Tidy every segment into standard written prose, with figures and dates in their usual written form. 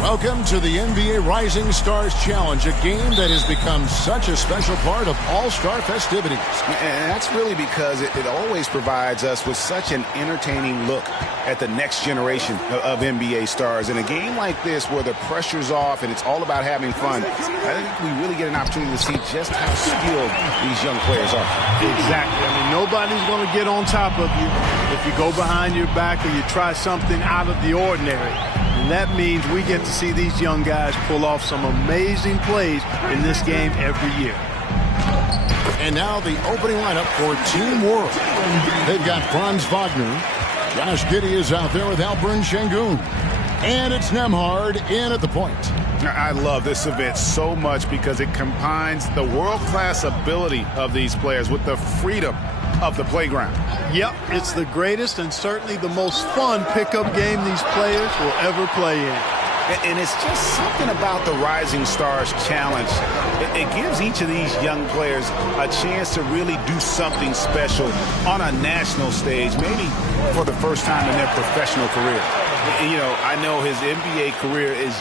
Welcome to the NBA Rising Stars Challenge, a game that has become such a special part of all-star festivities. And that's really because it always provides us with such an entertaining look at the next generation of NBA stars. In a game like this where the pressure's off and it's all about having fun, I think we really get an opportunity to see just how skilled these young players are. Exactly. I mean, nobody's going to get on top of you if you go behind your back or you try something out of the ordinary. And that means we get to see these young guys pull off some amazing plays in this game every year. And now the opening lineup for Team World. They've got Franz Wagner. Josh Giddey is out there with Alperen Sengun. And it's Nembhard in at the point. I love this event so much because it combines the world-class ability of these players with the freedom of the playground. Yep, it's the greatest and certainly the most fun pickup game these players will ever play in. And it's just something about the Rising Stars Challenge. It gives each of these young players a chance to really do something special on a national stage, maybe for the first time in their professional career. You know, I know his NBA career is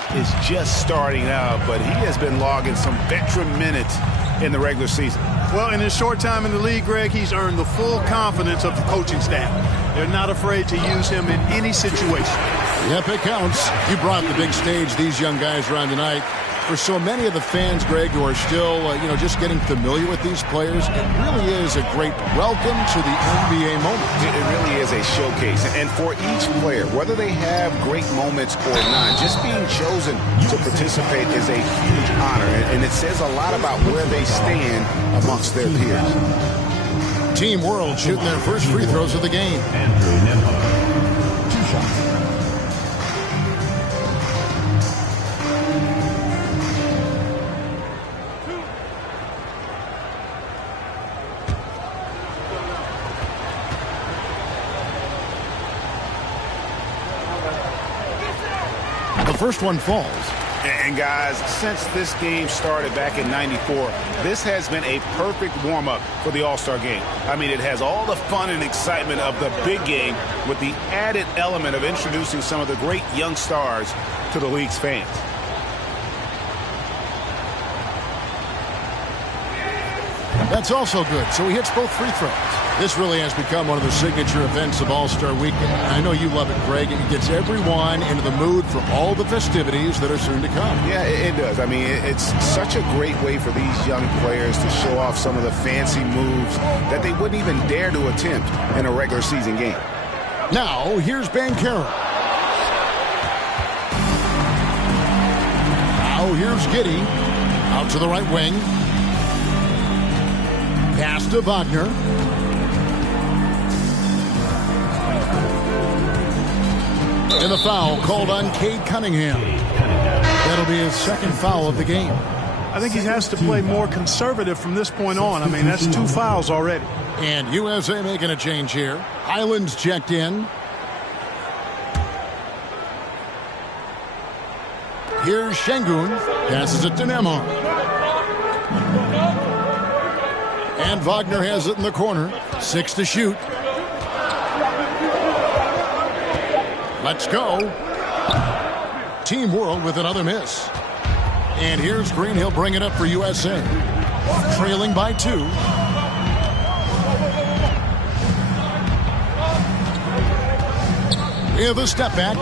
just starting out, but he has been logging some veteran minutes in the regular season. Well, in his short time in the league, Greg, he's earned the full confidence of the coaching staff. They're not afraid to use him in any situation. Yep, it counts. You brought the big stage these young guys around tonight. For so many of the fans, Greg, who are still, just getting familiar with these players, it really is a great welcome to the NBA moment. It really is a showcase. And for each player, whether they have great moments or not, just being chosen to participate is a huge honor. And it says a lot about where they stand amongst their peers. Team World shooting their first free throws of the game. Andrew Nembhard, 2 shots. The first one falls. And guys, since this game started back in '94, this has been a perfect warm-up for the All-Star game. I mean, it has all the fun and excitement of the big game with the added element of introducing some of the great young stars to the league's fans. That's also good. So he hits both free throws. This really has become one of the signature events of All-Star Weekend. I know you love it, Greg. It gets everyone into the mood for all the festivities that are soon to come. Yeah, it does. I mean, it's such a great way for these young players to show off some of the fancy moves that they wouldn't even dare to attempt in a regular season game. Now, here's Banchero. Now, here's Giddey. Out to the right wing. Pass to Wagner. And the foul called on Cade Cunningham. That'll be his second foul of the game. I think he has to play more conservative from this point on. I mean, that's 2 fouls already. And USA making a change here. Highland's checked in. Here's Sengun. Passes it to Nembhard. And Wagner has it in the corner. 6 to shoot. Let's go. Team World with another miss. And here's Green. He'll bring it up for USA. Trailing by 2. With a step back.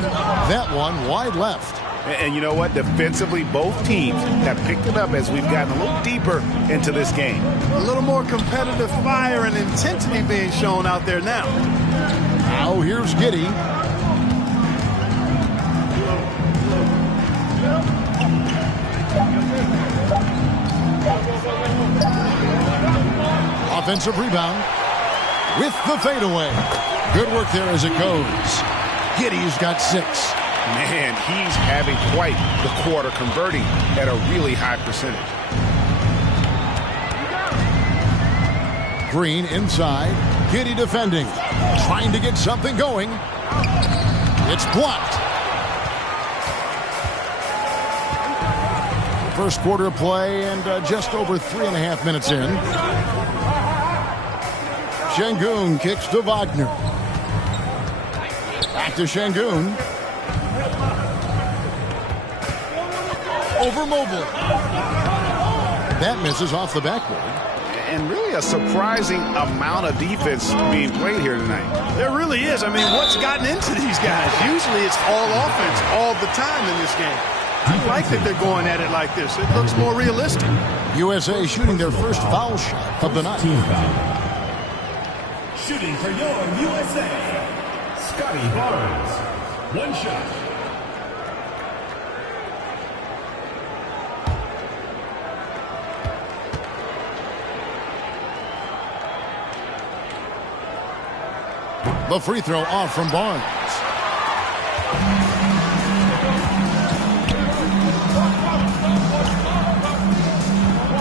That one wide left. And you know what? Defensively, both teams have picked it up as we've gotten a little deeper into this game. A little more competitive fire and intensity being shown out there now. Now here's Giddey. Offensive rebound with the fadeaway. Good work there as it goes. Giddey's got 6. Man, he's having quite the quarter, converting at a really high percentage. Green inside. Giddy defending. Trying to get something going. It's blocked. First quarter of play and just over 3.5 minutes in. Şengün kicks to Wagner. Back to Şengün. Over Mobile. That misses off the backboard. And really a surprising amount of defense being played here tonight. There really is. I mean, what's gotten into these guys? Usually it's all offense all the time in this game. I like that they're going at it like this. It looks more realistic. USA shooting their first foul shot of the night. Team foul. Shooting for your USA, Scotty Barnes. One shot. The free throw off from Barnes.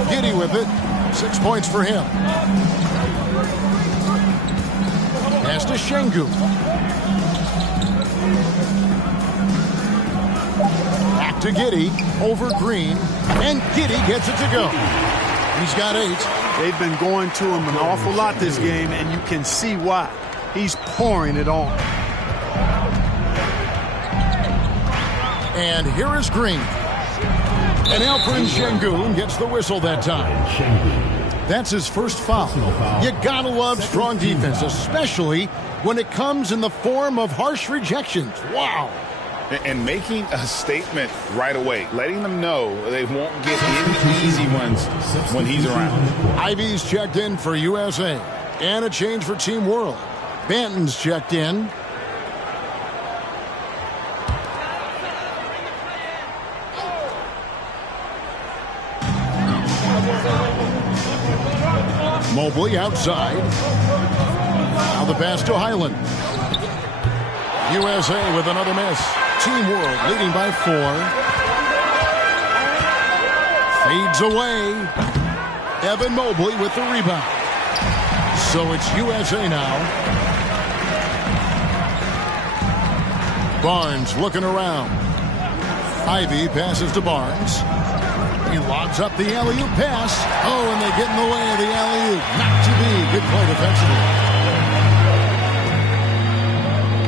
Giddy with it. 6 points for him. Pass to Şengün. Back to Giddy. Over Green. And Giddy gets it to go. He's got 8. They've been going to him an awful lot this game, and you can see why. He's pouring it on. And here is Green. And Alperen Şengün gets the whistle that time. That's his first foul. You gotta love strong defense, especially when it comes in the form of harsh rejections. Wow. And making a statement right away, letting them know they won't get any easy ones when he's around. Ivy's checked in for USA. And a change for Team World. Banton's checked in. Mobley outside. Now the pass to Highland. USA with another miss. Team World leading by 4. Fades away. Evan Mobley with the rebound. So it's USA now. Barnes looking around. Ivy passes to Barnes. He lobs up the alley-oop pass. Oh, and they get in the way of the alley-oop. Not to be. Good play defensively.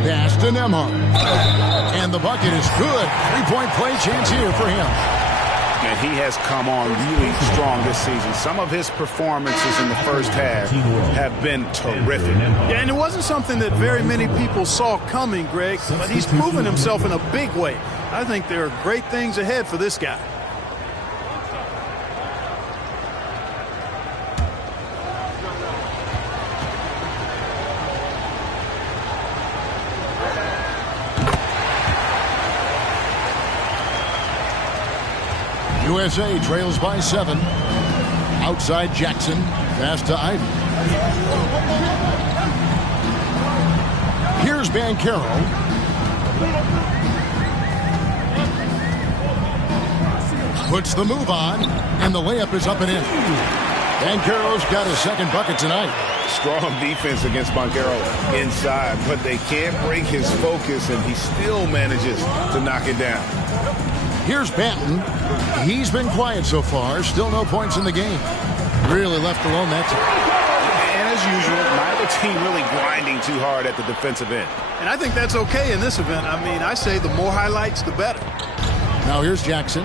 Pass to Nembhard. And the bucket is good. 3-point play chance here for him. And he has come on really strong this season. Some of his performances in the first half have been terrific. Yeah, and it wasn't something that very many people saw coming, Greg, but he's proven himself in a big way. I think there are great things ahead for this guy. USA trails by 7. Outside Jackson. Pass to Ivy. Here's Banchero. Puts the move on. And the layup is up and in. Banchero's got his second bucket tonight. Strong defense against Banchero inside, but they can't break his focus, and he still manages to knock it down. Here's Banton. He's been quiet so far. Still no points in the game. Really left alone that time. And as usual, neither team really grinding too hard at the defensive end. And I think that's okay in this event. I mean, I say the more highlights, the better. Now here's Jackson.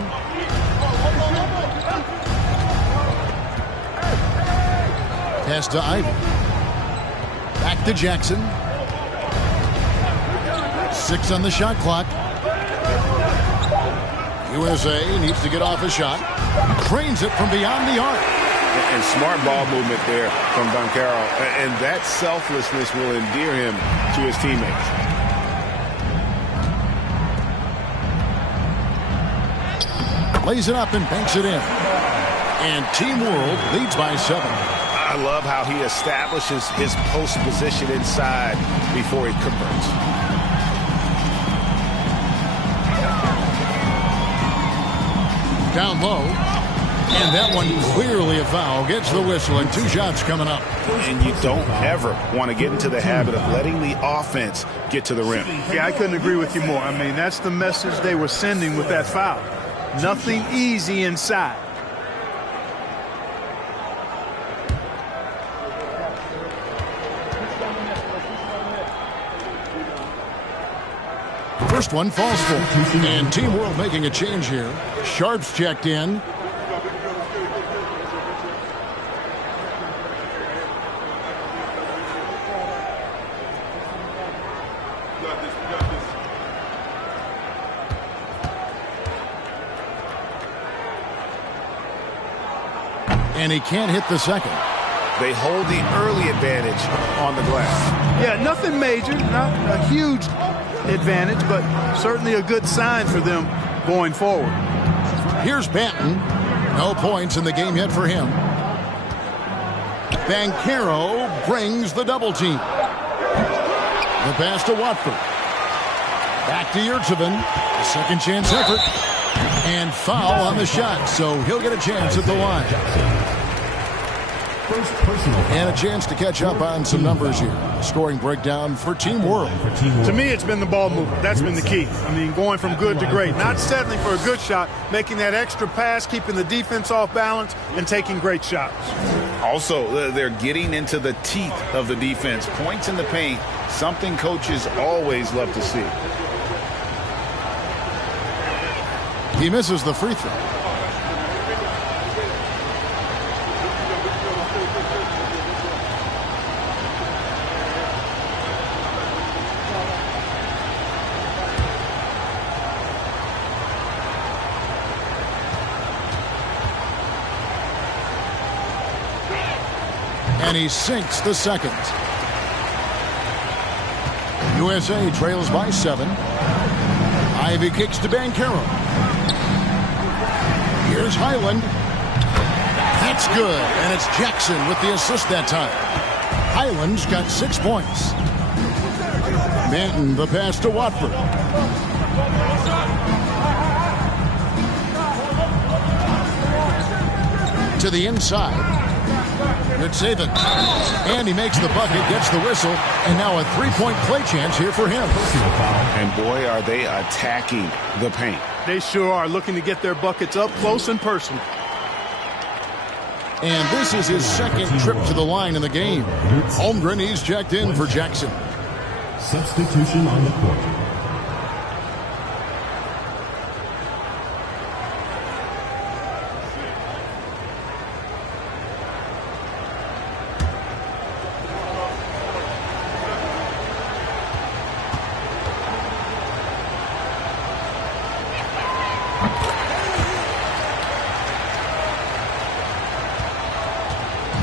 Pass to Ivy. Back to Jackson. 6 on the shot clock. USA needs to get off a shot. Drains it from beyond the arc. And smart ball movement there from Banchero. And that selflessness will endear him to his teammates. Lays it up and banks it in. And Team World leads by 7. I love how he establishes his post position inside before he converts. Down low. And that one clearly a foul. Gets the whistle and 2 shots coming up. And you don't ever want to get into the habit of letting the offense get to the rim. Yeah, I couldn't agree with you more. I mean, that's the message they were sending with that foul. Nothing easy inside. First one falls for. And Team World making a change here. Sharp's checked in. And he can't hit the second. They hold the early advantage on the glass. Yeah, nothing major, not a huge advantage, but certainly a good sign for them going forward. Here's Banton. No points in the game yet for him. Banchero brings the double team. The pass to Watford. Back to Yurtseven. A second chance effort. And foul on the shot, so he'll get a chance at the line. And a chance to catch up on some numbers here. Scoring breakdown for Team World. To me, it's been the ball movement. That's been the key. I mean, going from good to great. Not settling for a good shot, making that extra pass, keeping the defense off balance, and taking great shots. Also, they're getting into the teeth of the defense. Points in the paint, something coaches always love to see. He misses the free throw. And he sinks the second. USA trails by 7. Ivy kicks to Banchero. Here's Highland. That's good. And it's Jackson with the assist that time. Highland's got 6 points. Manton, the pass to Watford. To the inside. Yurtseven. And he makes the bucket, gets the whistle, and now a 3-point play chance here for him. And boy, are they attacking the paint. They sure are, looking to get their buckets up close and personal. And this is his second trip to the line in the game. Holmgren, he's checked in for Jackson. Substitution on the court.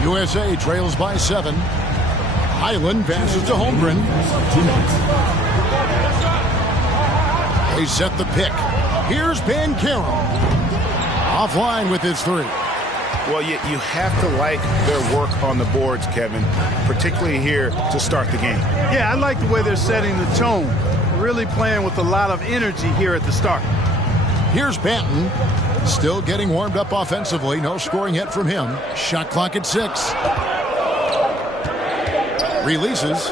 USA trails by 7. Highland passes to Holmgren. They set the pick. Here's Banchero. Offline with his 3. Well, you have to like their work on the boards, Kevin, particularly here to start the game. Yeah, I like the way they're setting the tone. Really playing with a lot of energy here at the start. Here's Banton. Still getting warmed up offensively. No scoring yet from him. Shot clock at 6. Releases.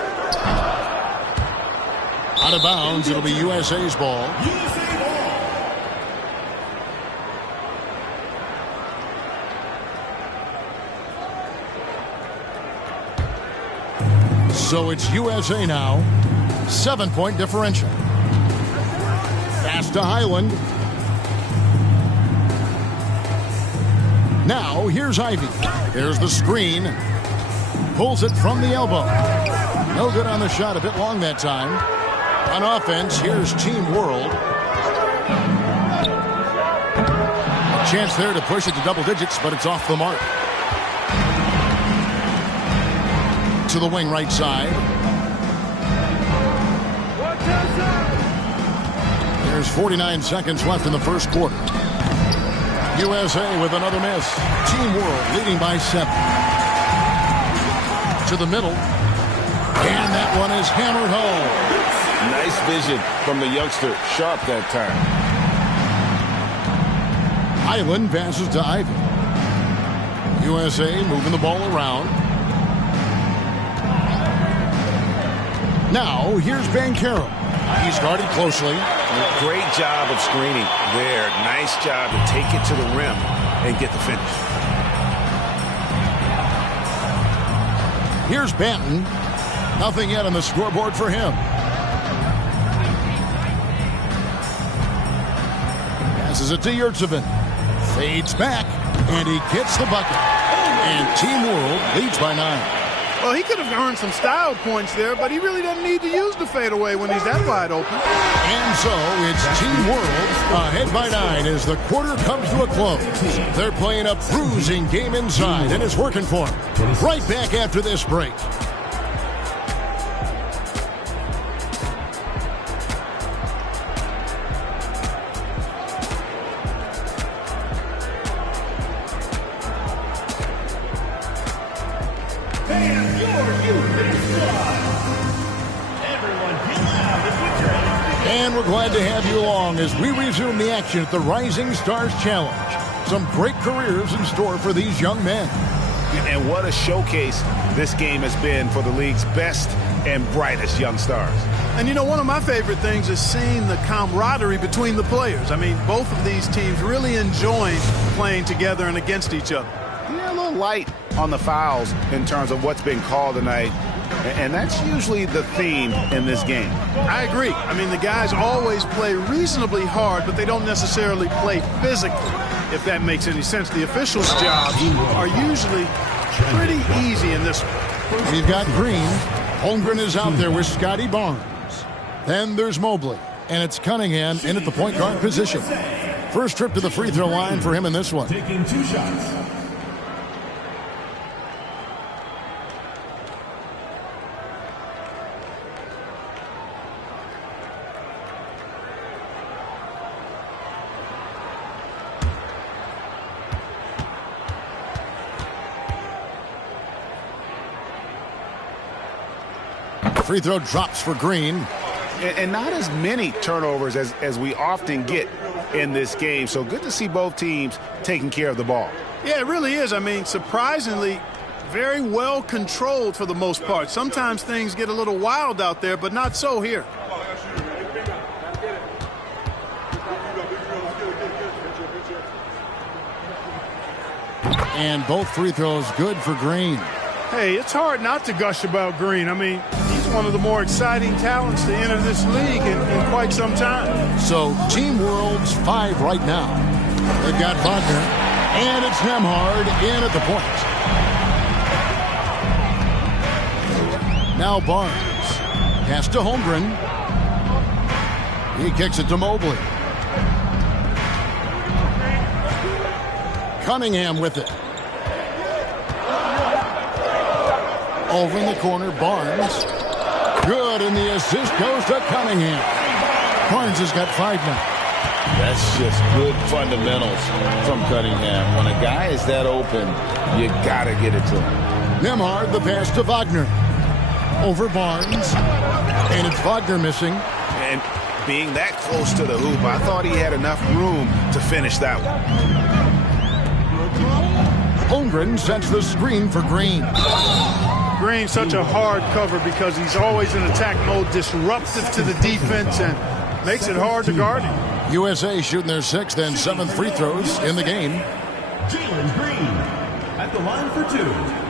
Out of bounds. It'll be USA's ball. So it's USA now. 7-point differential. Pass to Highland. Now, here's Ivy. There's the screen. Pulls it from the elbow. No good on the shot. A bit long that time. On offense, here's Team World. A chance there to push it to double digits, but it's off the mark. To the wing right side. There's 49 seconds left in the first quarter. USA with another miss. Team World leading by 7. To the middle. And that one is hammered home. Nice vision from the youngster. Sharp that time. Highland passes to Ivy. USA moving the ball around. Now, here's Banchero. He's guarded closely. Great job of screening there. Nice job to take it to the rim and get the finish. Here's Banton. Nothing yet on the scoreboard for him. Passes it to Yurtsevin. Fades back, and he gets the bucket. And Team World leads by 9. Well, he could have earned some style points there, but he really doesn't need to use the fadeaway when he's that wide open. And so it's Team World ahead by 9 as the quarter comes to a close. They're playing a bruising game inside, and it's working for them. Right back after this break. And we're glad to have you along as we resume the action at the Rising Stars Challenge. Some great careers in store for these young men. And what a showcase this game has been for the league's best and brightest young stars. And you know, one of my favorite things is seeing the camaraderie between the players. I mean, both of these teams really enjoying playing together and against each other. Yeah, a little light on the fouls in terms of what's been called tonight. And that's usually the theme in this game. I agree. I mean, the guys always play reasonably hard, but they don't necessarily play physically, if that makes any sense. The officials' jobs are usually pretty easy in this one. We've got Green. Holmgren is out there with Scotty Barnes. Then there's Mobley. And it's Cunningham in at the point guard position. First trip to the free throw line for him in this one. Taking 2 shots. Free throw drops for Green. And not as many turnovers as we often get in this game. So good to see both teams taking care of the ball. Yeah, it really is. I mean, surprisingly, very well controlled for the most part. Sometimes things get a little wild out there, but not so here. And both free throws good for Green. Hey, it's hard not to gush about Green. I mean, he's one of the more exciting talents to enter this league in quite some time. So Team World's 5 right now. They've got Wagner, and it's Nemhard in at the point. Now Barnes. Pass to Holmgren. He kicks it to Mobley. Cunningham with it. Over in the corner, Barnes. Good, and the assist goes to Cunningham. Barnes has got 5 now. That's just good fundamentals from Cunningham. When a guy is that open, you got to get it to him. Nemhard, the pass to Wagner. Over Barnes. And it's Wagner missing. And being that close to the hoop, I thought he had enough room to finish that one. Holmgren sets the screen for Green. Green, such a hard cover because he's always in attack mode, disruptive to the defense, and makes it hard to guard him. USA shooting their 6th and 7th free throws in the game. Jalen Green at the line for 2.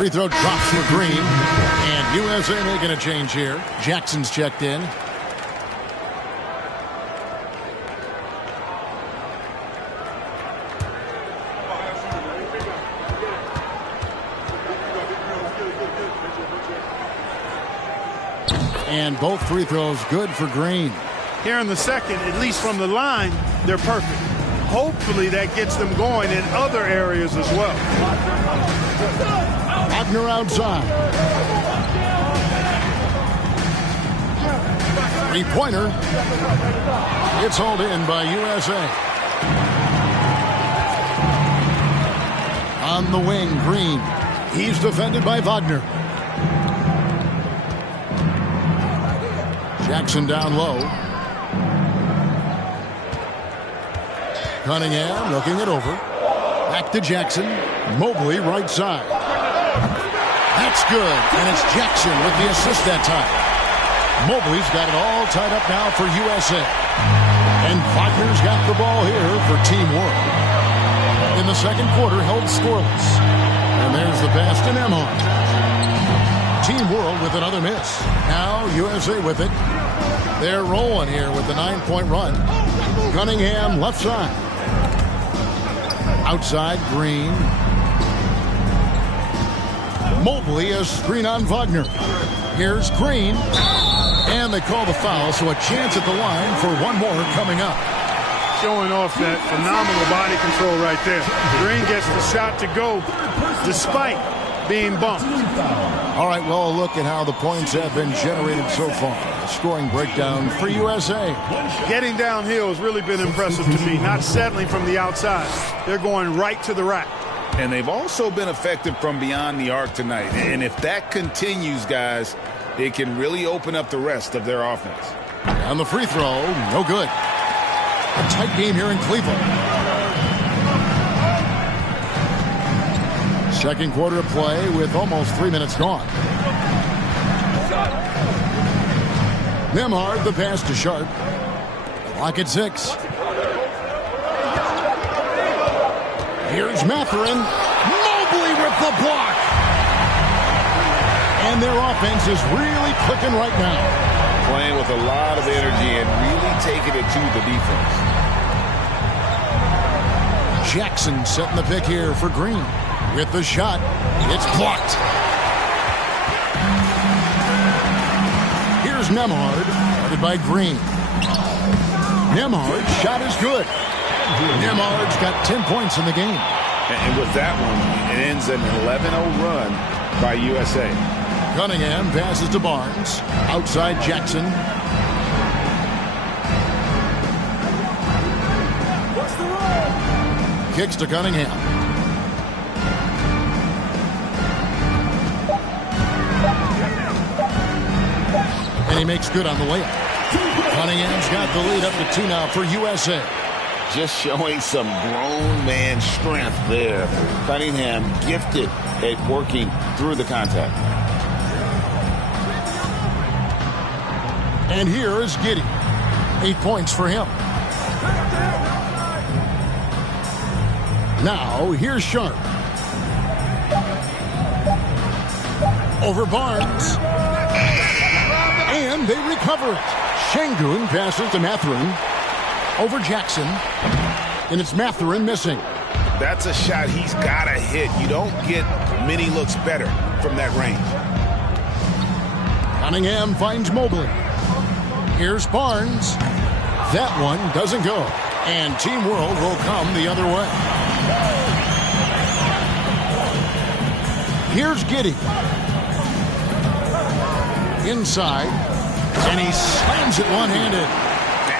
Free throw drops for Green. And USA making a change here. Jackson's checked in. And both free throws good for Green. Here in the second, at least from the line, they're perfect. Hopefully that gets them going in other areas as well. Wagner outside. 3-pointer. It's hauled in by USA. On the wing, Green. He's defended by Wagner. Jackson down low. Cunningham looking it over. Back to Jackson. Mobley right side. That's good, and it's Jackson with the assist that time. Mobley's got it all tied up now for USA. And Wagner's got the ball here for Team World. In the second quarter, held scoreless. And there's the pass to Nemhard. Team World with another miss. Now USA with it. They're rolling here with the 9-point run. Cunningham left side. Outside, Green. Mobley a screen on Wagner. Here's Green. And they call the foul, so a chance at the line for one more coming up. Showing off that phenomenal body control right there. Green gets the shot to go despite being bumped. All right, well, a look at how the points have been generated so far. A scoring breakdown for USA. Getting downhill has really been impressive to me. Not settling from the outside. They're going right to the rack. And they've also been effective from beyond the arc tonight. And if that continues, guys, it can really open up the rest of their offense. On the free throw, no good. A tight game here in Cleveland. Second quarter of play with almost 3 minutes gone. Nemhard, the pass to Sharp. Clock at 6. Here's Mathurin. Mobley with the block. And their offense is really clicking right now. Playing with a lot of energy and really taking it to the defense. Jackson setting the pick here for Green. With the shot, it's blocked. Here's Nemhard, guarded by Green. Nemhard's shot is good. Nemhard's got 10 points in the game. And with that one, it ends an 11-0 run by USA. Cunningham passes to Barnes. Outside Jackson. Kicks to Cunningham. And he makes good on the layup. Cunningham's got the lead up to 2 now for USA. Just showing some grown man strength there. Cunningham gifted at working through the contact. And here is Giddey. 8 points for him. Now, here's Sharp. Over Barnes. And they recover it. Şengün passes to Mathurin. Over Jackson. And it's Mathurin missing. That's a shot he's got to hit. You don't get many looks better from that range. Cunningham finds Mobley. Here's Barnes. That one doesn't go. And Team World will come the other way. Here's Giddey. Inside. And he slams it one-handed.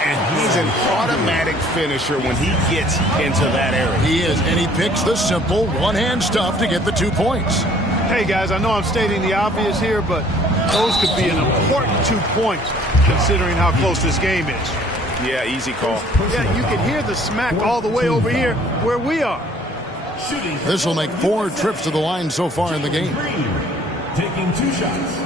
And he's an automatic finisher when he gets into that area. He is, and he picks the simple one-hand stuff to get the 2 points. Hey, guys, I know I'm stating the obvious here, but those could be an important 2 points considering how close this game is. Yeah, easy call. Yeah, you can hear the smack all the way over here where we are. This will make 4 trips to the line so far in the game. Taking 2 shots.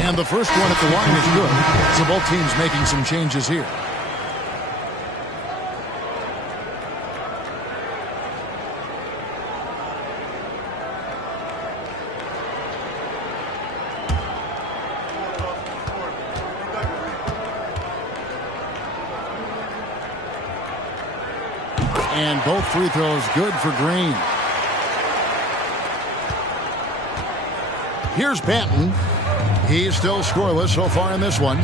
And the first one at the line is good. So both teams making some changes here. And both free throws good for Green. Here's Banton. He's still scoreless so far in this one.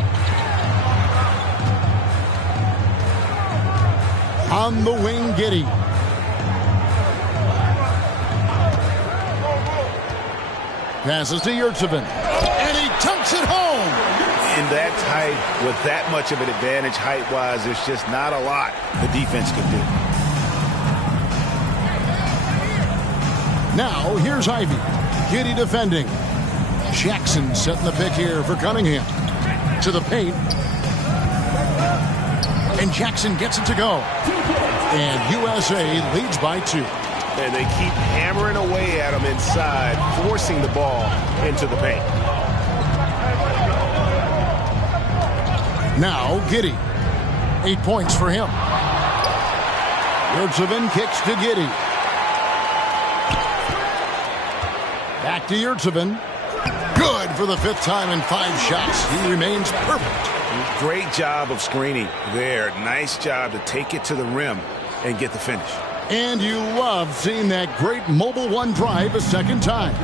On the wing, Giddey. Passes to Yurtsevin. And he tucks it home. In that tight, with that much of an advantage height-wise, there's just not a lot the defense can do. Now, here's Ivy. Giddey defending. Jackson setting the pick here for Cunningham. To the paint. And Jackson gets it to go. And USA leads by 2. And they keep hammering away at him inside, forcing the ball into the paint. Now, Giddey. 8 points for him. Yurtsevin kicks to Giddey. Back to Yurtsevin. Good for the 5th time in 5 shots. He remains perfect. Great job of screening there. Nice job to take it to the rim and get the finish. And you love seeing that great mobile one drive a second time.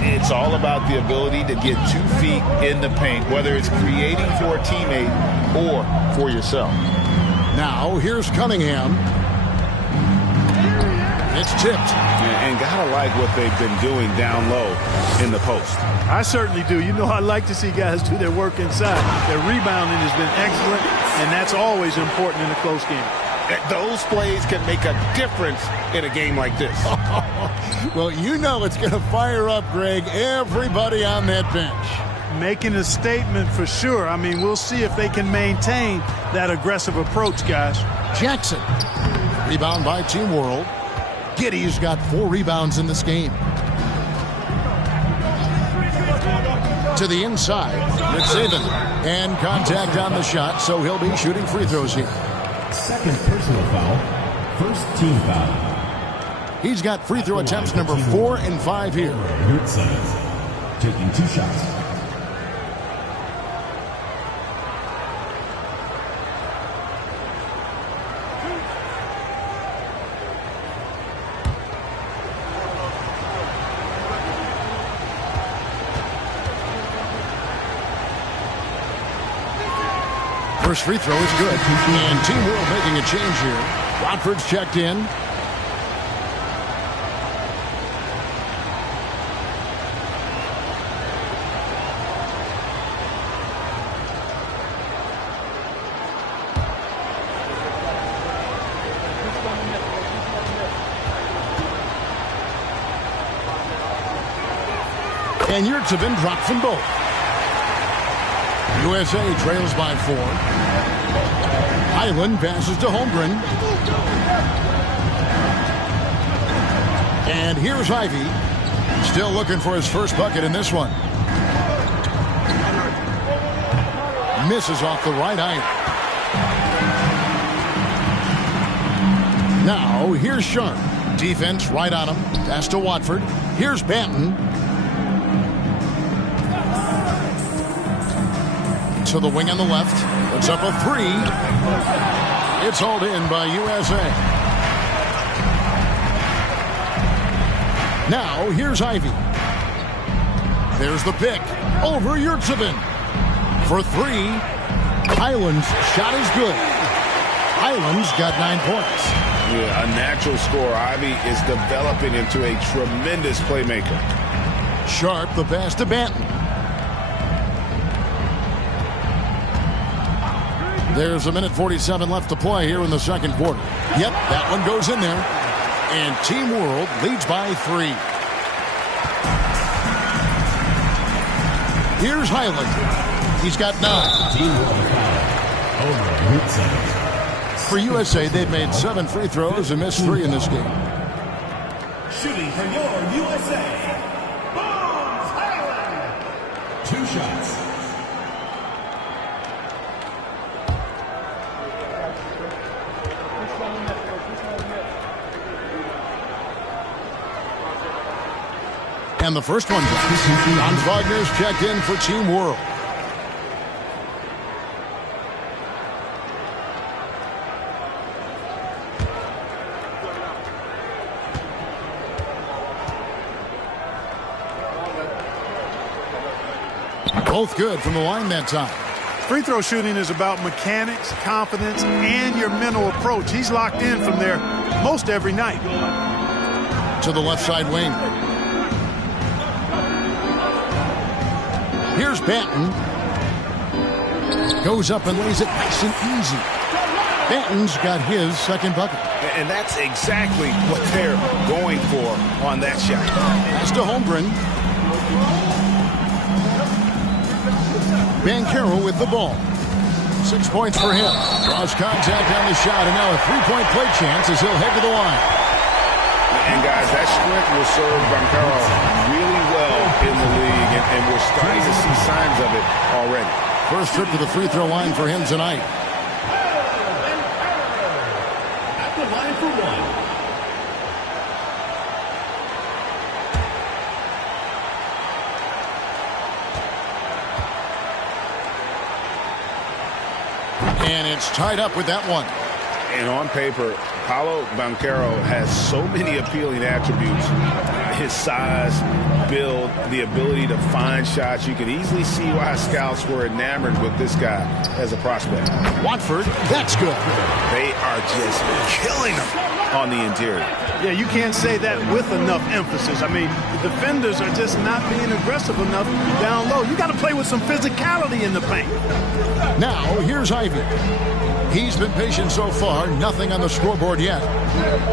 It's all about the ability to get 2 feet in the paint, whether it's creating for a teammate or for yourself. Now, here's Cunningham. It's tipped. And gotta like what they've been doing down low in the post. I certainly do. You know, I like to see guys do their work inside. Their rebounding has been excellent, and that's always important in a close game. Those plays can make a difference in a game like this. Well, you know it's going to fire up, Greg, everybody on that bench. Making a statement for sure. I mean, we'll see if they can maintain that aggressive approach, guys. Jackson. Rebound by Team World. Giddey's got 4 rebounds in this game. To the inside. McSaven. And contact on the shot, so he'll be shooting free throws here. Second personal foul. First team foul. He's got free throw attempts number 4 and 5 here. Taking 2 shots. First free throw is good. And Team World making a change here. Watford's checked in. And Yurtsevin dropped from both. USA trails by 4. Highland passes to Holmgren. And here's Ivy. Still looking for his first bucket in this one. Misses off the right eye. Now, here's Sharp. Defense right on him. Pass to Watford. Here's Banton. To the wing on the left. Puts up a 3. It's hauled in by USA. Now, here's Ivy. There's the pick. Over Yurtsevin. For 3. Highland's shot is good. Highland's got 9 points. Yeah, a natural scorer. Ivy is developing into a tremendous playmaker. Sharp the pass to Banton. There's a minute 47 left to play here in the second quarter. Yep, that one goes in there. And Team World leads by 3. Here's Highland. He's got 9. For USA, they've made 7 free throws and missed 3 in this game. Shooting for your USA. Bones Highland. 2 shots. And the first one drops. Franz Wagner's checked in for Team World. Both good from the line that time. Free throw shooting is about mechanics, confidence, and your mental approach. He's locked in from there most every night. To the left side wing. Here's Banton. Goes up and lays it nice and easy. Banton's got his second bucket. And that's exactly what they're going for on that shot. Pass to Holmgren. Banchero with the ball. 6 points for him. Draws contact on the shot, and now a three-point play chance as he'll head to the line. And guys, that strength will serve Banchero really well in the league, and we're starting to see signs of it already. First trip to the free throw line for him tonight. At the line for one. And it's tied up with that one. And on paper, Paolo Banchero has so many appealing attributes. His size, build, the ability to find shots. You can easily see why scouts were enamored with this guy as a prospect. Watford, that's good. They are just killing him on the interior. Yeah, you can't say that with enough emphasis. I mean, the defenders are just not being aggressive enough down low. You got to play with some physicality in the paint. Now, here's Ivy. He's been patient so far, nothing on the scoreboard yet.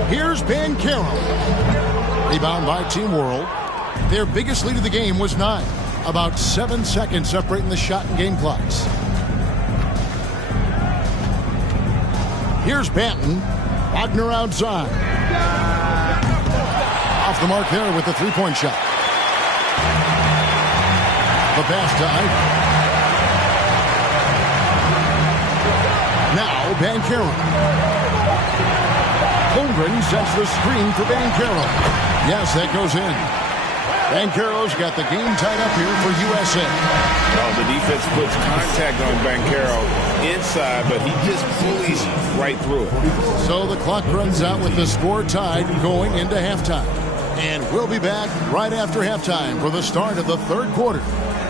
Here's Banchero. Rebound by Team World. Their biggest lead of the game was 9. About 7 seconds separating the shot and game clocks. Here's Banton. Wagner outside. Off the mark there with the three-point shot. The pass to Ivy. Now Banchero. Holmgren sets the screen for Banchero. Yes, that goes in. Banchero's got the game tied up here for USA. Well, the defense puts contact on Banchero inside, but he just bullies right through it. So the clock runs out with the score tied going into halftime. And we'll be back right after halftime for the start of the third quarter.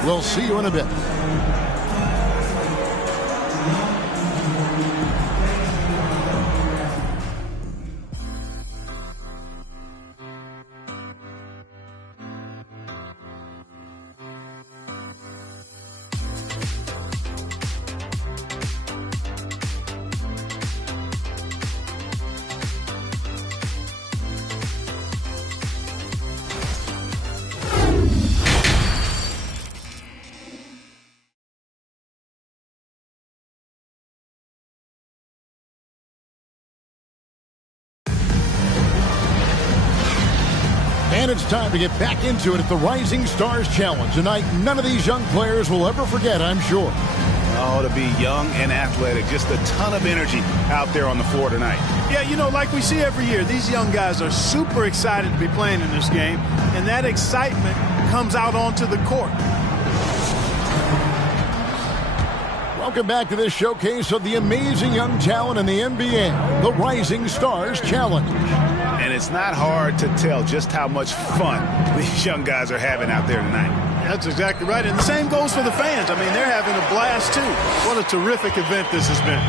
We'll see you in a bit. And it's time to get back into it at the Rising Stars Challenge. Tonight, none of these young players will ever forget, I'm sure. Oh, to be young and athletic. Just a ton of energy out there on the floor tonight. Yeah, you know, like we see every year, these young guys are super excited to be playing in this game, and that excitement comes out onto the court. Welcome back to this showcase of the amazing young talent in the NBA, the Rising Stars Challenge. And it's not hard to tell just how much fun these young guys are having out there tonight. That's exactly right. And the same goes for the fans. I mean, they're having a blast, too. What a terrific event this has been.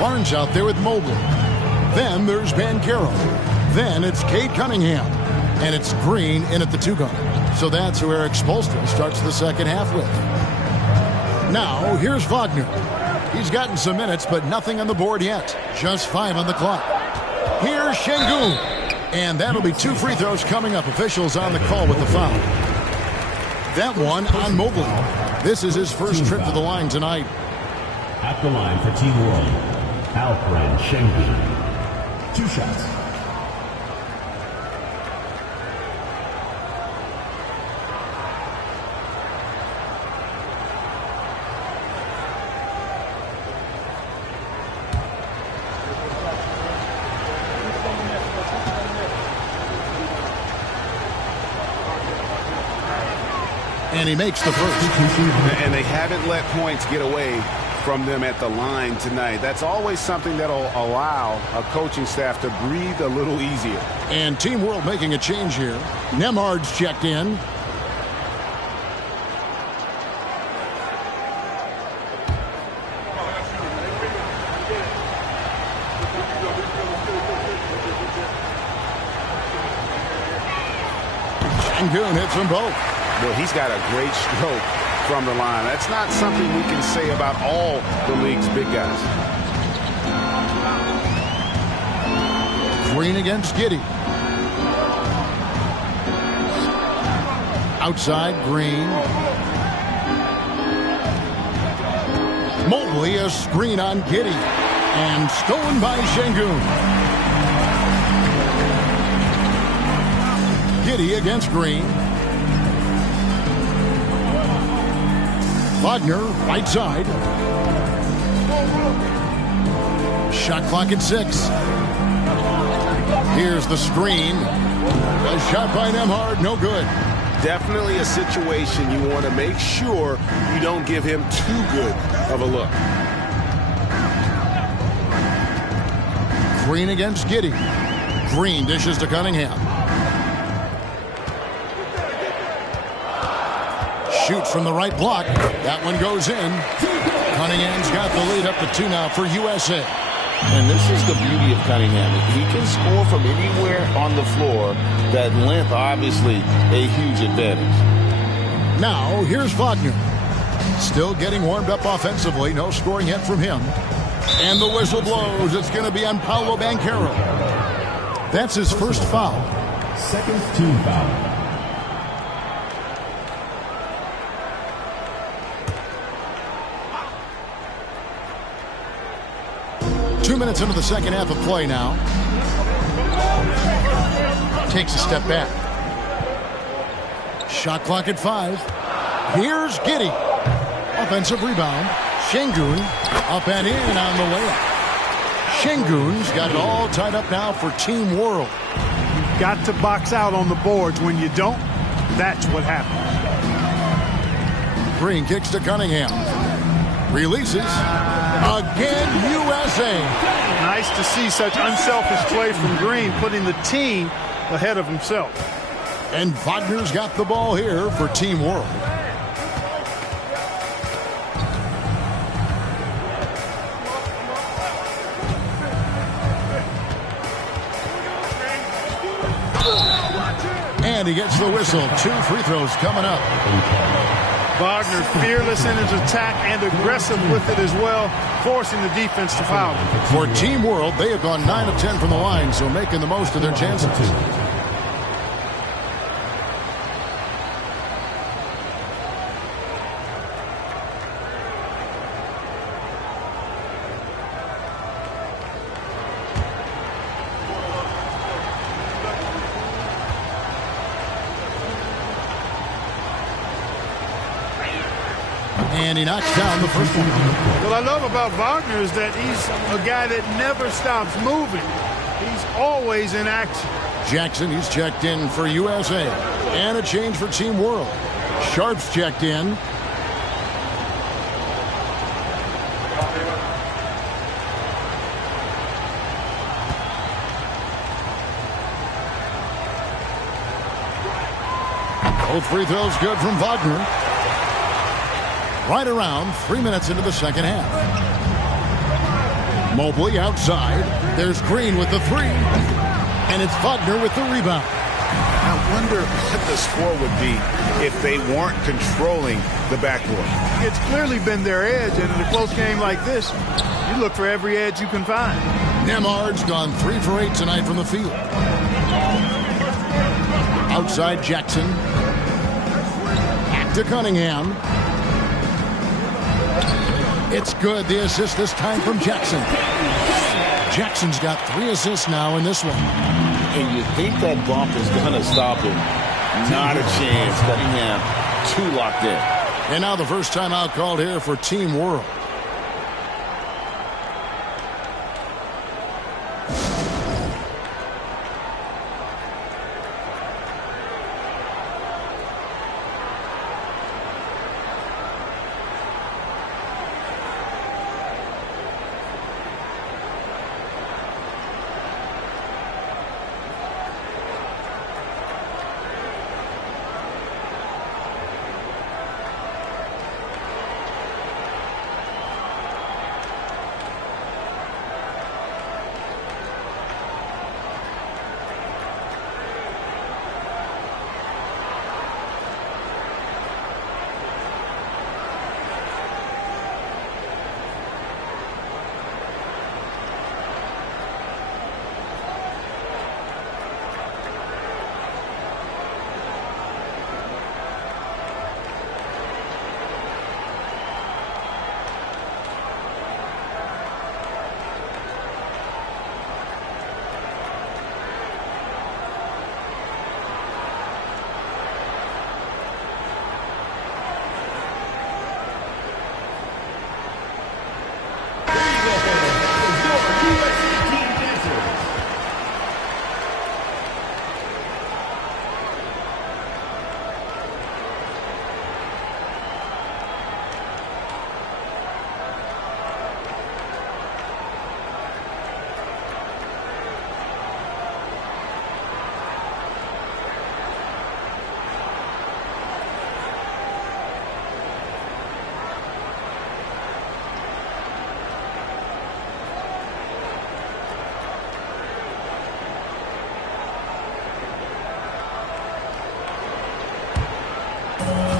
Barnes out there with Mobley. Then there's Banchero. Then it's Cade Cunningham. And it's Green in at the 2 guard. So that's who Eric Spoelstra starts the second half with. Now, here's Wagner. He's gotten some minutes, but nothing on the board yet. Just 5 on the clock. Here's Şengün. And that'll be 2 free throws coming up. Officials on the call with the foul. That one on Mobley. This is his first trip to the line tonight. At the line for Team World, Alperen Şengün. 2 shots. And he makes the first. And they haven't let points get away from them at the line tonight. That's always something that'll allow a coaching staff to breathe a little easier. And Team World making a change here. Nembhard's checked in. Şengün hits them both. Well, he's got a great stroke from the line. That's not something we can say about all the league's big guys. Green against Giddey. Outside, Green. Mobley, a screen on Giddey. And stolen by Şengün. Giddey against Green. Wagner, right side. Shot clock at 6. Here's the screen. A shot by Nembhard, no good. Definitely a situation you want to make sure you don't give him too good of a look. Green against Giddey. Green dishes to Cunningham. Shoots from the right block. That one goes in. Cunningham's got the lead up to 2 now for USA. And this is the beauty of Cunningham. He can score from anywhere on the floor. That length, obviously, a huge advantage. Now, here's Wagner. Still getting warmed up offensively. No scoring yet from him. And the whistle blows. It's going to be on Paolo Banchero. That's his first foul. Second team foul. 2 minutes into the second half of play now. Takes a step back. Shot clock at 5. Here's Giddey. Offensive rebound. Şengün up and in on the layup. Şengün's got it all tied up now for Team World. You've got to box out on the boards. When you don't, that's what happens. Green kicks to Cunningham. Releases. Again, USA. Nice to see such unselfish play from Green, putting the team ahead of himself. And Wagner's got the ball here for Team World. And he gets the whistle. 2 free throws coming up. Wagner fearless in his attack and aggressive with it as well, forcing the defense to foul. For Team World, they have gone 9 of 10 from the line, so making the most of their chances. And he knocks down the first one. What I love about Wagner is that he's a guy that never stops moving. He's always in action. Jackson, he's checked in for USA. And a change for Team World. Sharp's checked in. Both free throws good from Wagner. Right around 3 minutes into the second half. Mobley outside. There's Green with the 3. And it's Wagner with the rebound. I wonder what the score would be if they weren't controlling the backcourt. It's clearly been their edge, and in a close game like this, you look for every edge you can find. Nembhard's gone 3 for 8 tonight from the field. Outside Jackson. Back to Cunningham. It's good. The assist this time from Jackson. Jackson's got 3 assists now in this one. And you think that bump is going to stop him. Not a chance. Cunningham too locked in. And now the first timeout called here for Team World.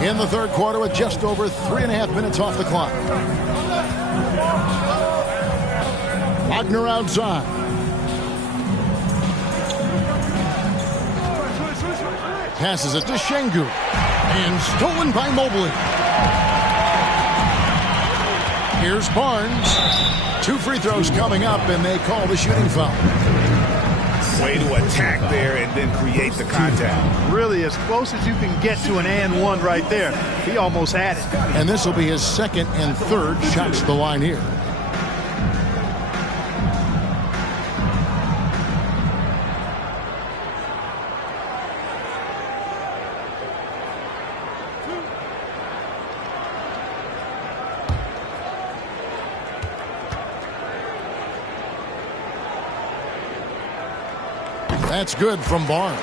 in the third quarter with just over 3.5 minutes off the clock. Wagner outside. Passes it to Şengün. And stolen by Mobley. Here's Barnes. 2 free throws coming up, and they call the shooting foul. Way to attack there and then create the contact. Really as close as you can get to an and one right there. He almost had it. And this will be his second and third shots to the line here. That's good from Barnes.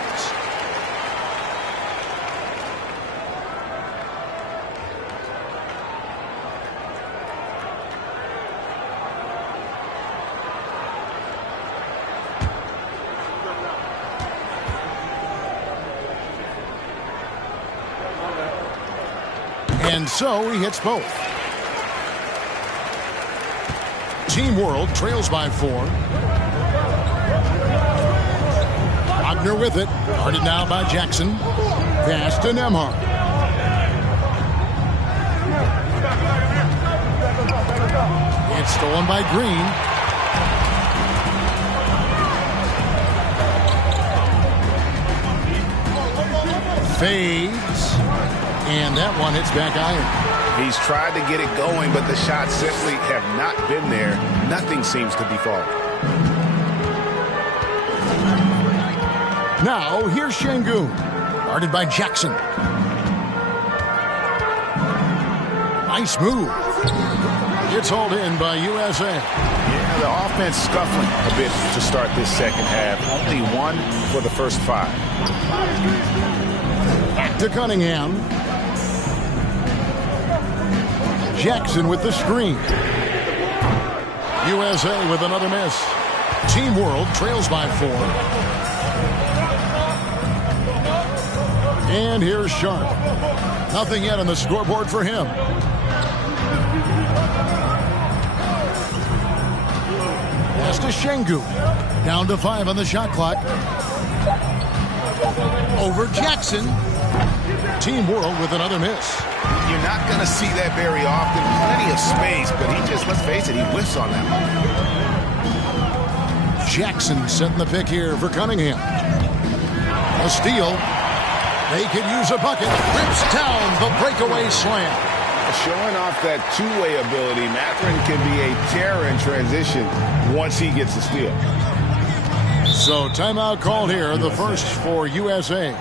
And so he hits both. Team World trails by 4. Wagner with it. Guarded now by Jackson. Pass to Nembhard. It's stolen by Green. Fades. And that one hits back iron. He's tried to get it going, but the shots simply have not been there. Nothing seems to be falling. Now, here's Şengün. Guarded by Jackson. Nice move. It's hauled in by USA. Yeah, the offense scuffling a bit to start this second half. Only 1 for the first 5. Back to Cunningham. Jackson with the screen. USA with another miss. Team World trails by 4. And here's Sharp. Nothing yet on the scoreboard for him. Pass to Şengün. Down to 5 on the shot clock. Over Jackson. Team World with another miss. You're not going to see that very often. Plenty of space, but he just, let's face it, he whiffs on that one. Jackson setting the pick here for Cunningham. A steal. They could use a bucket. Rips down the breakaway slam. Showing off that two-way ability, Mathurin can be a terror in transition once he gets the steal. So timeout called here, the first for USA.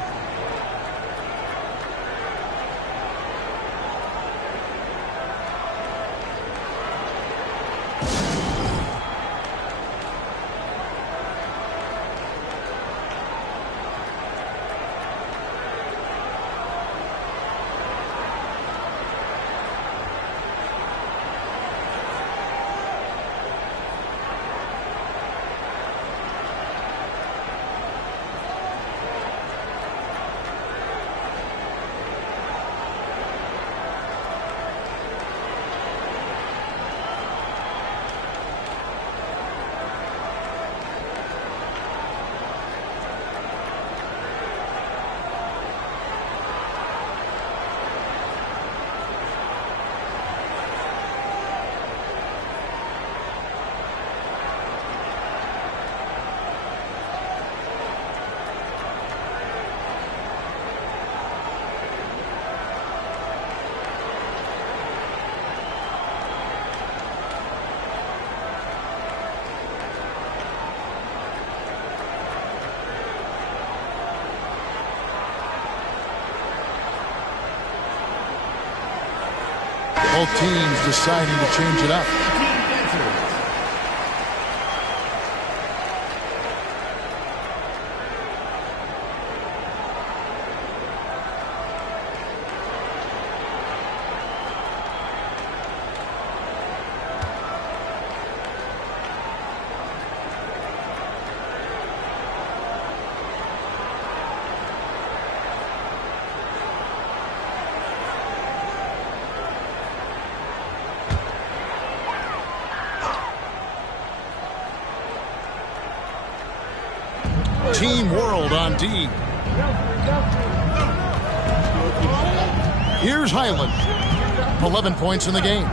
Both teams deciding to change it up. Team World on D. Here's Highland. 11 points in the game.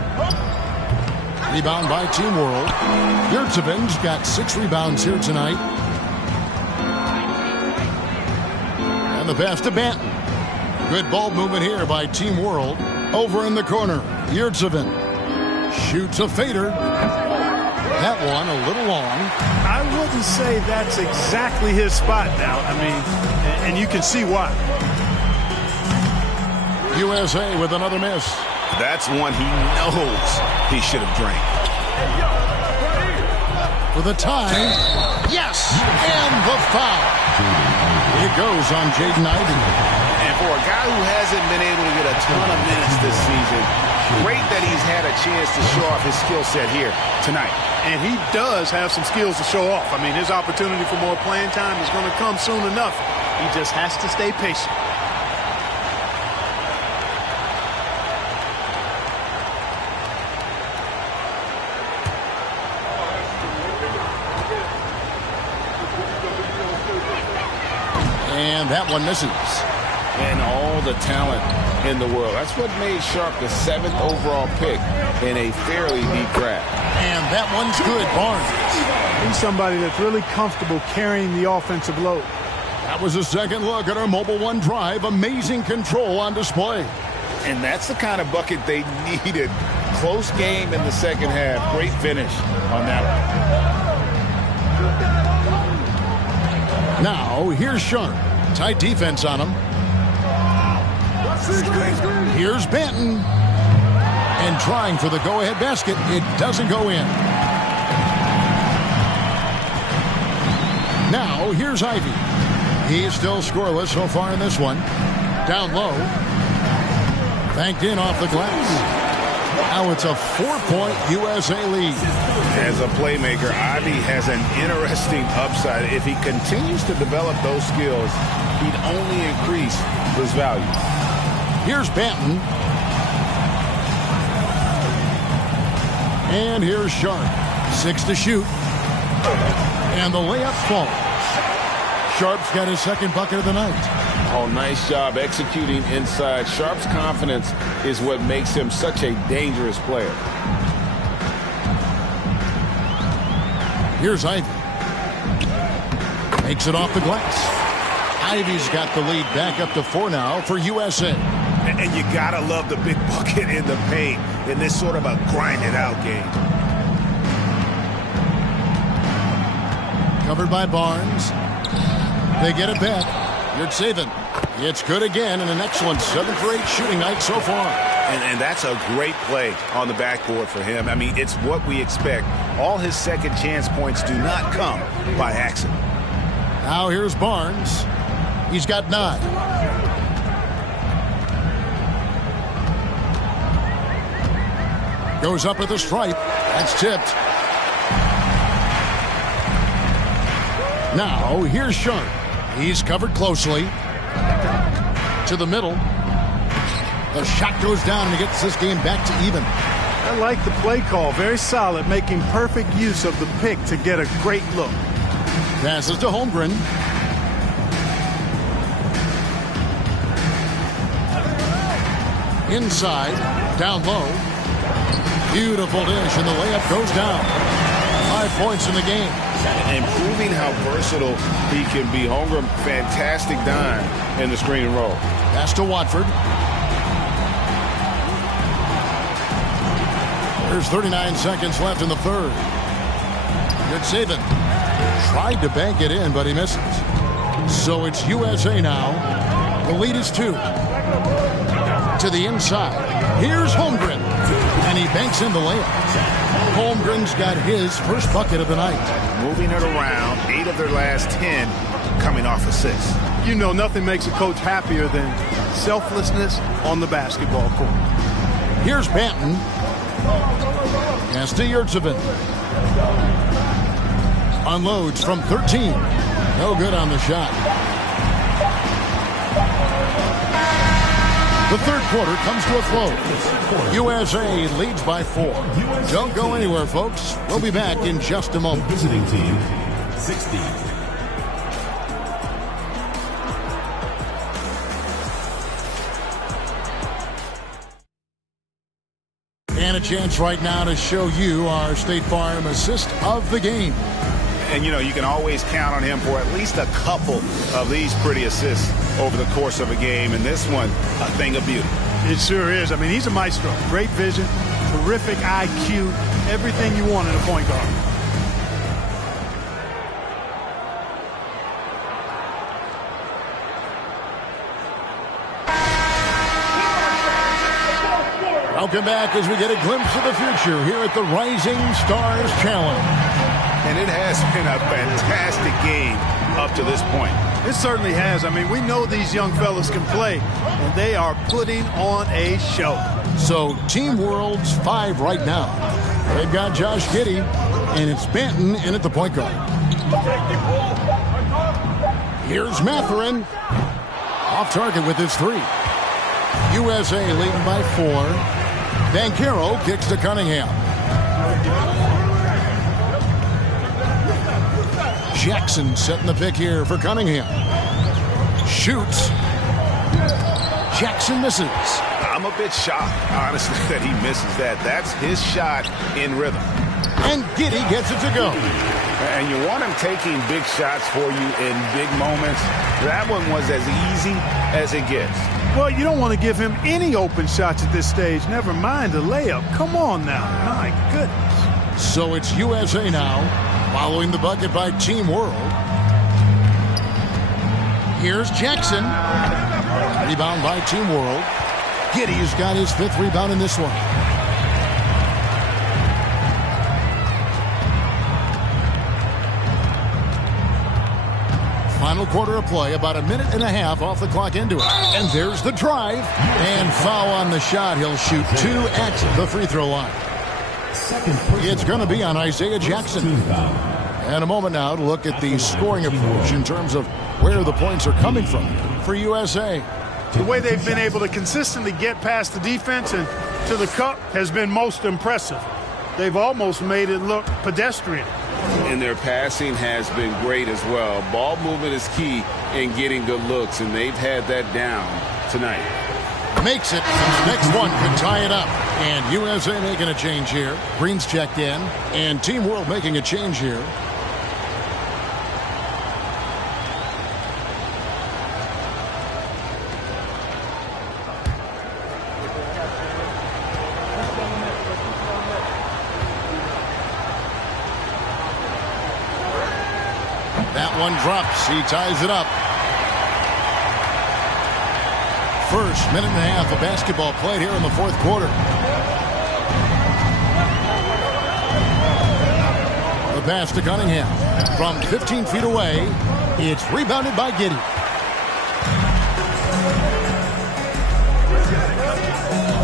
Rebound by Team World. Yurtseven's got 6 rebounds here tonight. And the pass to Banton. Good ball movement here by Team World. Over in the corner, Yurtseven shoots a fader. That one a little long. I wouldn't say that's exactly his spot now. I mean, and you can see why. USA with another miss. That's one he knows he should have drank. For the tie. Yes! And the foul. It goes on Jaden Ivey. And for a guy who hasn't been able to get a ton of minutes this season, great that he's had a chance to show off his skill set here tonight. And he does have some skills to show off. I mean, his opportunity for more playing time is going to come soon enough. He just has to stay patient. And that one misses. And all the talent in the world. That's what made Sharp the 7th overall pick in a fairly deep draft. And that one's good, Barnes. He's somebody that's really comfortable carrying the offensive load. That was a second look at our Mobile One drive. Amazing control on display. And that's the kind of bucket they needed. Close game in the second half. Great finish on that one. Now, here's Sharp. Tight defense on him. Here's Banton. And trying for the go-ahead basket. It doesn't go in. Now, here's Ivey. He's still scoreless so far in this one. Down low. Banked in off the glass. Now it's a 4-point USA lead. As a playmaker, Ivey has an interesting upside. If he continues to develop those skills, he'd only increase his value. Here's Banton. And here's Sharp. 6 to shoot. And the layup falls. Sharp's got his second bucket of the night. Oh, nice job executing inside. Sharp's confidence is what makes him such a dangerous player. Here's Ivey. Makes it off the glass. Ivey's got the lead back up to 4 now for USA. And you gotta love the big bucket in the paint in this sort of a grinded-out game. Covered by Barnes. They get it back. Yurtseven. It's good again, and an excellent 7 for 8 shooting night so far. And that's a great play on the backboard for him. I mean, it's what we expect. All his second chance points do not come by accident. Now here's Barnes. He's got 9. Goes up at the stripe. That's tipped. Now here's Sharp. He's covered closely. To the middle. The shot goes down and he gets this game back to even. I like the play call. Very solid, making perfect use of the pick to get a great look. Passes to Holmgren. Inside. Down low. Beautiful dish, and the layup goes down. 5 points in the game. And proving how versatile he can be. Holmgren, fantastic dime in the screen and roll. Pass to Watford. There's 39 seconds left in the third. Yurtseven tried to bank it in, but he misses. So it's USA now. The lead is 2. To the inside. Here's Holmgren. And he banks in the layup. Holmgren's got his first bucket of the night. Moving it around, 8 of their last 10 coming off assists. You know, nothing makes a coach happier than selflessness on the basketball court. Here's Banton. Pass to Yurtseven. Unloads from 13. No good on the shot. The third quarter comes to a close. USA leads by 4. Don't go anywhere, folks. We'll be back in just a moment. Visiting team, 60. And a chance right now to show you our State Farm assist of the game. And, you know, you can always count on him for at least a couple of these pretty assists over the course of a game. And this one, a thing of beauty. It sure is. I mean, he's a maestro. Great vision, terrific IQ, everything you want in a point guard. Welcome back as we get a glimpse of the future here at the Rising Stars Challenge. And it has been a fantastic game up to this point. It certainly has. I mean, we know these young fellas can play, and they are putting on a show. So, Team World's 5 right now. They've got Josh Giddey, and it's Banton in at the point guard. Here's Mathurin. Off target with his 3. USA leading by 4. Banchero kicks to Cunningham. Jackson setting the pick here for Cunningham. Shoots. Jackson misses. I'm a bit shocked, honestly, that he misses that. That's his shot in rhythm. And Giddey gets it to go. And you want him taking big shots for you in big moments. That one was as easy as it gets. Well, you don't want to give him any open shots at this stage. Never mind a layup. Come on now. My goodness. So it's USA now, following the bucket by Team World. Here's Jackson. Rebound by Team World. Giddey's got his 5th rebound in this one. Final quarter of play, about a minute and a half off the clock into it. And there's the drive. And foul on the shot. He'll shoot 2 at the free throw line. It's going to be on Isaiah Jackson. And a moment now to look at the scoring approach in terms of where the points are coming from for USA. The way they've been able to consistently get past the defense and to the cup has been most impressive. They've almost made it look pedestrian. And their passing has been great as well. Ball movement is key in getting good looks, and they've had that down tonight. Makes it. Next one could tie it up. And USA making a change here. Green's checked in. And Team World making a change here. That one drops. He ties it up. First minute and a half of basketball played here in the 4th quarter. The pass to Cunningham. From 15 feet away, it's rebounded by Giddey.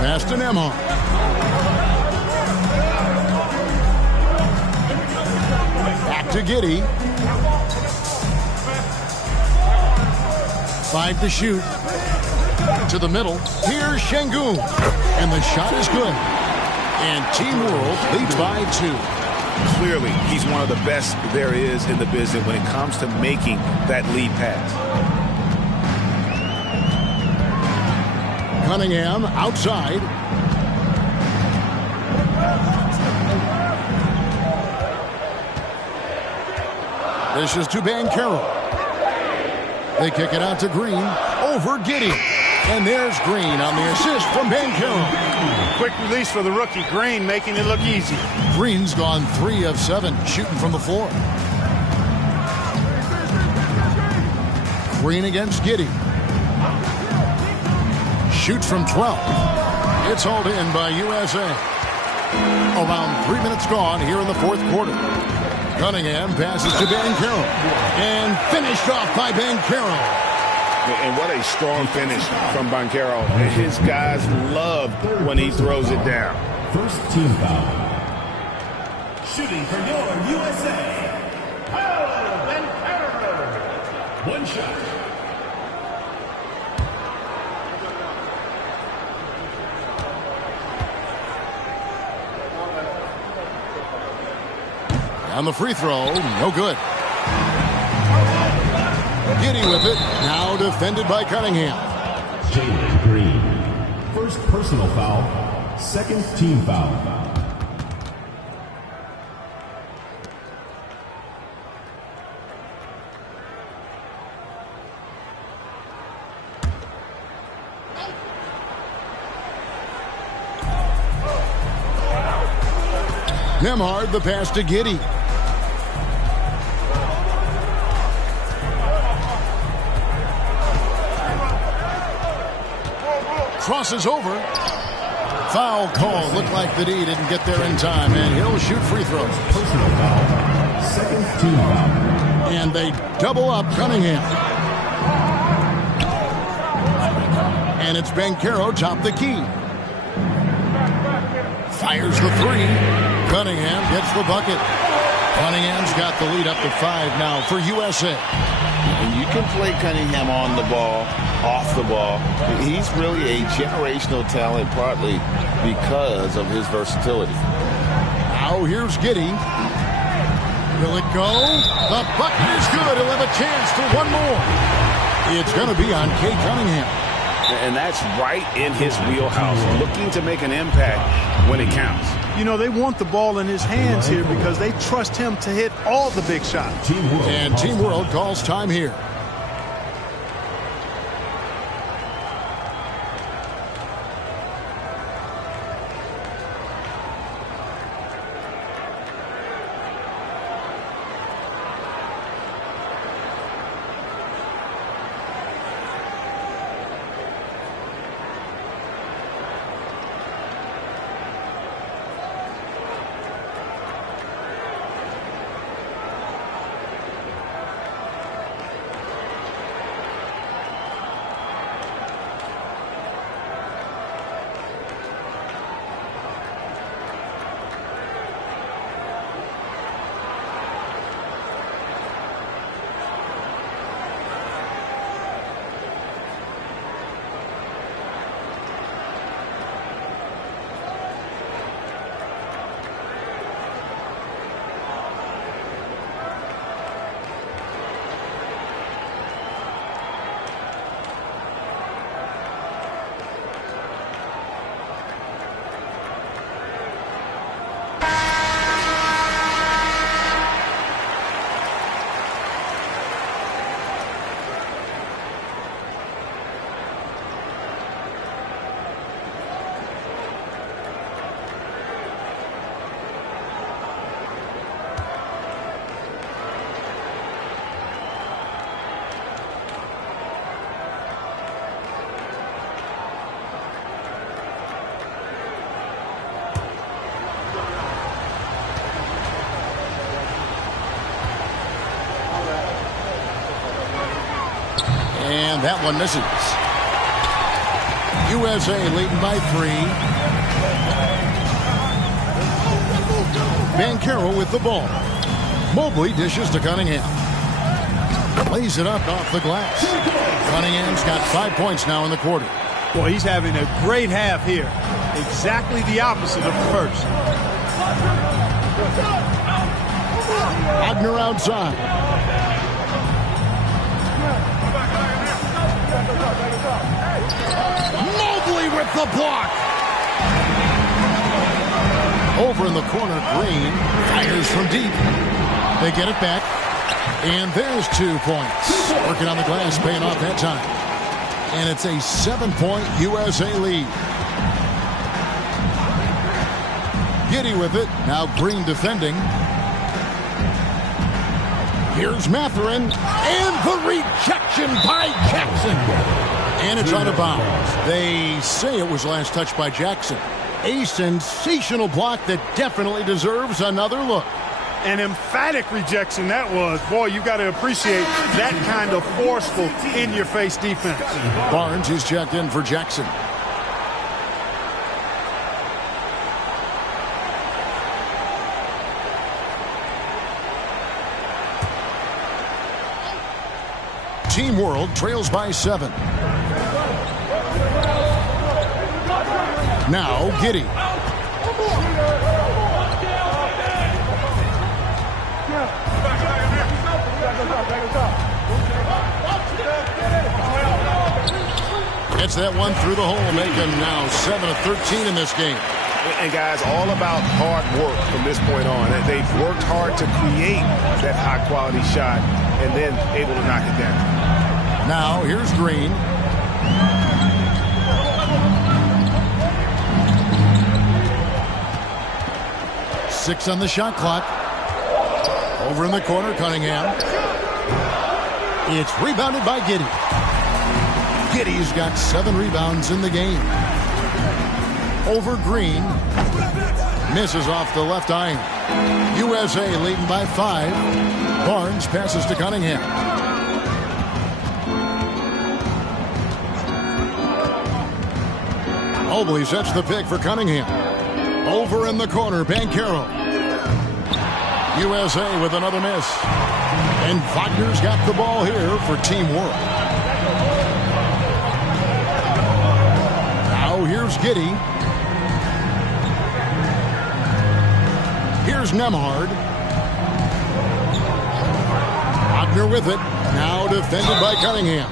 Pass to Nembhard. Back to Giddey. 5 to shoot. To the middle. Here's Şengün. And the shot is good. And Team World leads by 2. Clearly, he's one of the best there is in the business when it comes to making that lead pass. Cunningham outside. This is to Banchero. They kick it out to Green. Over Giddey. And there's Green on the assist from Banchero. Quick release for the rookie. Green making it look easy. Green's gone 3 of 7 shooting from the floor. Green against Giddey. Shoots from 12. It's hauled in by USA. Around 3 minutes gone here in the 4th quarter. Cunningham passes to Banchero. And finished off by Banchero. And what a strong finish from Banchero. His guys love when he throws it down. First team foul. Shooting for your USA. Banchero. One shot. On the free throw, no good. Giddey with it, now defended by Cunningham. Jalen Green. First personal foul Second team foul. Nemhard, the pass to Giddey. Crosses over. Foul call. Looked like the D didn't get there in time, and he'll shoot free throws. Personal foul. Second team foul. And they double up Cunningham. And it's Banchero top the key. Fires the three. Cunningham gets the bucket. Cunningham's got the lead up to 5 now for USA. And you can play Cunningham on the ball, off the ball. He's really a generational talent, partly because of his versatility. Now here's Giddey. Will it go? The bucket is good. He'll have a chance for one more. It's going to be on Kate Cunningham. And that's right in his wheelhouse, looking to make an impact when it counts. You know, they want the ball in his hands here because they trust him to hit all the big shots. And Team World calls time here. And that one misses. USA leading by 3. Banchero with the ball. Mobley dishes to Cunningham. Lays it up off the glass. Cunningham's got 5 points now in the quarter. Boy, he's having a great half here. Exactly the opposite of the first. Wagner outside. Mobley with the block. Over in the corner, Green fires from deep. They get it back. And there's 2 points. Working on the glass, paying off that time. And it's a 7-point USA lead. Giddey with it. Now Green defending. Here's Mathurin. And the rejection by Jackson. And it's out of bounds. They say it was last touched by Jackson. A sensational block that definitely deserves another look. An emphatic rejection that was. Boy, you got to appreciate that kind of forceful, in-your-face defense. Barnes is checked in for Jackson. Team World trails by 7. Now Giddey. Gets that one through the hole, making now 7 of 13 in this game. And guys, all about hard work from this point on. They've worked hard to create that high-quality shot and then able to knock it down. Now, here's Green. Six on the shot clock. Over in the corner, Cunningham. It's rebounded by Giddey. Giddey's got 7 rebounds in the game. Over Green. Misses off the left iron. USA leading by 5. Barnes passes to Cunningham. Mobley sets the pick for Cunningham. Over in the corner, Banchero. USA with another miss. And Wagner's got the ball here for Team World. Now here's Giddey. Here's Nembhard. Wagner with it. Now defended by Cunningham.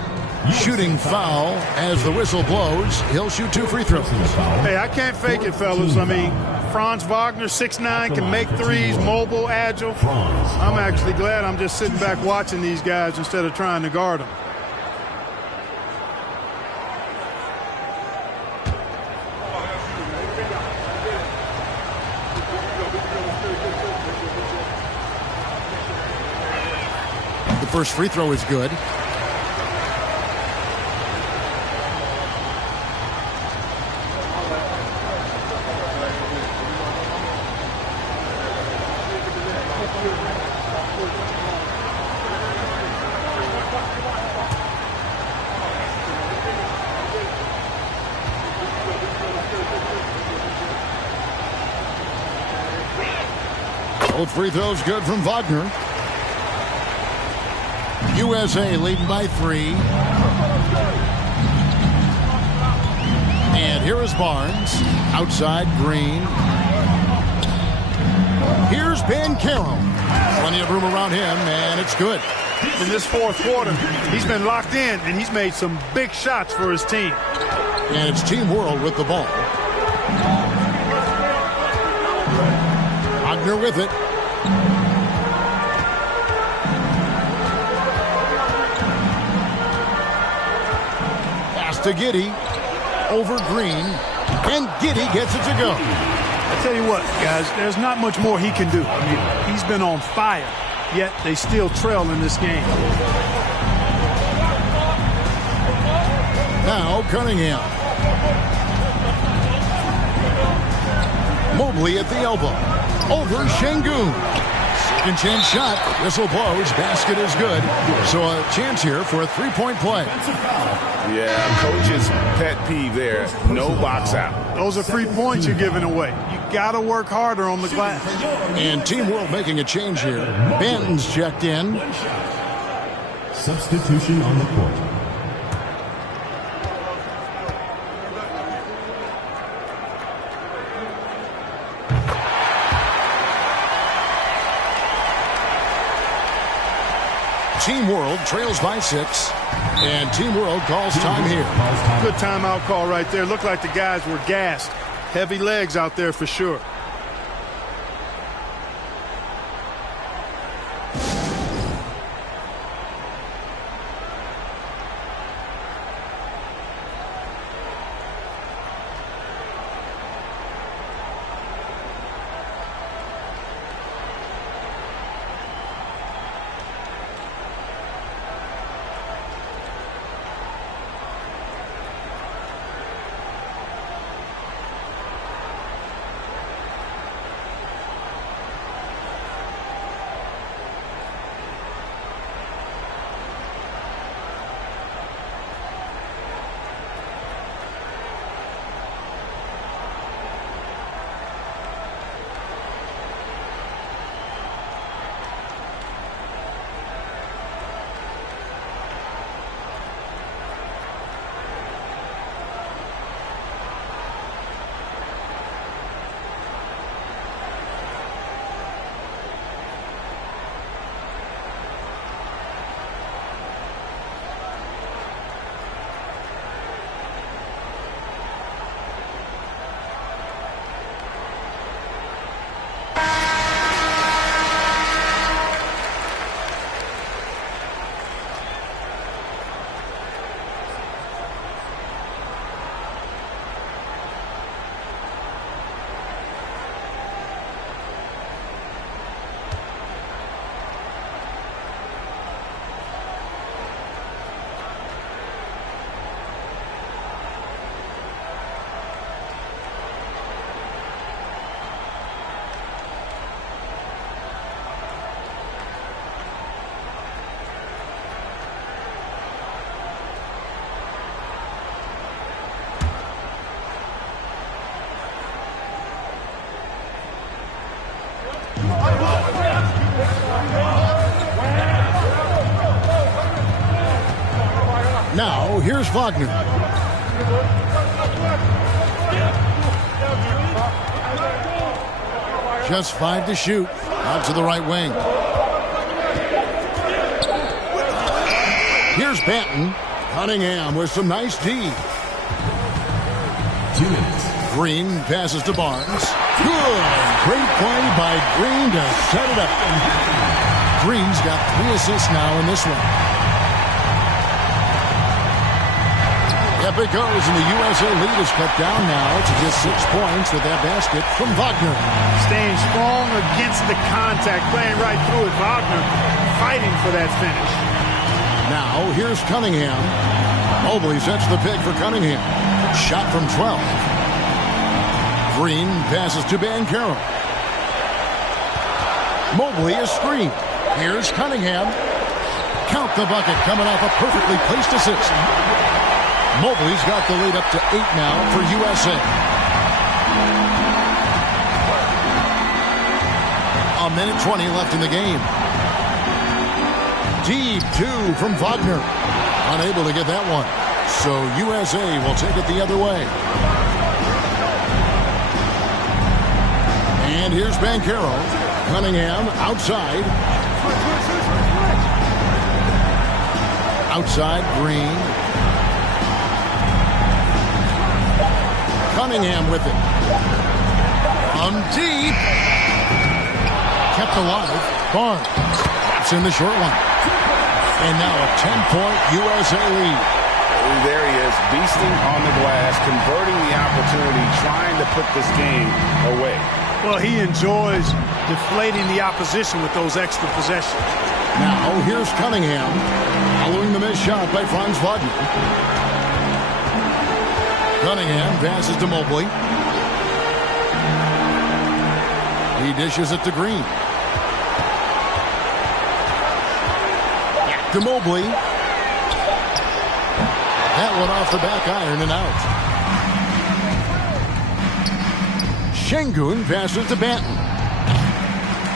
Shooting foul as the whistle blows. He'll shoot 2 free throws. Hey, I can't fake it, fellas. I mean, Franz Wagner, 6'9", can make threes, mobile, agile. I'm actually glad I'm just sitting back watching these guys instead of trying to guard them. The first free throw is good. Both free throws good from Wagner. USA leading by 3. And here is Barnes. Outside, Green. Here's Banchero. Plenty of room around him, and it's good. In this fourth quarter, he's been locked in, and he's made some big shots for his team. And it's Team World with the ball. Wagner with it. Pass to Giddey. Over Green. And Giddey gets it to go. I tell you what, guys, there's not much more he can do. I mean, he's been on fire, yet they still trail in this game. Now Cunningham. Mobley at the elbow. Over Şengün. Second chance shot. Whistle blows. Basket is good. So a chance here for a three-point play. Yeah, coach's pet peeve there. No box out. Those are 3 points you're giving away. You got to work harder on the glass. And Team World making a change here. Banton's checked in. Substitution on the court. Team World trails by 6. And Team World calls time here. Good timeout call right there. Looked like the guys were gassed. Heavy legs out there for sure. Now, here's Wagner. Just 5 to shoot. Out to the right wing. Here's Banton. Cunningham with some nice D. 2 minutes. Green passes to Barnes. Good. Great play by Green to set it up. Green's got 3 assists now in this one. Up it goes, and the USA lead is cut down now to just 6 points with that basket from Wagner. Staying strong against the contact, playing right through it. Wagner fighting for that finish. Now, here's Cunningham. Mobley sets the pick for Cunningham. Shot from 12. Green passes to Banchero. Mobley is screened. Here's Cunningham. Count the bucket coming off a perfectly placed assist. Mobley's got the lead up to 8 now for USA. A minute 20 left in the game. Deep 2 from Wagner. Unable to get that one. So USA will take it the other way. And here's Banchero. Cunningham outside. Outside Green. Cunningham with it. From deep. Kept alive. Barnes. It's in the short one. And now a 10-point USA lead. There he is, beasting on the glass, converting the opportunity, trying to put this game away. Well, he enjoys deflating the opposition with those extra possessions. Now, here's Cunningham. Following the missed shot by Franz Wagner. Cunningham passes to Mobley. He dishes it to Green. Back to Mobley. That one off the back iron and out. Şengün passes to Banton.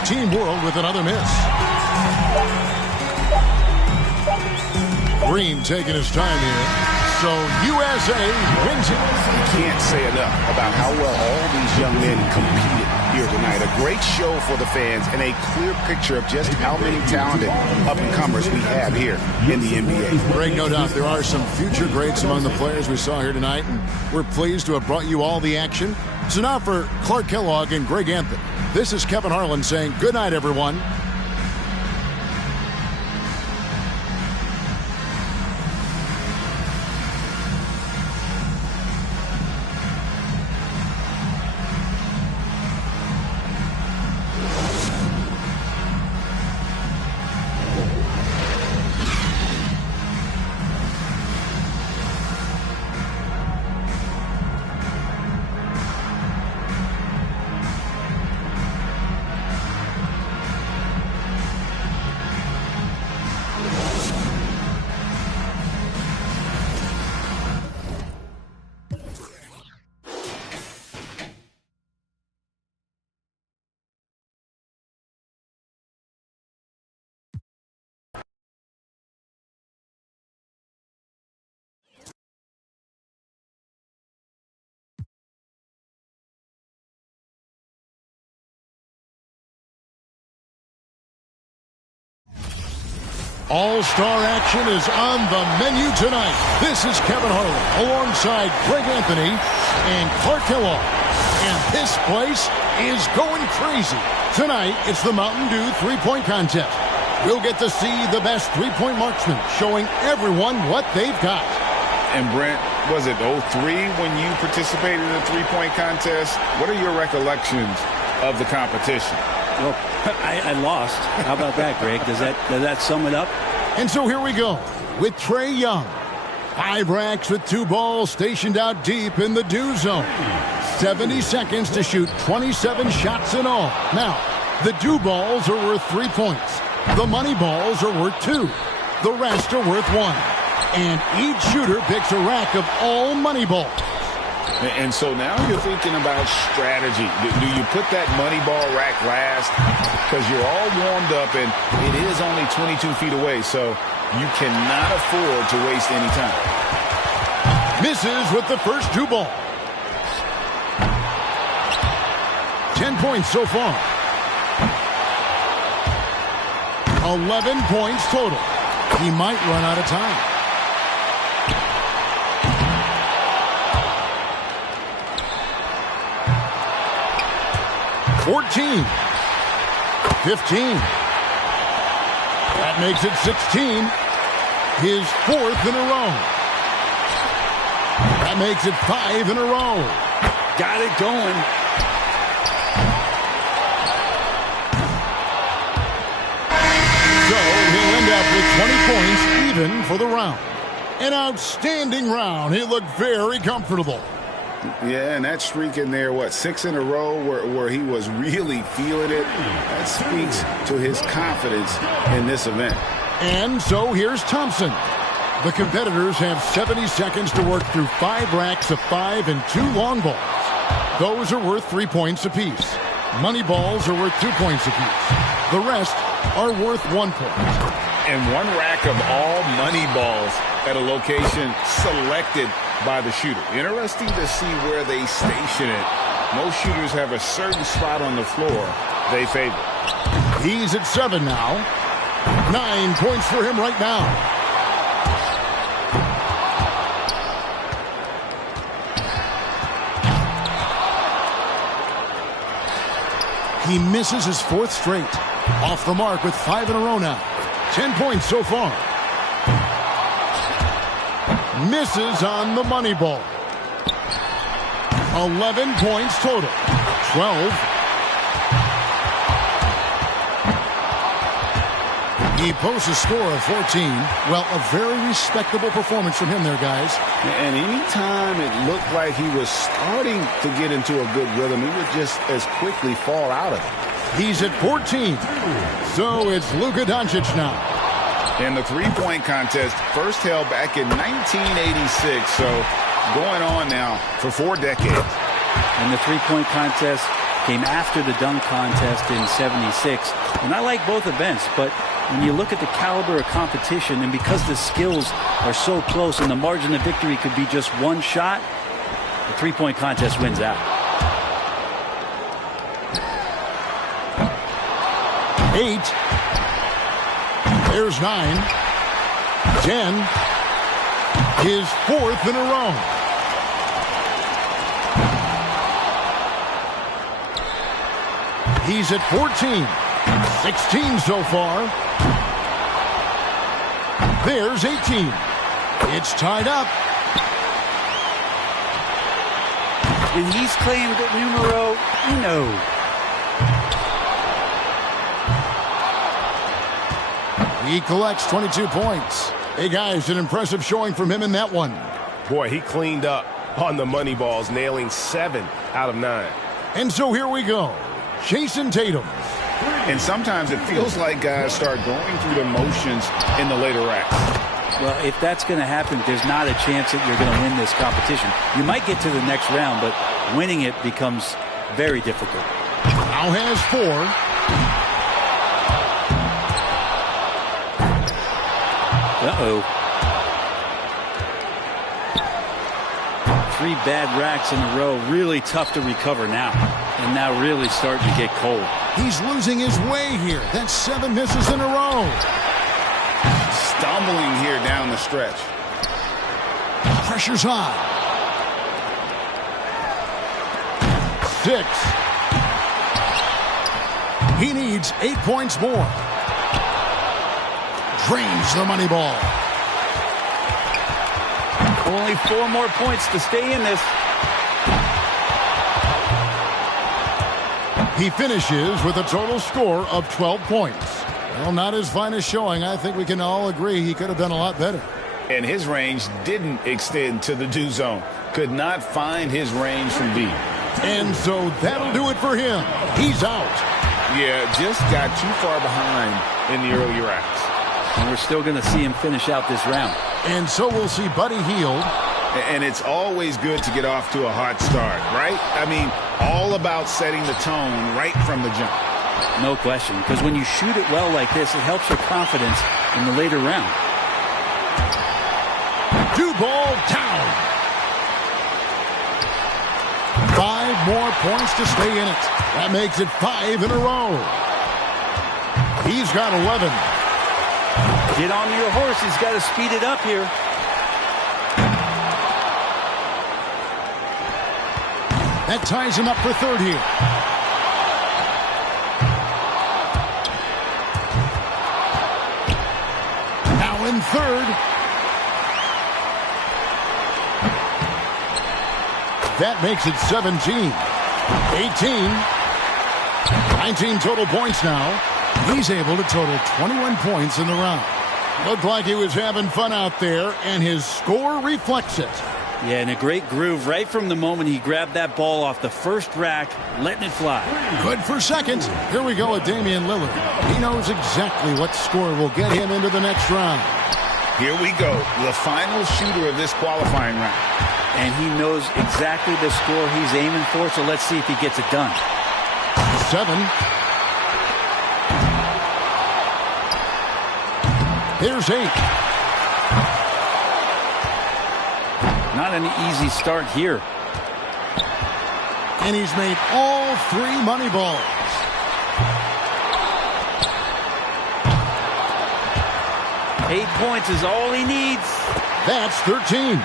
Team World with another miss. Green taking his time here. So USA wins it. You can't say enough about how well all these young men competed here tonight. A great show for the fans and a clear picture of just how many talented up-and-comers we have here in the NBA. Greg, no doubt there are some future greats among the players we saw here tonight, and we're pleased to have brought you all the action. So now for Clark Kellogg and Greg Anthony, this is Kevin Harlan saying good night, everyone. All-star action is on the menu tonight. This is Kevin Harlan alongside Greg Anthony and Clark Kellogg. And this place is going crazy. Tonight, it's the Mountain Dew three-point contest. We'll get to see the best three-point marksmen showing everyone what they've got. And Brent, was it 03 when you participated in the three-point contest? What are your recollections of the competition? Well, I lost. How about that, Greg? Does that sum it up? And so here we go with Trae Young. 5 racks with 2 balls stationed out deep in the Dew zone. 70 seconds to shoot 27 shots in all. Now, the Dew balls are worth 3 points. The money balls are worth 2. The rest are worth 1. And each shooter picks a rack of all money balls. And so now you're thinking about strategy. Do you put that money ball rack last? Because you're all warmed up, and it is only 22 feet away, so you cannot afford to waste any time. Misses with the first 2 balls. 10 points so far. 11 points total. He might run out of time. 14. 15. That makes it 16. His 4th in a row. That makes it 5 in a row. Got it going. So he'll end up with 20 points even for the round. An outstanding round. He looked very comfortable. Yeah, and that streak in there, 6 in a row where he was really feeling it. That speaks to his confidence in this event. And so here's Thompson. The competitors have 70 seconds to work through 5 racks of 5 and 2 long balls. Those are worth 3 points apiece. Money balls are worth 2 points apiece. The rest are worth 1 point. And 1 rack of all money balls at a location selected by the shooter. Interesting to see where they station it. Most shooters have a certain spot on the floor they favor. He's at 7 now. 9 points for him right now. He misses his 4th straight. Off the mark with 5 in a row now. 10 points so far. Misses on the money ball. 11 points total. 12. He posts a score of 14. Well, a very respectable performance from him there, guys. And anytime it looked like he was starting to get into a good rhythm, he would just as quickly fall out of it. He's at 14. So it's Luka Doncic now. And the three-point contest first held back in 1986, so going on now for 4 decades. And the three-point contest came after the dunk contest in '76. And I like both events, but when you look at the caliber of competition, and because the skills are so close and the margin of victory could be just 1 shot, the three-point contest wins out. 8. There's 9. 10. His 4th in a row. He's at 14. 16 so far. There's 18. It's tied up. And he's claimed it numero uno. He collects 22 points. Hey, guys, an impressive showing from him in that one. Boy, he cleaned up on the money balls, nailing 7 out of 9. And so here we go. Jason Tatum. And sometimes it feels like guys start going through the motions in the later racks. Well, if that's going to happen, there's not a chance that you're going to win this competition. You might get to the next round, but winning it becomes very difficult. Now has 4. Uh-oh. 3 bad racks in a row. Really tough to recover now. And now really starting to get cold. He's losing his way here. That's 7 misses in a row. Stumbling here down the stretch. Pressure's on. 6. He needs 8 points more. Drains the money ball. Only 4 more points to stay in this. He finishes with a total score of 12 points. Well, not his finest showing. I think we can all agree he could have done a lot better. And his range didn't extend to the do zone. Could not find his range from deep. And so that'll do it for him. He's out. Yeah, just got too far behind in the early racks. And we're still going to see him finish out this round. And so we'll see Buddy Hield, And it's always good to get off to a hot start, right? I mean, all about setting the tone right from the jump. No question, because when you shoot it well like this, it helps your confidence in the later round. 2-ball down. 5 more points to stay in it. That makes it 5 in a row. He's got 11. Get on your horse. He's got to speed it up here. That ties him up for third here. Now in third. That makes it 17. 18. 19 total points now. He's able to total 21 points in the round. Looked like he was having fun out there, and his score reflects it. Yeah, in a great groove right from the moment he grabbed that ball off the first rack, letting it fly. Good for second. Here we go with Damian Lillard. He knows exactly what score will get him into the next round. Here we go, the final shooter of this qualifying round. And he knows exactly the score he's aiming for, so let's see if he gets it done. 7. Here's 8. Not an easy start here. And he's made all 3 money balls. Eight points is all he needs. That's 13.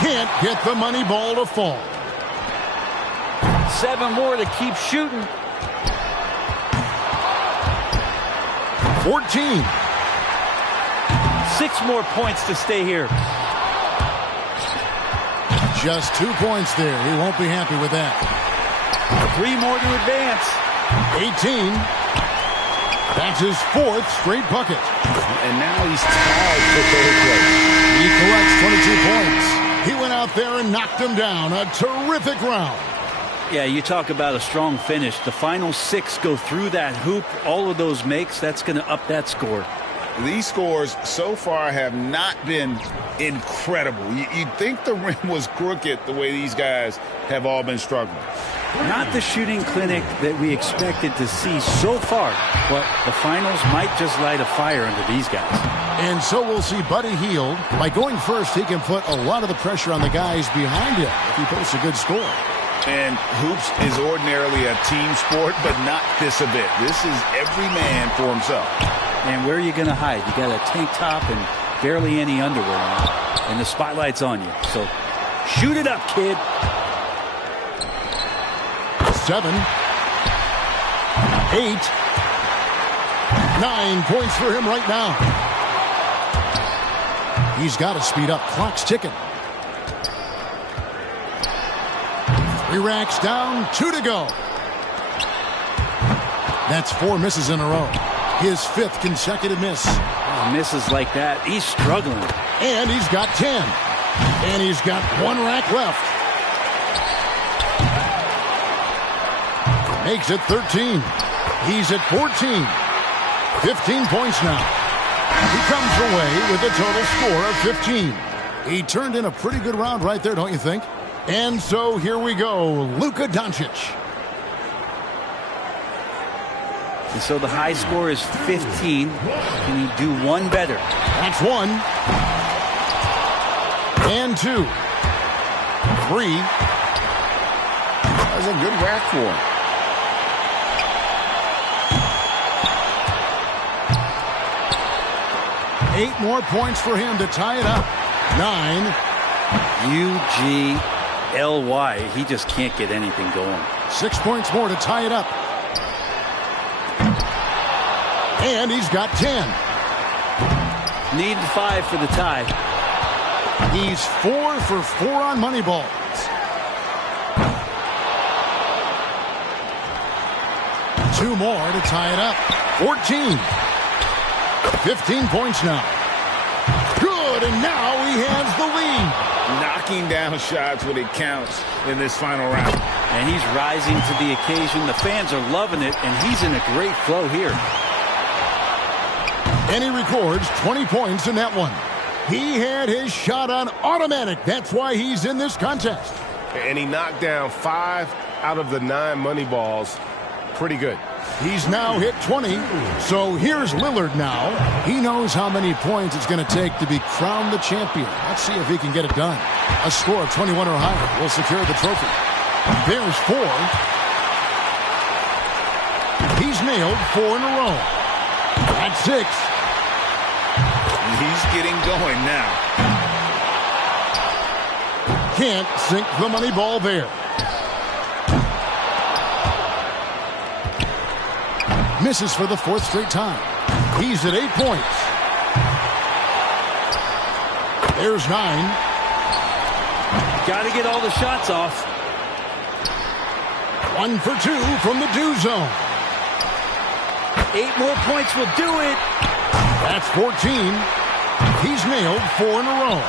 Can't get the money ball to fall. 7 more to keep shooting. 14. 6 more points to stay here. Just 2 points there. He won't be happy with that. 3 more to advance. 18. That's his 4th straight bucket. And now he's tied for third place. He collects 22 points. He went out there and knocked him down. A terrific round. Yeah, you talk about a strong finish. The final 6 go through that hoop. All of those makes, that's going to up that score. These scores so far have not been incredible. You'd think the rim was crooked the way these guys have all been struggling. Not the shooting clinic that we expected to see so far, but the finals might just light a fire under these guys. And so we'll see Buddy Hield. By going first, he can put a lot of the pressure on the guys behind him if he posts a good score. And hoops is ordinarily a team sport, but not this a bit. This is every man for himself. And where are you going to hide? You got a tank top and barely any underwear on, and the spotlight's on you. So shoot it up, kid. 7. 8. 9 points for him right now. He's got to speed up. Clock's ticking. 3 racks down, 2 to go. That's 4 misses in a row. His 5th consecutive miss. Misses like that, he's struggling. And he's got 10. And he's got 1 rack left. Makes it 13. He's at 14. 15 points now. He comes away with a total score of 15. He turned in a pretty good round right there, don't you think? And so here we go, Luka Doncic. And so the high score is 15. Can he do one better? That's 1. And 2. 3. That's a good rack for him. 8 more points for him to tie it up. 9. UGLY. He just can't get anything going. 6 points more to tie it up. And he's got 10. Need 5 for the tie. He's 4 for 4 on money balls. Two more to tie it up. 14. 15 points now. Good, and now he has the lead. Knocking down shots when it counts in this final round. And he's rising to the occasion. The fans are loving it, and he's in a great flow here. And he records 20 points in that one. He had his shot on automatic. That's why he's in this contest. And he knocked down 5 out of the 9 money balls. Pretty good. He's now hit 20. So here's Lillard now. He knows how many points it's going to take to be crowned the champion. Let's see if he can get it done. A score of 21 or higher will secure the trophy. There's 4. He's nailed 4 in a row. That's 6. He's getting going now. Can't sink the money ball there. Misses for the 4th straight time. He's at 8 points. There's 9. Got to get all the shots off. 1 for 2 from the do zone. 8 more points will do it. That's 14. He's nailed 4 in a row.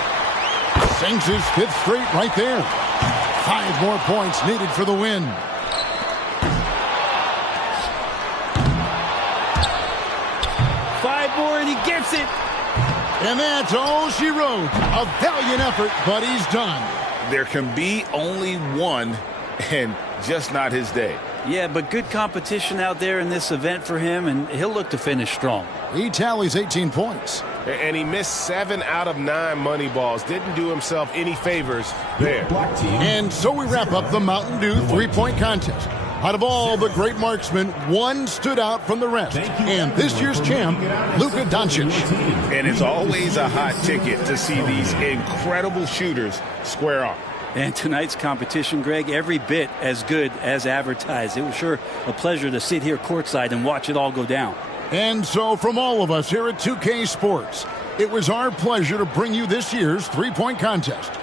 Sinks his 5th straight right there. 5 more points needed for the win. More and he gets it. And that's all she wrote. A valiant effort, but he's done. There can be only one, and just not his day. Yeah, but good competition out there in this event for him, and he'll look to finish strong. He tallies 18 points. And he missed 7 out of 9 money balls. Didn't do himself any favors there. And so we wrap up the Mountain Dew 3-point contest. Out of all the great marksmen, one stood out from the rest. And this year's champ, Luka Doncic. And it's always a hot ticket to see these incredible shooters square off. And tonight's competition, Greg, every bit as good as advertised. It was sure a pleasure to sit here courtside and watch it all go down. And so from all of us here at 2K Sports, it was our pleasure to bring you this year's 3-point contest.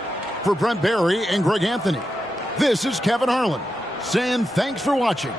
For Brent Barry and Greg Anthony, this is Kevin Harlan saying thanks for watching.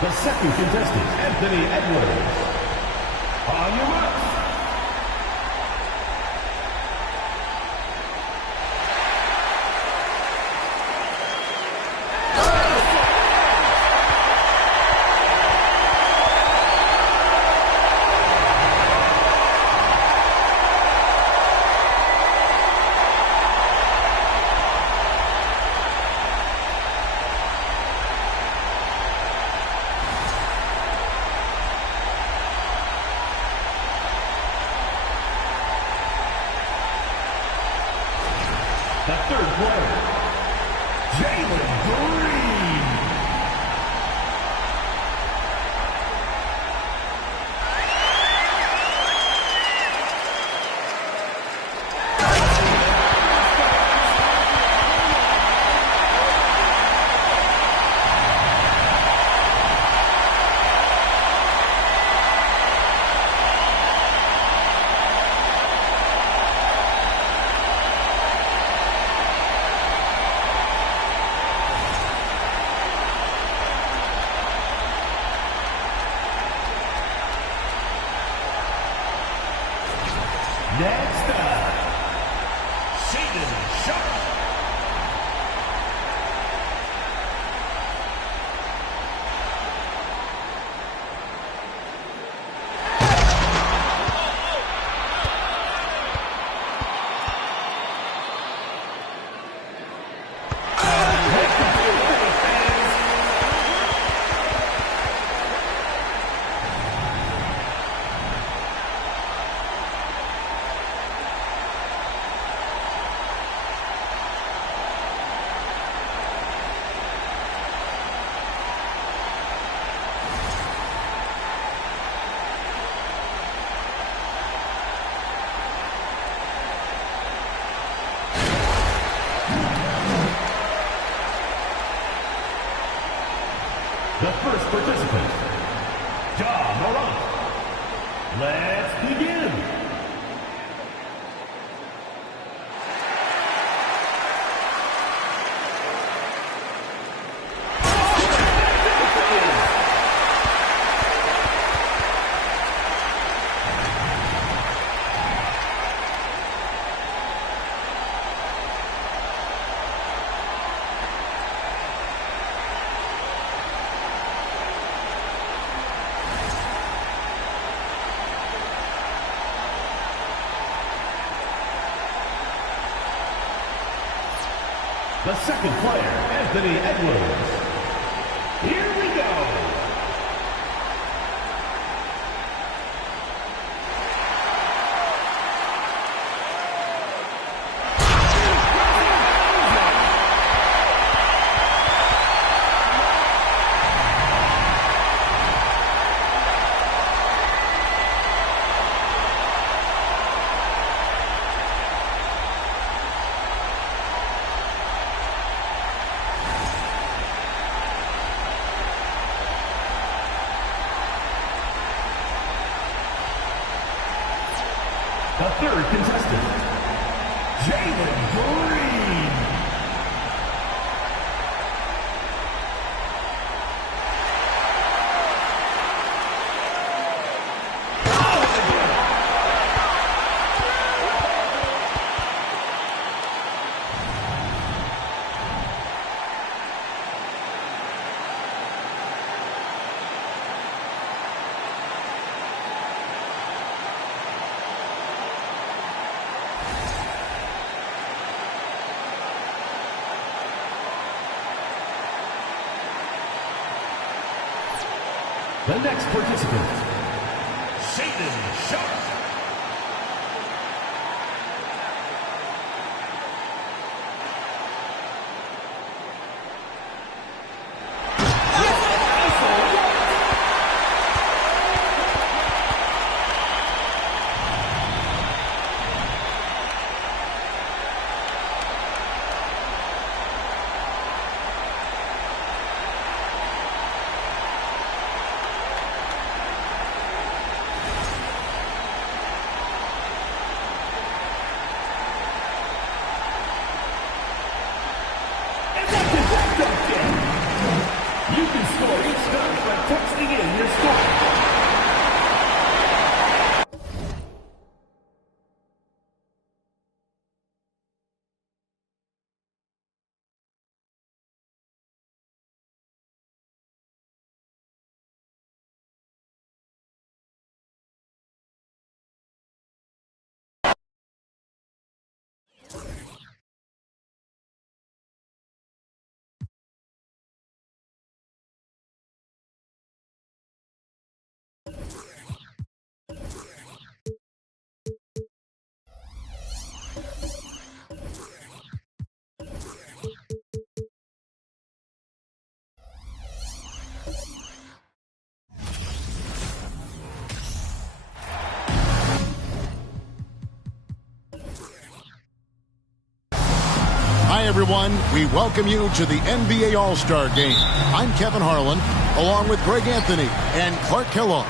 The second contestant, Anthony Edwards. On your marks. The third player, Jalen Green. Next up, Shaden Sharp. The first participant, Ja Morant. Let's begin. The second player, Anthony Edwards. Here we go. The third contestant, Jalen Green. The next participant, Shaden Sharp. You can score each time by texting in your score. Hi, everyone. We welcome you to the NBA All-Star Game. I'm Kevin Harlan, along with Greg Anthony and Clark Kellogg.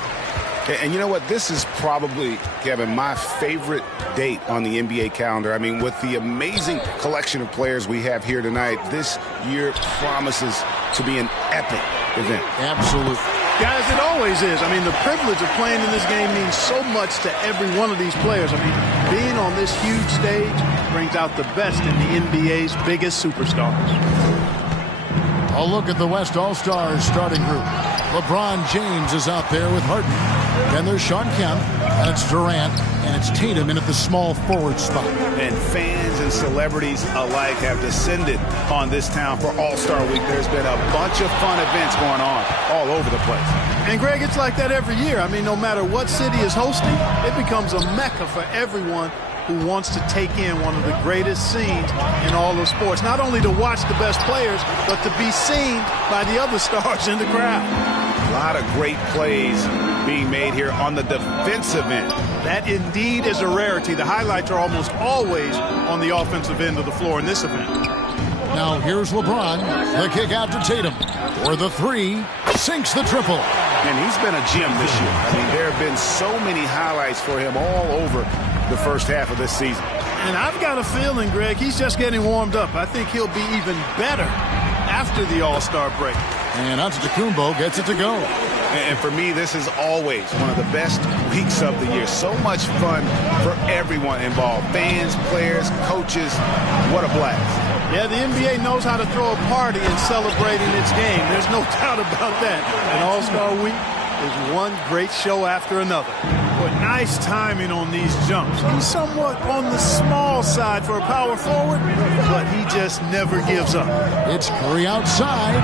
And you know what? This is probably, Kevin, my favorite date on the NBA calendar. I mean, with the amazing collection of players we have here tonight, this year promises to be an epic event. Absolutely. Guys, it always is. I mean, the privilege of playing in this game means so much to every one of these players. I mean, being on this huge stage brings out the best in the NBA's biggest superstars. A look at the West All-Stars starting group. LeBron James is out there with Harden. Then there's Shawn Kemp, and it's Durant, and it's Tatum in at the small forward spot. And fans and celebrities alike have descended on this town for All-Star Week. There's been a bunch of fun events going on all over the place. And, Greg, it's like that every year. I mean, no matter what city is hosting, it becomes a mecca for everyone who wants to take in one of the greatest scenes in all of sports. Not only to watch the best players, but to be seen by the other stars in the crowd. A lot of great plays being made here on the defensive end. That indeed is a rarity. The highlights are almost always on the offensive end of the floor in this event. Now here's LeBron. The kick out to Tatum. For the three. Sinks the triple. And he's been a gem this year. I mean, there have been so many highlights for him all over the first half of this season. And I've got a feeling, Greg, he's just getting warmed up. I think he'll be even better after the All-Star break. And Antetokounmpo gets it to go. And for me, this is always one of the best weeks of the year. So much fun for everyone involved. Fans, players, coaches. What a blast. Yeah, the NBA knows how to throw a party in celebrating its game. There's no doubt about that. And All-Star Week is one great show after another. But nice timing on these jumps. He's somewhat on the small side for a power forward, but he just never gives up. It's Curry outside.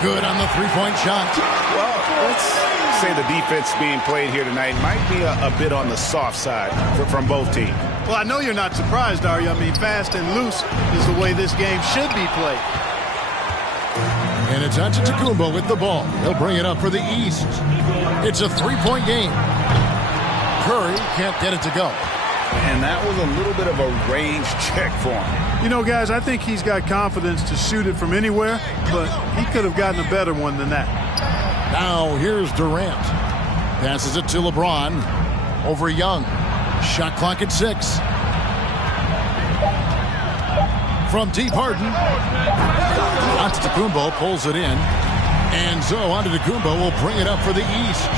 Good on the three-point shot. Well, let's say the defense being played here tonight might be a bit on the soft side from both teams. Well, I know you're not surprised, are you? I mean, fast and loose is the way this game should be played. And it's Antetokounmpo with the ball. He'll bring it up for the East. It's a three-point game. Curry can't get it to go. And that was a little bit of a range check for him. You know, guys, I think he's got confidence to shoot it from anywhere, but he could have gotten a better one than that. Now here's Durant. Passes it to LeBron. Over Young. Shot clock at 6. From deep, Harden. Antetokounmpo pulls it in. And so Antetokounmpo will bring it up for the East.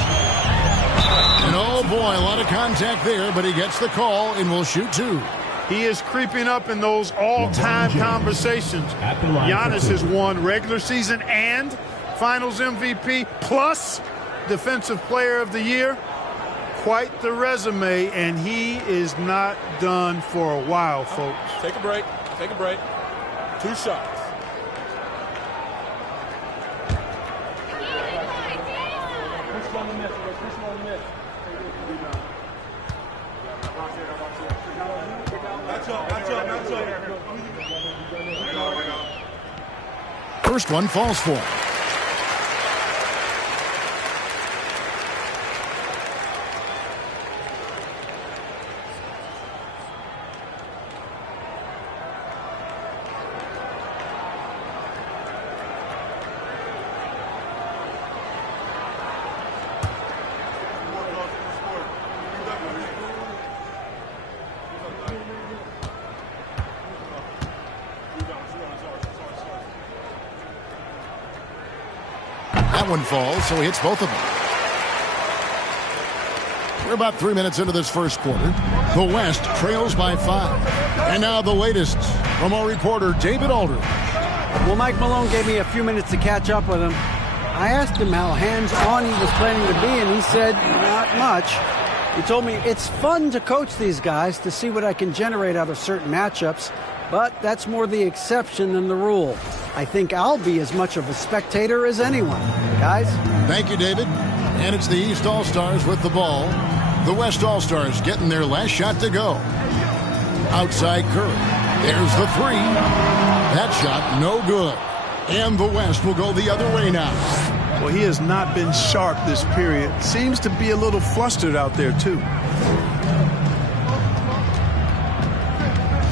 And oh boy, a lot of contact there, but he gets the call and will shoot 2. He is creeping up in those all-time conversations. Giannis has won regular season and Finals MVP plus Defensive Player of the Year. Quite the resume, and he is not done for a while, folks. Take a break. Take a break. 2 shots. First one falls for him. That one falls, so he hits both of them. We're about 3 minutes into this first quarter. The West trails by 5. And now the latest from our reporter, David Aldridge. Well, Mike Malone gave me a few minutes to catch up with him. I asked him how hands-on he was planning to be, and he said, not much. He told me it's fun to coach these guys to see what I can generate out of certain matchups, but that's more the exception than the rule. I think I'll be as much of a spectator as anyone. Guys? Thank you, David. And it's the East All-Stars with the ball. The West All-Stars getting their last shot to go. Outside Curry. There's the three. That shot no good. And the West will go the other way now. Well, he has not been sharp this period. Seems to be a little flustered out there, too.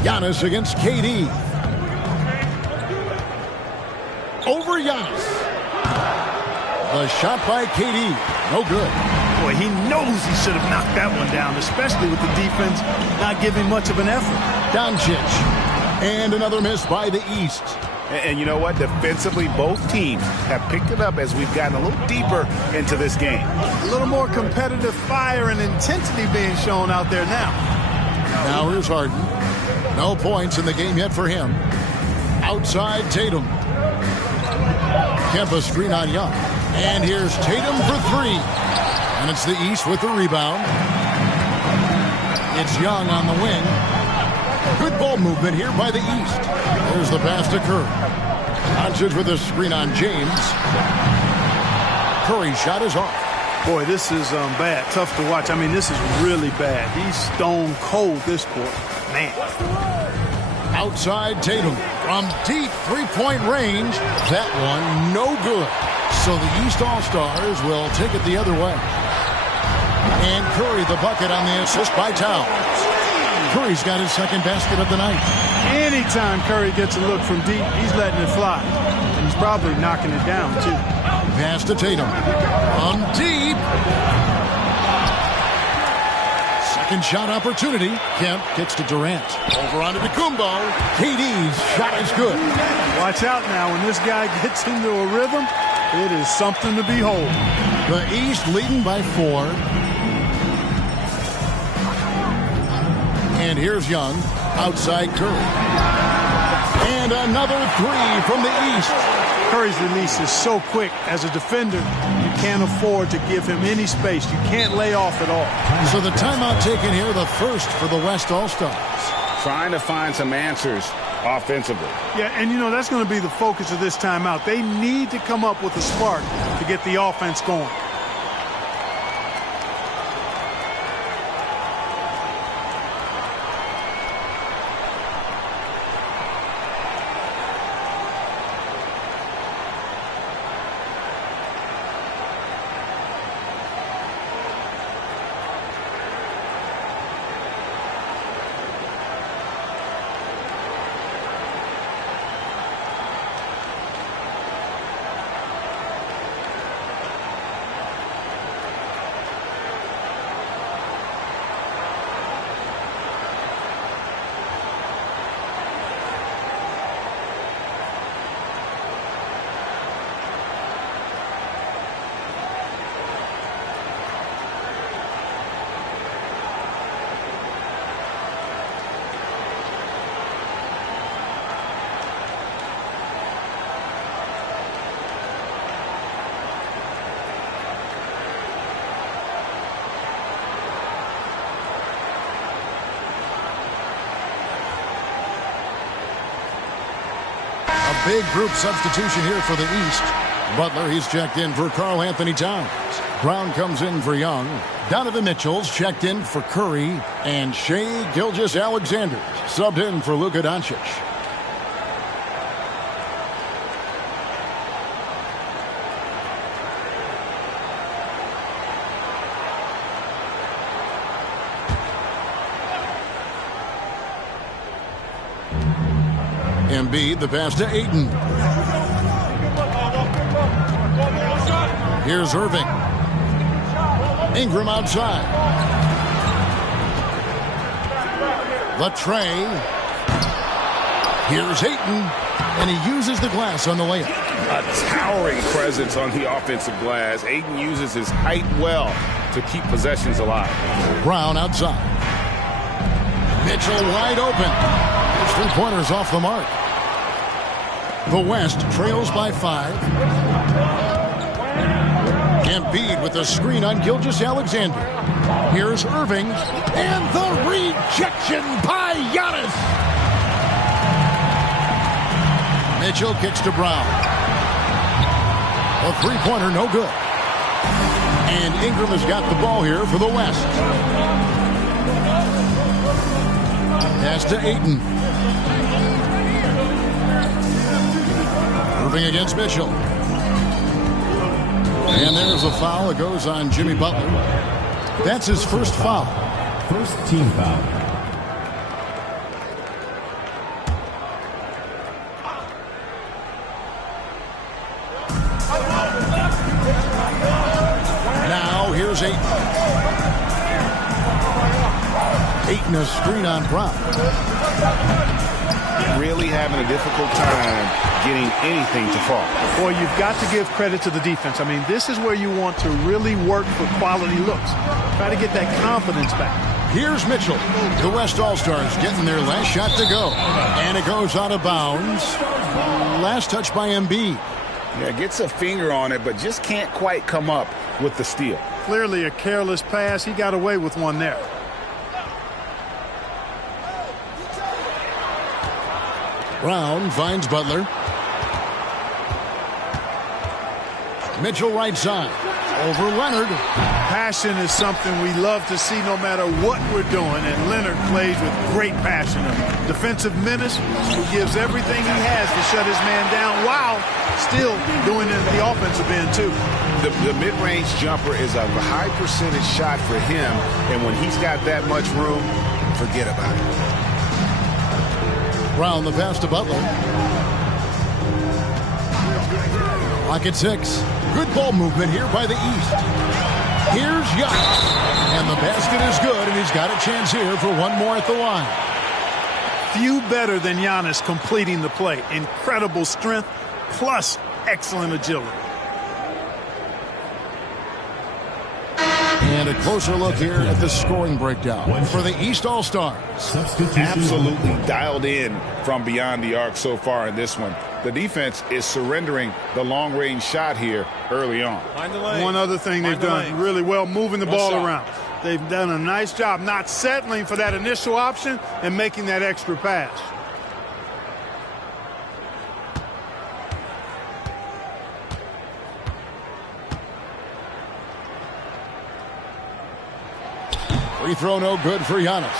Giannis against KD. Over Giannis. The shot by KD. No good. Boy, he knows he should have knocked that one down, especially with the defense not giving much of an effort. Doncic. And another miss by the East. And you know what? Defensively, both teams have picked it up as we've gotten a little deeper into this game. A little more competitive fire and intensity being shown out there now. Now here's Harden. No points in the game yet for him. Outside Tatum. Kemba screen on Young. And here's Tatum for three. And it's the East with the rebound. It's Young on the wing. Good ball movement here by the East. There's the pass to Curry. Doncic with a screen on James. Curry's shot is off. Boy, this is bad. Tough to watch. I mean, this is really bad. He's stone cold this quarter. Man. Outside Tatum from deep three-point range. That one no good. So the East All-Stars will take it the other way. And Curry the bucket on the assist by Towns. Curry's got his second basket of the night. Anytime Curry gets a look from deep, he's letting it fly. And he's probably knocking it down, too. Pass to Tatum. From deep. Second shot opportunity. Kemp kicks to Durant. Over onto Kumbo. KD's shot is good. Watch out now. When this guy gets into a rhythm, it is something to behold. The East leading by 4. And here's Young. Outside Curry. And another three from the East. Curry's release is so quick. As a defender, you can't afford to give him any space. You can't lay off at all. So the timeout taken here, the first for the West All-Stars. Trying to find some answers offensively. Yeah, and you know, that's going to be the focus of this timeout. They need to come up with a spark to get the offense going. Big group substitution here for the East. Butler, he's checked in for Karl Anthony Towns. Brown comes in for Young. Donovan Mitchell's checked in for Curry. And Shai Gilgeous-Alexander subbed in for Luka Doncic. Embiid, the pass to Ayton. Here's Irving. Ingram outside. The tray. Here's Ayton. And he uses the glass on the layup. A towering presence on the offensive glass. Ayton uses his height well to keep possessions alive. Brown outside. Mitchell wide open. His three-pointer's off the mark. The West trails by 5. Embiid with a screen on Gilgeous-Alexander. Here's Irving. And the rejection by Giannis. Mitchell kicks to Brown. A three-pointer, no good. And Ingram has got the ball here for the West. Pass to Ayton. Irving against Mitchell. And there's a foul. It goes on Jimmy Butler. That's his first foul. First team foul. Now here's Ayton. Ayton a screen on Brown. Really having a difficult time getting anything to fall. Boy, you've got to give credit to the defense. I mean, this is where you want to really work for quality looks. Try to get that confidence back. Here's Mitchell. The West All-Stars getting their last shot to go. And it goes out of bounds. Last touch by Embiid. Yeah, gets a finger on it, but just can't quite come up with the steal. Clearly a careless pass. He got away with one there. Brown finds Butler. Mitchell right side. Over Leonard. Passion is something we love to see no matter what we're doing, and Leonard plays with great passion. A defensive menace who gives everything he has to shut his man down while still doing it at the offensive end, too. The mid-range jumper is a high percentage shot for him, and when he's got that much room, forget about it. Brown the pass to Butler. Clock at 6. Good ball movement here by the East. Here's Giannis. And the basket is good, and he's got a chance here for one more at the line. Few better than Giannis completing the play. Incredible strength, plus excellent agility. And a closer look here at the scoring breakdown for the East All-Stars. Absolutely dialed in from beyond the arc so far in this one. The defense is surrendering the long-range shot here early on. One other thing they've done really well, moving the ball around. They've done a nice job not settling for that initial option and making that extra pass. Free throw no good for Giannis.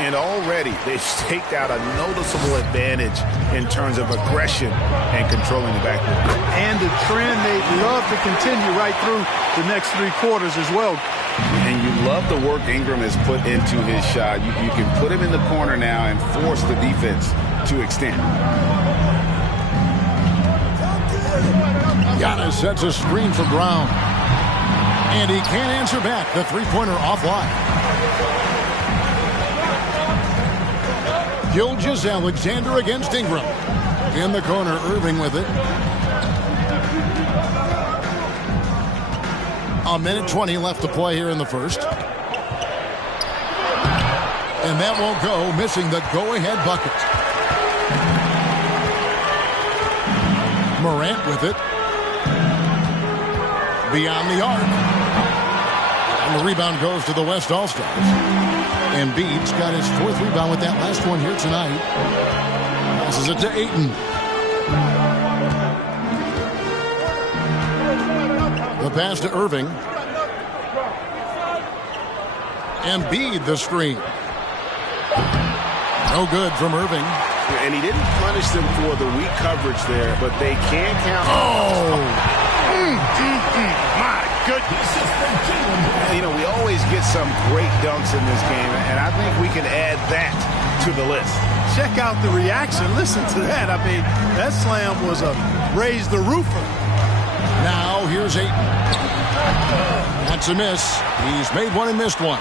And already they've staked out a noticeable advantage in terms of aggression and controlling the backcourt. And a trend they'd love to continue right through the next 3 quarters as well. And you love the work Ingram has put into his shot. You can put him in the corner now and force the defense to extend. Giannis sets a screen for Brown. And he can't answer back. The three-pointer offline. Gilgeous-Alexander against Ingram. In the corner, Irving with it. A minute 20 left to play here in the first. And that won't go, missing the go-ahead bucket. Morant with it. Beyond the arc. And the rebound goes to the West All-Stars. Embiid's got his 4th rebound with that last one here tonight. Passes it to Ayton. The pass to Irving. Embiid the screen. No good from Irving. And he didn't punish them for the weak coverage there, but they can count. Oh! My goodness. You know, we always get some great dunks in this game, and I think we can add that to the list. Check out the reaction. Listen to that. I mean, that slam was a raise the roofer. Now here's Ayton. That's a miss. He's made one and missed one.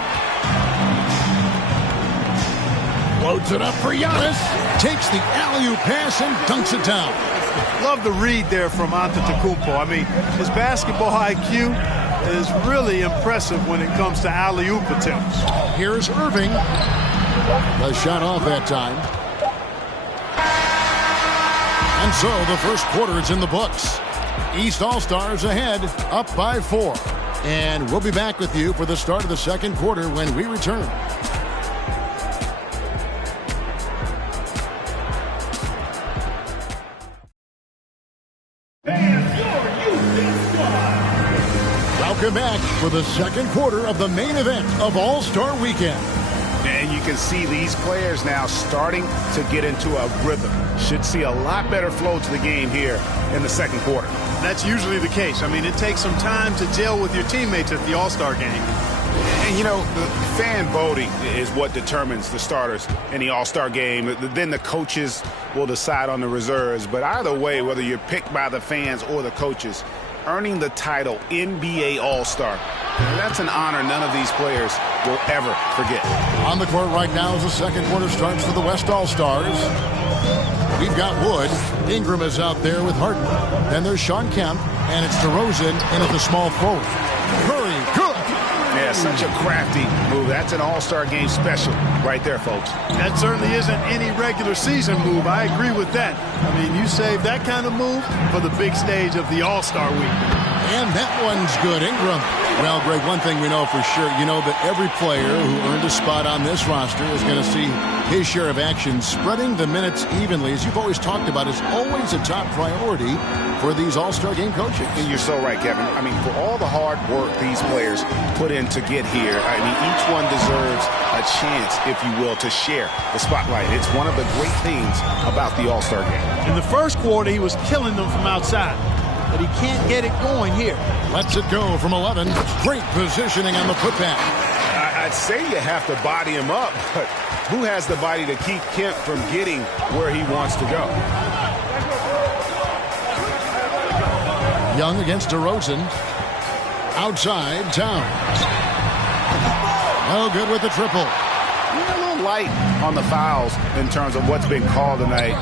Loads it up for Giannis. Takes the alley-oop pass and dunks it down. Love the read there from Antetokounmpo. I mean, his basketball IQ is really impressive when it comes to alley-oop attempts. Here's Irving. The shot off that time. And so the first quarter is in the books. East All-Stars ahead, up by 4. And we'll be back with you for the start of the second quarter when we return. Welcome back for the second quarter of the main event of All-Star Weekend. And you can see these players now starting to get into a rhythm. Should see a lot better flow to the game here in the second quarter. That's usually the case. I mean, it takes some time to gel with your teammates at the All-Star game. And, you know, the fan voting is what determines the starters in the All-Star game. Then the coaches will decide on the reserves. But either way, whether you're picked by the fans or the coaches, earning the title NBA All-Star, that's an honor none of these players will ever forget. On the court right now as the second quarter starts for the West All-Stars. We've got Wood. Ingram is out there with Harden. Then there's Sean Kemp, and it's DeRozan in at the small forward. Curry, good. Yeah, such a crafty move. That's an All-Star game special right there, folks. That certainly isn't any regular season move. I agree with that. I mean, you save that kind of move for the big stage of the All-Star week. And that one's good. Ingram. Well, Greg, one thing we know for sure, you know that every player who earned a spot on this roster is going to see his share of action. Spreading the minutes evenly, as you've always talked about, is always a top priority for these All-Star game coaches. And you're so right, Kevin. I mean, for all the hard work these players put in to get here, I mean, each one deserves a chance, if you will, to share the spotlight. It's one of the great things about the All-Star game. In the first quarter, he was killing them from outside, but he can't get it going here. Lets it go from 11. Great positioning on the putback. I'd say you have to body him up, but who has the body to keep Kemp from getting where he wants to go? Young against DeRozan. Outside, Towns. Oh, good with the triple. A little light on the fouls in terms of what's been called tonight,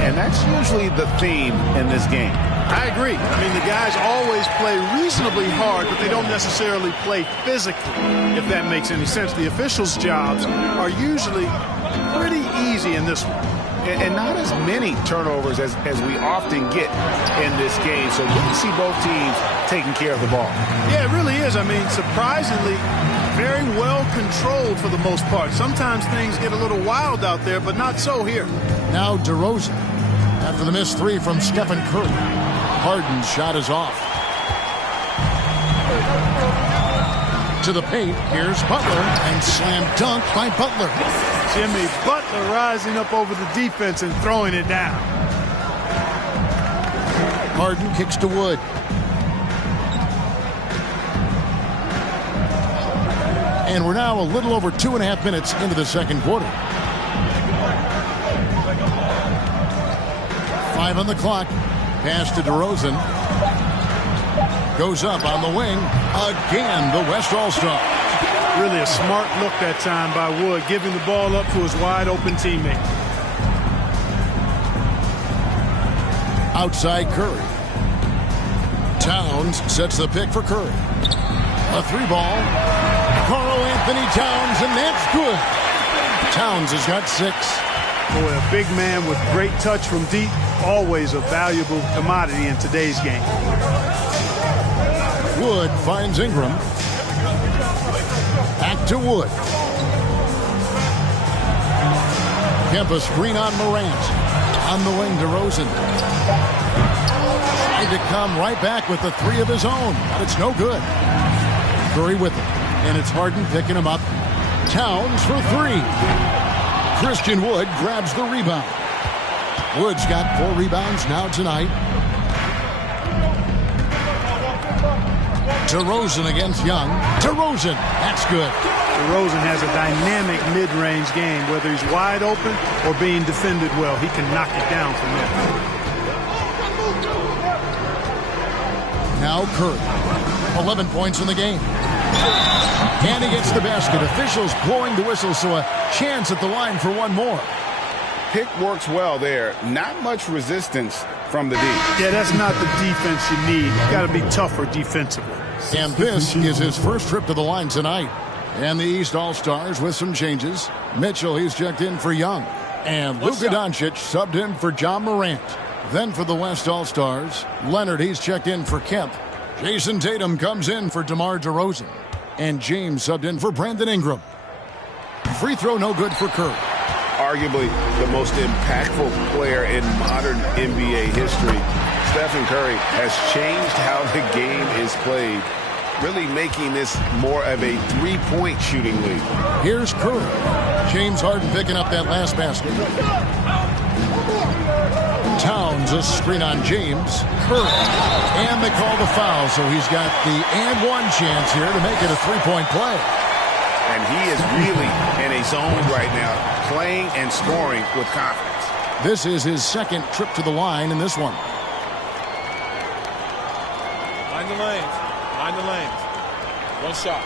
and that's usually the theme in this game. I agree. I mean, the guys always play reasonably hard, but they don't necessarily play physically, if that makes any sense. The officials' jobs are usually pretty easy in this one. And not as many turnovers as we often get in this game. So good to see both teams taking care of the ball. Yeah, it really is. I mean, surprisingly, very well controlled for the most part. Sometimes things get a little wild out there, but not so here. Now DeRozan after the missed three from Stephen Curry. Harden's shot is off. To the paint, here's Butler, and slam dunk by Butler. Jimmy Butler rising up over the defense and throwing it down. Harden kicks to Wood. And we're now a little over 2.5 minutes into the second quarter. 5 on the clock. Pass to DeRozan. Goes up on the wing. Again, the West All-Star. Really a smart look that time by Wood, giving the ball up to his wide-open teammate. Outside Curry. Towns sets the pick for Curry. A 3-ball. Karl Anthony Towns, and that's good. Towns has got 6. Boy, a big man with great touch from deep, always a valuable commodity in today's game. Wood finds Ingram. Back to Wood. Kemp a screen on Morant. On the wing, DeRozan. Trying to come right back with the 3 of his own, but it's no good. Curry with it, and it's Harden picking him up. Towns for 3. Christian Wood grabs the rebound. Wood's got 4 rebounds now tonight. DeRozan against Young. DeRozan, that's good. DeRozan has a dynamic mid-range game. Whether he's wide open or being defended well, he can knock it down from there. Now Curry. 11 points in the game. And he gets the basket. Officials blowing the whistle, so a chance at the line for one more. Pick works well there. Not much resistance from the D. Yeah, that's not the defense you need. You got to be tougher defensively. And this is his first trip to the line tonight. And the East All-Stars with some changes. Mitchell, he's checked in for Young. And Luka Doncic subbed in for John Morant. Then for the West All-Stars, Leonard, he's checked in for Kemp. Jason Tatum comes in for DeMar DeRozan. And James subbed in for Brandon Ingram. Free throw no good for Curry. Arguably the most impactful player in modern NBA history. Stephen Curry has changed how the game is played, really making this more of a three-point shooting league. Here's Curry. James Harden picking up that last basket. Towns, a screen on James. Curry. And they call the foul, so he's got the and one chance here to make it a three-point play. And he is really in a zone right now, playing and scoring with confidence. This is his second trip to the line in this one. Mind the lanes. Mind the lanes. One shot.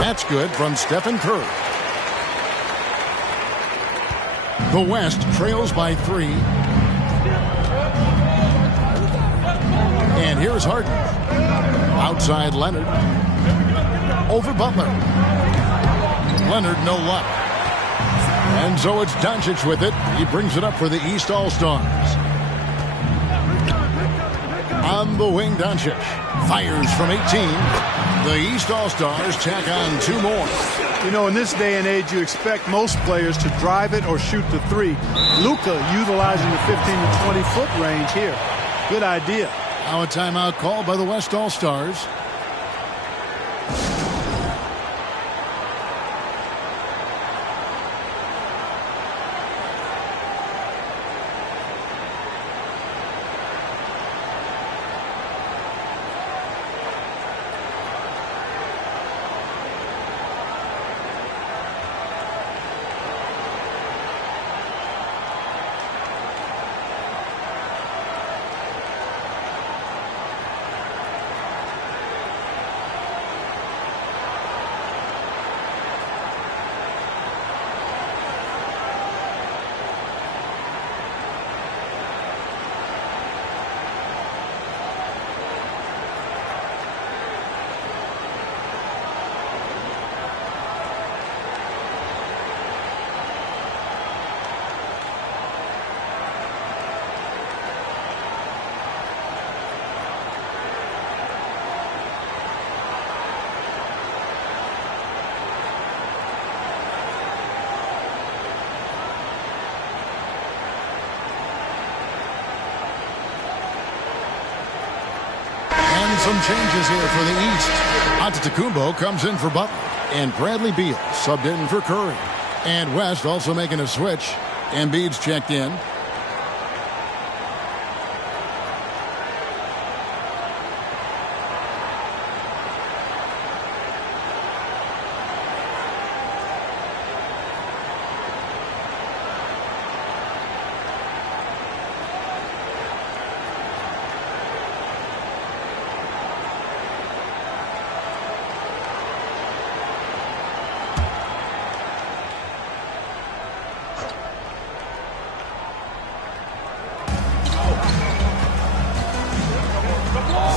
That's good from Stephen Curry. The West trails by 3. And here's Harden. Outside Leonard. Over Butler. Leonard, no luck. And so it's Doncic with it. He brings it up for the East All-Stars. On the wing, Doncic fires from 18. The East All-Stars tack on 2 more. You know, in this day and age, you expect most players to drive it or shoot the 3. Luka utilizing the 15 to 20-foot range here. Good idea. Now a timeout called by the West All-Stars. Some changes here for the East. Antetokounmpo comes in for Butler. And Bradley Beal subbed in for Curry. And West also making a switch. Embiid's checked in.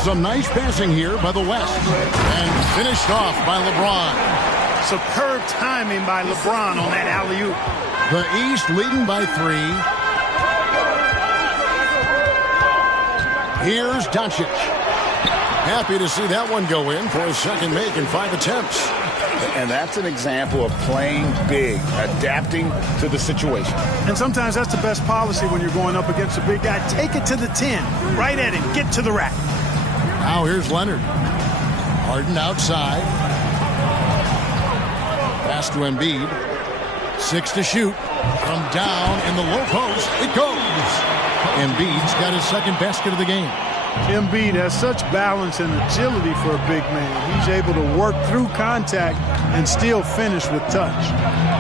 Some nice passing here by the West. And finished off by LeBron. Superb timing by LeBron on that alley-oop. The East leading by 3. Here's Doncic. Happy to see that one go in for a second make in 5 attempts. And that's an example of playing big, adapting to the situation. And sometimes that's the best policy when you're going up against a big guy. Take it to the 10. Right at him. Get to the rack. Now here's Leonard. Harden outside. Pass to Embiid. 6 to shoot. From down in the low post. It goes. Embiid's got his second basket of the game. Embiid has such balance and agility for a big man. He's able to work through contact and still finish with touch.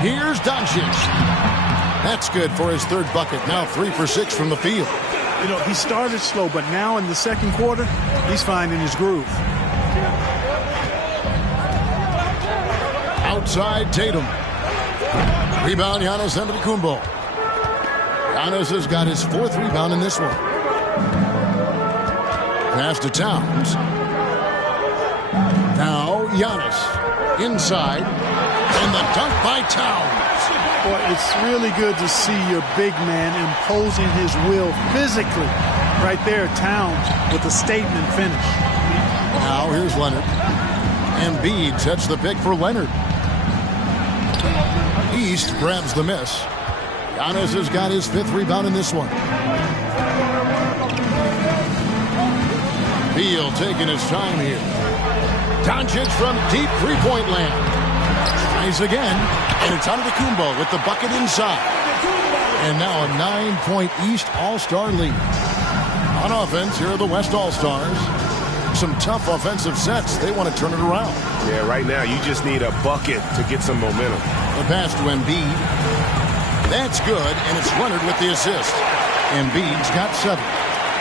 Here's Doncic. That's good for his third bucket. Now 3 for 6 from the field. You know, he started slow, but now in the second quarter, he's finding his groove. Outside Tatum. Rebound Giannis Antetokounmpo. Giannis has got his 4th rebound in this one. Pass to Towns. Now Giannis inside, and the dunk by Towns. Boy, it's really good to see your big man imposing his will physically. Right there, Towns with a statement finish. Now here's Leonard. Embiid sets the pick for Leonard. East grabs the miss. Giannis has got his 5th rebound in this one. Beal taking his time here. Doncic from deep three-point land. Tries again, and it's Antetokounmpo with the bucket inside. And now a 9-point East All-Star lead. On offense, here are the West All-Stars. Some tough offensive sets. They want to turn it around. Yeah, right now you just need a bucket to get some momentum. The pass to Embiid. That's good, and it's Leonard with the assist. Embiid's got 7.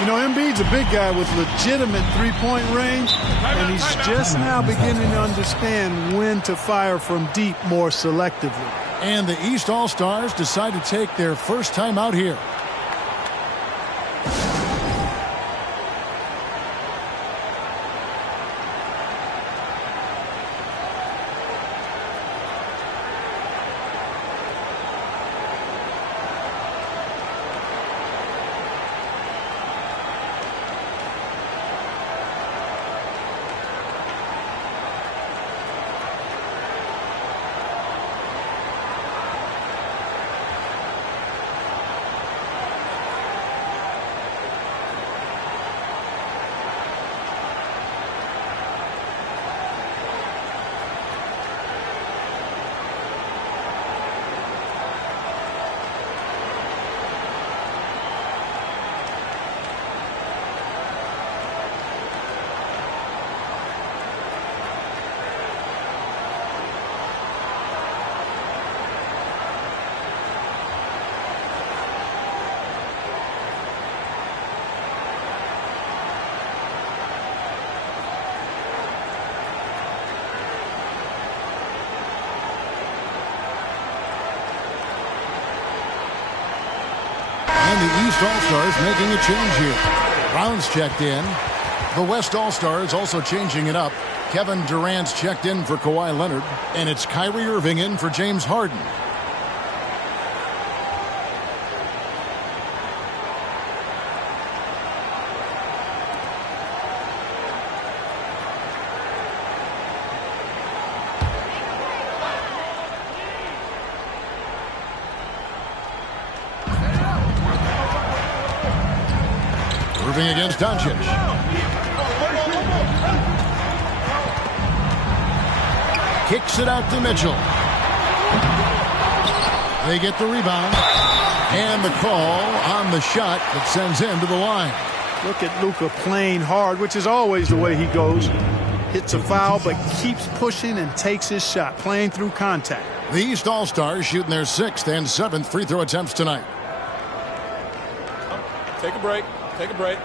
You know, Embiid's a big guy with legitimate three-point range, and he's just now beginning to understand when to fire from deep more selectively. And the East All-Stars decide to take their first time out here. And the East All-Stars making a change here. Brown's checked in. The West All-Stars also changing it up. Kevin Durant's checked in for Kawhi Leonard. And it's Kyrie Irving in for James Harden. Irving against Doncic. Kicks it out to Mitchell. They get the rebound. And the call on the shot that sends him to the line. Look at Luka playing hard, which is always the way he goes. Hits a foul, but keeps pushing and takes his shot, playing through contact. The East All-Stars shooting their 6th and 7th free throw attempts tonight. Take a break. Take a break.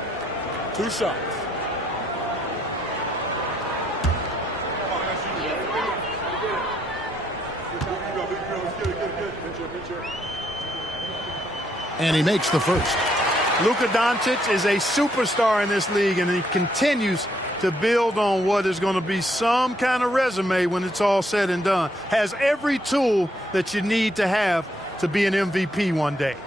2 shots. And he makes the first. Luka Doncic is a superstar in this league, and he continues to build on what is going to be some kind of resume when it's all said and done. Has every tool that you need to have to be an MVP one day.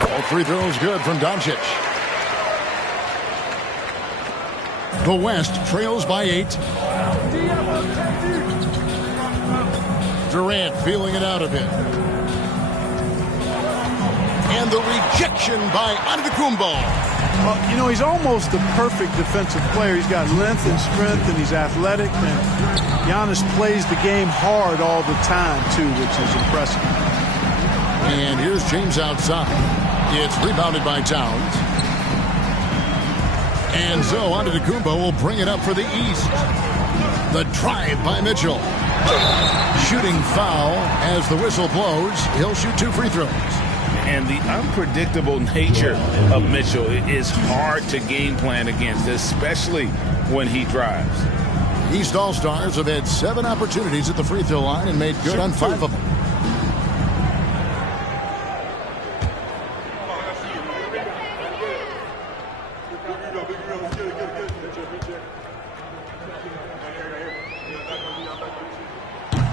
All free throws good from Doncic. The West trails by 8. Durant feeling it out a bit. And the rejection by Antetokounmpo. Well, you know, he's almost the perfect defensive player. He's got length and strength, and he's athletic. And Giannis plays the game hard all the time, too, which is impressive. And here's James outside. It's rebounded by Towns. And so Antetokounmpo will bring it up for the East. The drive by Mitchell. Shooting foul as the whistle blows. He'll shoot 2 free throws. And the unpredictable nature of Mitchell is hard to game plan against, especially when he drives. East All-Stars have had 7 opportunities at the free throw line and made good on 5 of them.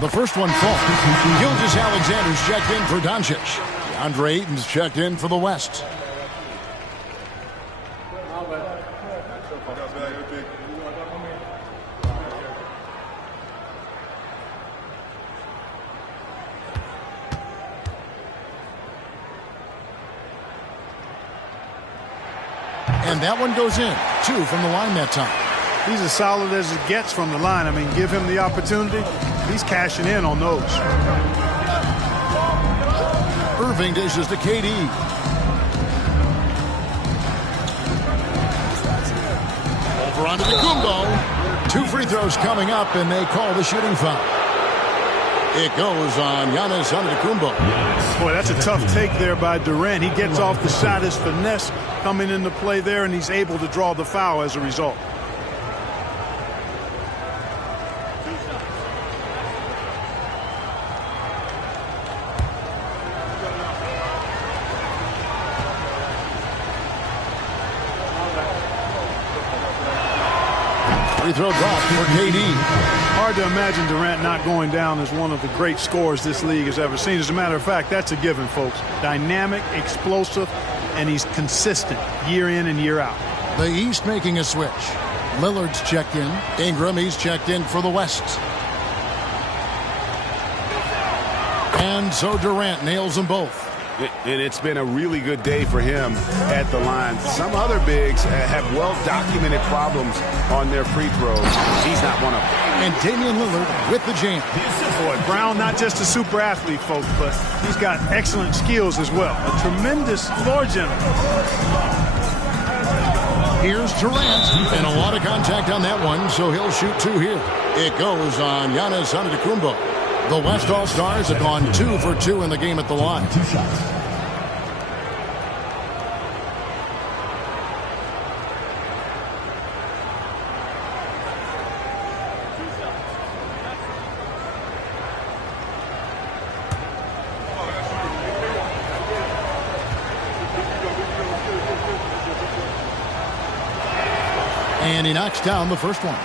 The first one falls. Gilgeous-Alexander's checked in for Doncic. DeAndre Ayton's checked in for the West. And that one goes in. 2 from the line that time. He's as solid as it gets from the line. I mean, give him the opportunity. He's cashing in on those. Irving dishes to KD. Over onto the Kumbo. 2 free throws coming up, and they call the shooting foul. It goes on Giannis Antetokounmpo. Boy, that's a tough take there by Durant. He gets off the shot, his finesse coming into play there, and he's able to draw the foul as a result. Free throw drop for KD. Hard to imagine Durant not going down as one of the great scorers this league has ever seen. As a matter of fact, that's a given, folks. Dynamic, explosive, and he's consistent year in and year out. The East making a switch. Lillard's checked in. Ingram, he's checked in for the West. And so Durant nails them both. And it's been a really good day for him at the line. Some other bigs have well-documented problems on their free throws. He's not one of them. And Damian Lillard with the jam. Boy, Brown, not just a super athlete, folks, but he's got excellent skills as well. A tremendous floor general. Here's Durant, and a lot of contact on that one, so he'll shoot 2 here. It goes on Giannis Antetokounmpo. The West All-Stars have gone 2 for 2 in the game at the line. 2 shots. And he knocks down the first one.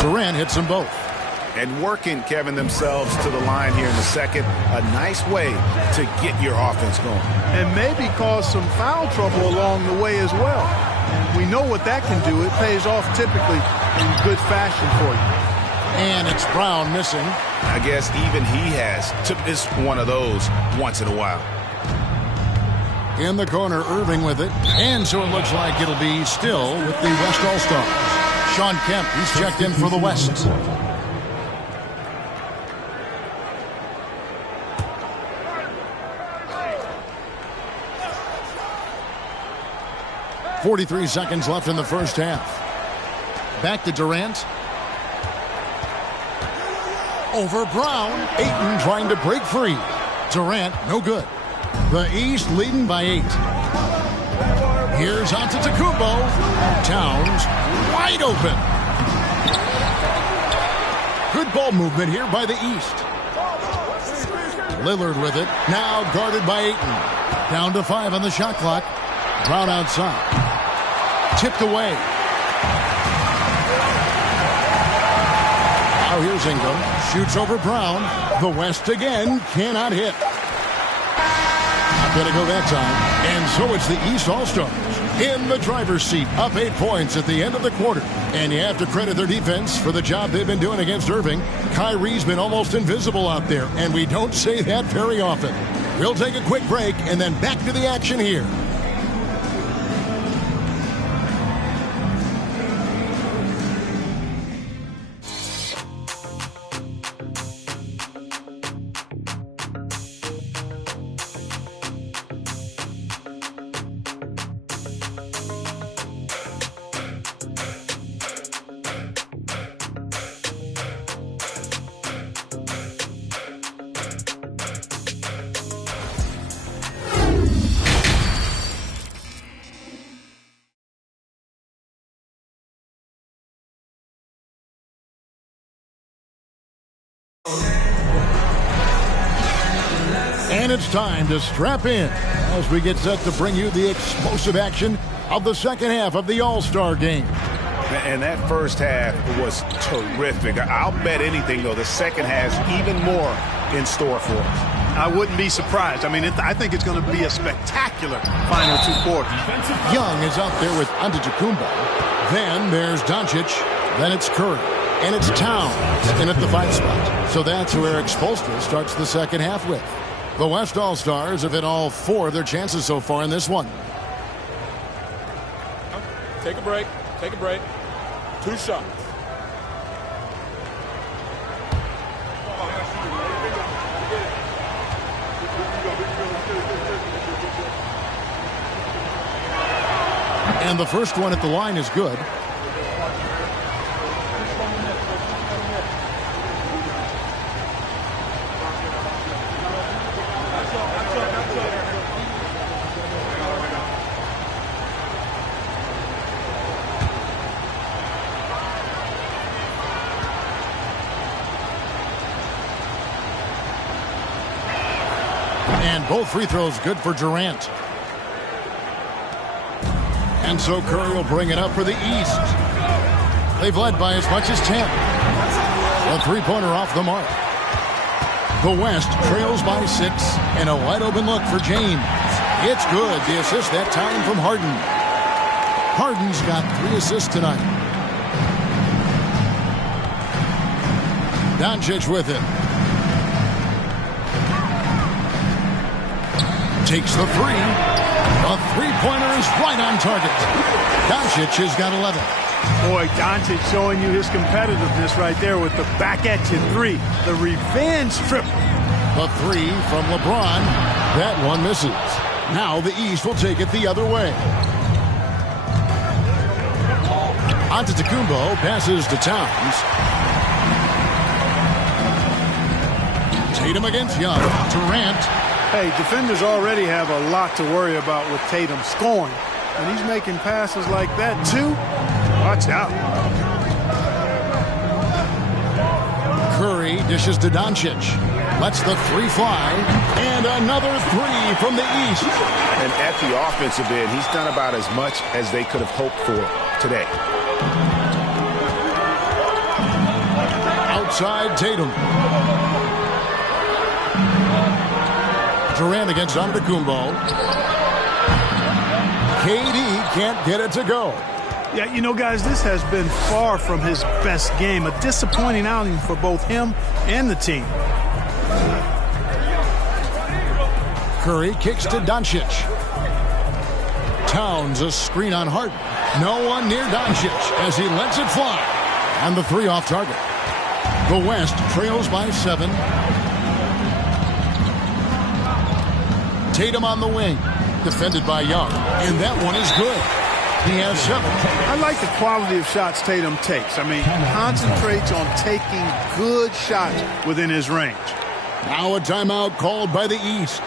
Durant hits them both. And working, Kevin, themselves to the line here in the second. A nice way to get your offense going. And maybe cause some foul trouble along the way as well. And we know what that can do. It pays off typically in good fashion for you. And it's Brown missing. I guess even he has to miss one of those once in a while. In the corner, Irving with it. And so it looks like it'll be still with the West All-Stars. Sean Kemp, he's checked in for the West. .43 seconds left in the first half. Back to Durant. Over Brown. Ayton trying to break free. Durant, no good. The East leading by 8. Here's Antetokounmpo. Towns wide open. Good ball movement here by the East. Lillard with it. Now guarded by Ayton. Down to 5 on the shot clock. Brown outside. Tipped away. Now here's Ingram. Shoots over Brown. The West again cannot hit. Not going to go that time. And so it's the East All-Stars in the driver's seat, up 8 points at the end of the quarter. And you have to credit their defense for the job they've been doing against Irving. Kyrie's been almost invisible out there, and we don't say that very often. We'll take a quick break and then back to the action here. it's time to strap in as we get set to bring you the explosive action of the second half of the All-Star game. And that first half was terrific. I'll bet anything, though, the second has even more in store for us. I wouldn't be surprised. I mean, I think it's going to be a spectacular final 2 quarters. Young is out there with Antetokounmpo. Then there's Doncic. Then it's Curry. And it's Towns in at the 5 spot. So that's who Eric Spoelstra starts the second half with. The West All-Stars have hit all 4 of their chances so far in this one. Take a break. Take a break. 2 shots. And the first one at the line is good. And both free throws good for Durant. And so Curry will bring it up for the East. They've led by as much as 10. A three-pointer off the mark. The West trails by 6, and a wide-open look for James. It's good. The assist that time from Harden. Harden's got 3 assists tonight. Doncic with it. Takes the 3. A three-pointer is right on target. Doncic has got 11. Boy, Doncic showing you his competitiveness right there with the back-at-you 3. The revenge triple. The 3 from LeBron. That one misses. Now the East will take it the other way. Antetokounmpo passes to Towns. Tatum against Young. Durant. Hey, defenders already have a lot to worry about with Tatum scoring. And he's making passes like that, too. Watch out. Curry dishes to Doncic. Lets the 3 fly. And another 3 from the East. And at the offensive end, he's done about as much as they could have hoped for today. Outside Tatum. Durant against Antetokounmpo. KD can't get it to go. Yeah, you know, guys, this has been far from his best game. A disappointing outing for both him and the team. Curry kicks to Doncic. Towns a screen on Harden. No one near Doncic as he lets it fly. And the 3 off target. The West trails by 7. Tatum on the wing, defended by Young, and that one is good. He has 7. I like the quality of shots Tatum takes. I mean, he concentrates on taking good shots within his range. Now a timeout called by the East.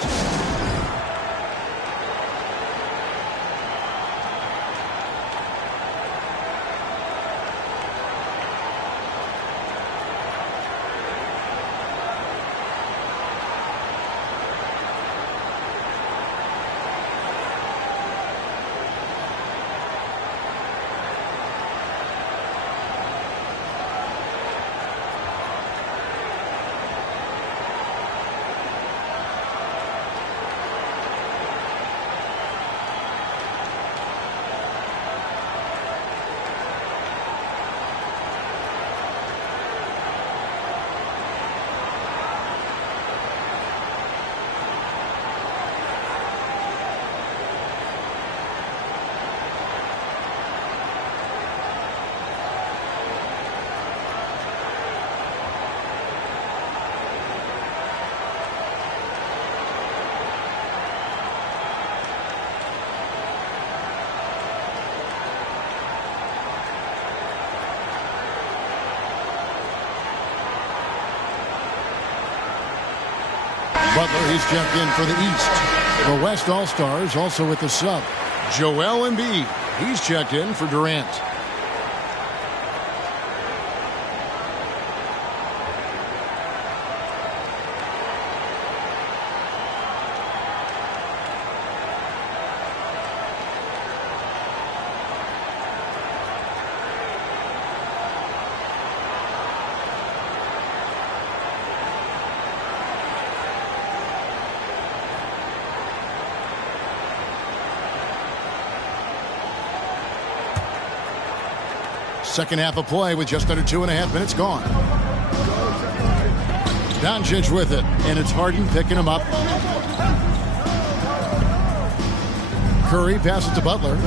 Butler, he's checked in for the East. The West All-Stars also with the sub. Joel Embiid, he's checked in for Durant. Second half of play with just under 2.5 minutes gone. Doncic with it, and it's Harden picking him up. Curry passes to Butler.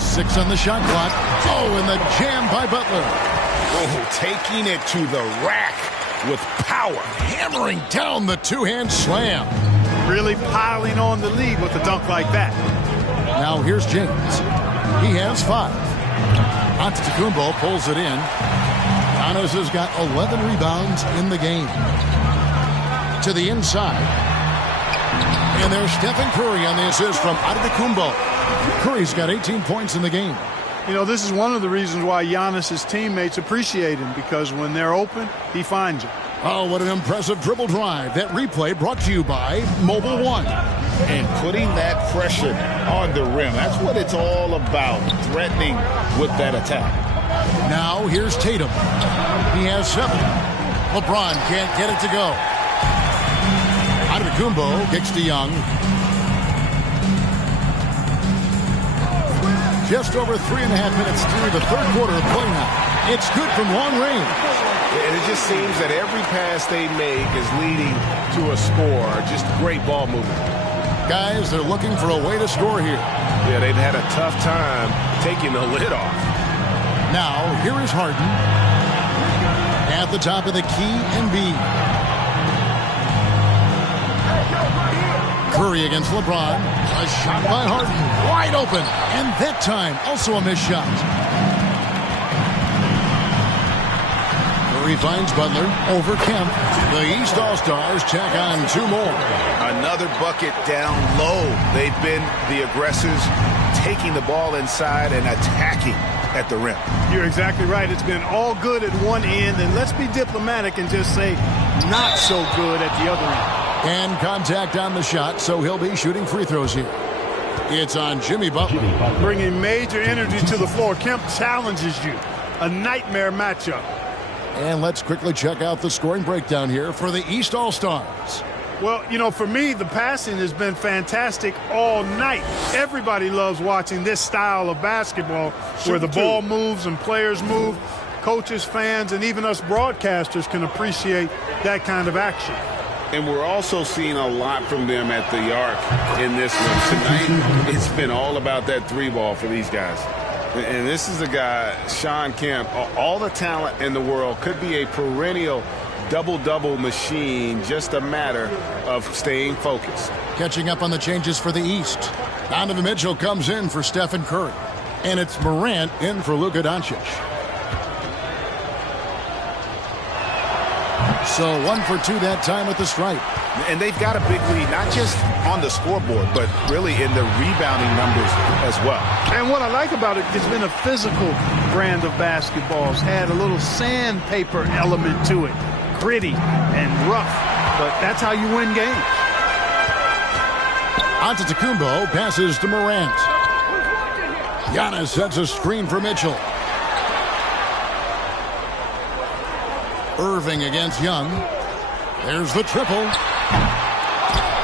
Six on the shot clock. Oh, and the jam by Butler. Oh, taking it to the rack with power. Hammering down the two-hand slam. Really piling on the lead with a dunk like that. Now here's James. He has 5. Antetokounmpo pulls it in. Giannis has got 11 rebounds in the game. To the inside. And there's Stephen Curry on the assist from Antetokounmpo. Curry's got 18 points in the game. You know, this is one of the reasons why Giannis' teammates appreciate him, because when they're open, he finds them. Oh, what an impressive dribble drive. That replay brought to you by Mobile One. And putting that pressure on the rim. That's what it's all about, threatening with that attack. Now here's Tatum. He has 7. LeBron can't get it to go. Antetokounmpo kicks to Young. Just over 3.5 minutes through the third quarter of play now. It's good from long range. And it just seems that every pass they make is leading to a score. Just great ball movement. Guys, they're looking for a way to score here. Yeah, they've had a tough time taking the lid off. Now, here is Harden. At the top of the key, Embiid. Curry against LeBron. A shot by Harden. Wide open. And that time, also a missed shot. Curry finds Butler over Kemp. The East All-Stars tack on 2 more. Another bucket down low. They've been the aggressors, taking the ball inside and attacking at the rim. You're exactly right. It's been all good at one end, and let's be diplomatic and just say not so good at the other end. And contact on the shot, so he'll be shooting free throws here. It's on Jimmy Butler. Bringing major energy to the floor. Kemp challenges you. A nightmare matchup. And let's quickly check out the scoring breakdown here for the East All-Stars. Well, you know, for me, the passing has been fantastic all night. Everybody loves watching this style of basketball where the ball moves and players move. Coaches, fans, and even us broadcasters can appreciate that kind of action. And we're also seeing a lot from them at the arc in this one. Tonight, it's been all about that 3-ball for these guys. And this is a guy, Shawn Kemp, all the talent in the world, could be a perennial double-double machine, just a matter of staying focused. Catching up on the changes for the East. Donovan Mitchell comes in for Stephen Curry. And it's Morant in for Luka Doncic. So 1 for 2 that time with the stripe. And they've got a big lead, not just on the scoreboard, but really in the rebounding numbers as well. And what I like about it, it's been a physical brand of basketball. It's had a little sandpaper element to it. Gritty and rough, but that's how you win games. Antetokounmpo passes to Morant. Giannis sets a screen for Mitchell. Irving against Young. There's the triple.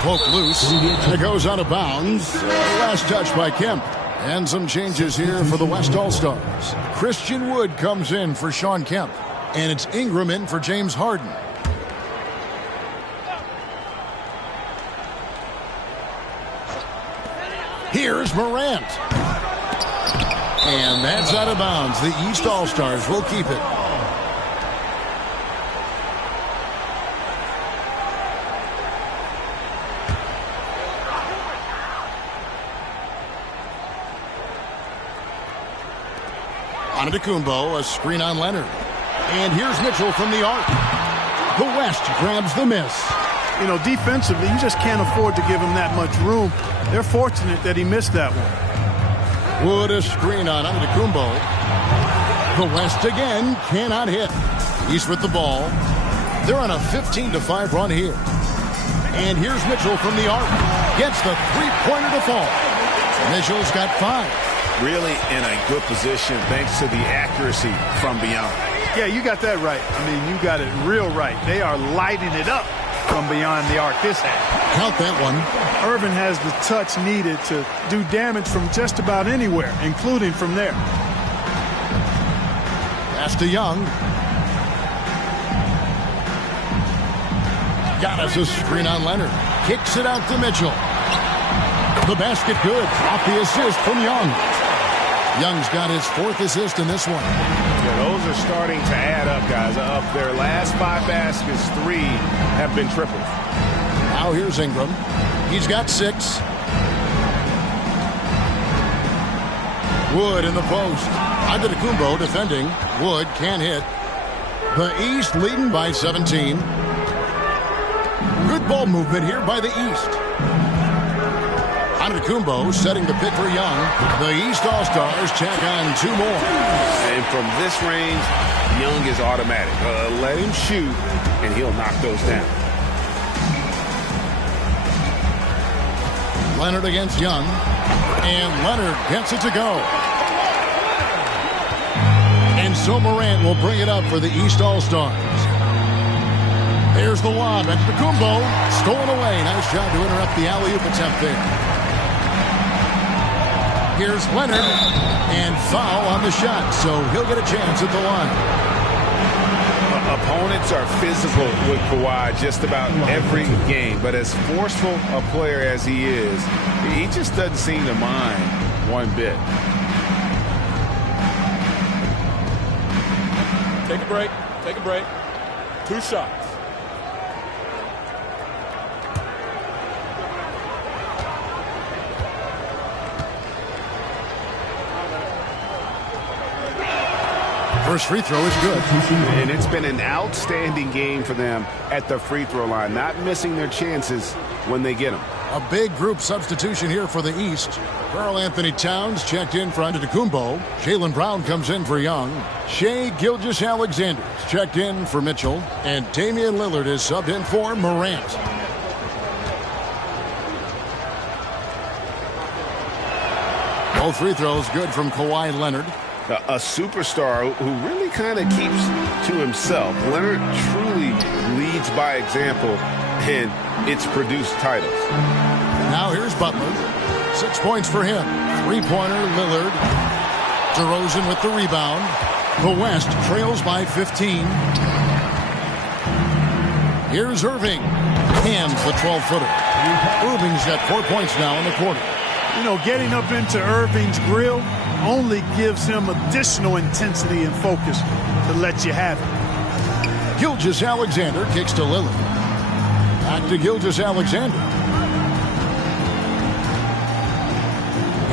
Poke loose. And it goes out of bounds. Last touch by Kemp. And some changes here for the West All-Stars. Christian Wood comes in for Shawn Kemp. And it's Ingram in for James Harden. Here's Morant. And that's out of bounds. The East All-Stars will keep it. Antetokounmpo, a screen on Leonard. And here's Mitchell from the arc. The West grabs the miss. You know, defensively, you just can't afford to give him that much room. They're fortunate that he missed that one. Wood a screen on Antetokounmpo. The West again cannot hit. East with the ball. They're on a 15-5 run here. And here's Mitchell from the arc. Gets the three-pointer to fall. Mitchell's got 5. Really in a good position thanks to the accuracy from beyond. Yeah, you got that right. I mean, you got it real right. They are lighting it up from beyond the arc this half. Count that one. Irvin has the touch needed to do damage from just about anywhere, including from there. Pass to Young. Got us a screen on Leonard. Kicks it out to Mitchell. The basket good. Off the assist from Young. Young's got his 4th assist in this one. Yeah, those are starting to add up, guys. Of their last 5 baskets, 3 have been triples. Now here's Ingram. He's got 6. Wood in the post. Antetokounmpo defending. Wood can't hit. The East leading by 17. Good ball movement here by the East. Antetokounmpo setting the pick for Young. The East All-Stars check on 2 more. And from this range, Young is automatic. Let him shoot, and he'll knock those down. Leonard against Young. And Leonard gets it to go. And so Morant will bring it up for the East All-Stars. There's the lob. Antetokounmpo stolen away. Nice job to interrupt the alley-oop attempt there. Here's Leonard. And foul on the shot. So he'll get a chance at the line. Opponents are physical with Kawhi just about every game. But as forceful a player as he is, he just doesn't seem to mind one bit. Take a break. Take a break. 2 shots. First free throw is good. And it's been an outstanding game for them at the free throw line, not missing their chances when they get them. A big group substitution here for the East. Karl Anthony Towns checked in for Antetokounmpo. Jaylen Brown comes in for Young. Shai Gilgeous-Alexander checked in for Mitchell. And Damian Lillard is subbed in for Morant. Both free throws good from Kawhi Leonard. A superstar who really kind of keeps to himself. Leonard truly leads by example, and it's produced titles. Now here's Butler. 6 points for him. 3-pointer, Lillard. DeRozan with the rebound. The West trails by 15. Here's Irving. Hands the 12-footer. Irving's got 4 points now in the quarter. You know, getting up into Irving's grill only gives him additional intensity and focus to let you have it. Gilgeous-Alexander kicks to Lillard. Back to Gilgeous-Alexander.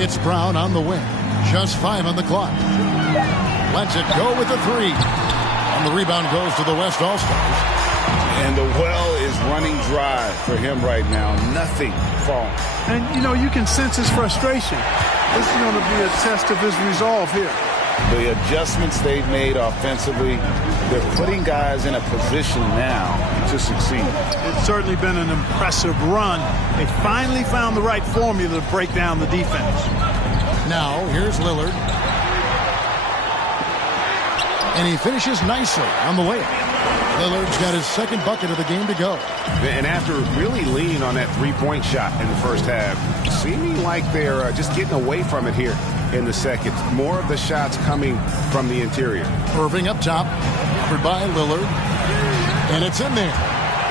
It's Brown on the wing. Just 5 on the clock. Lets it go with the 3. And the rebound goes to the West All-Stars. And the well is running dry for him right now. Nothing falling. And, you know, you can sense his frustration. This is going to be a test of his resolve here. The adjustments they've made offensively, they're putting guys in a position now to succeed. It's certainly been an impressive run. They finally found the right formula to break down the defense. Now, here's Lillard. And he finishes nicely on the layup. Lillard's got his 2nd bucket of the game to go. And after really leaning on that 3-point shot in the first half, seeming like they're just getting away from it here in the second. More of the shots coming from the interior. Irving up top, covered by Lillard. And it's in there.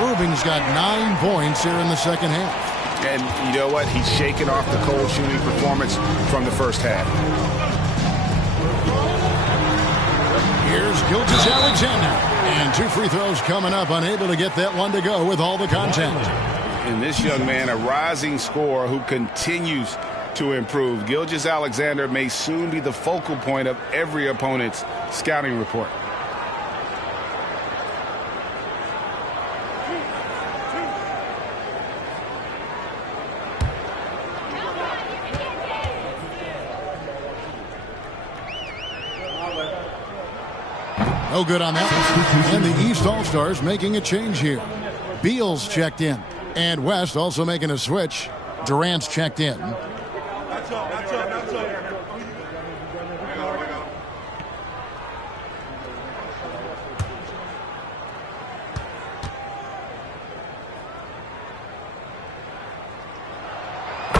Irving's got 9 points here in the second half. And you know what? He's shaking off the cold shooting performance from the first half. Here's Gilgeous-Alexander. And 2 free throws coming up, unable to get that one to go with all the contact. And this young man, a rising scorer who continues to improve. Gilgeous-Alexander may soon be the focal point of every opponent's scouting report. No good on that one. And the East All-Stars making a change here. Beal's checked in. And West also making a switch. Durant's checked in.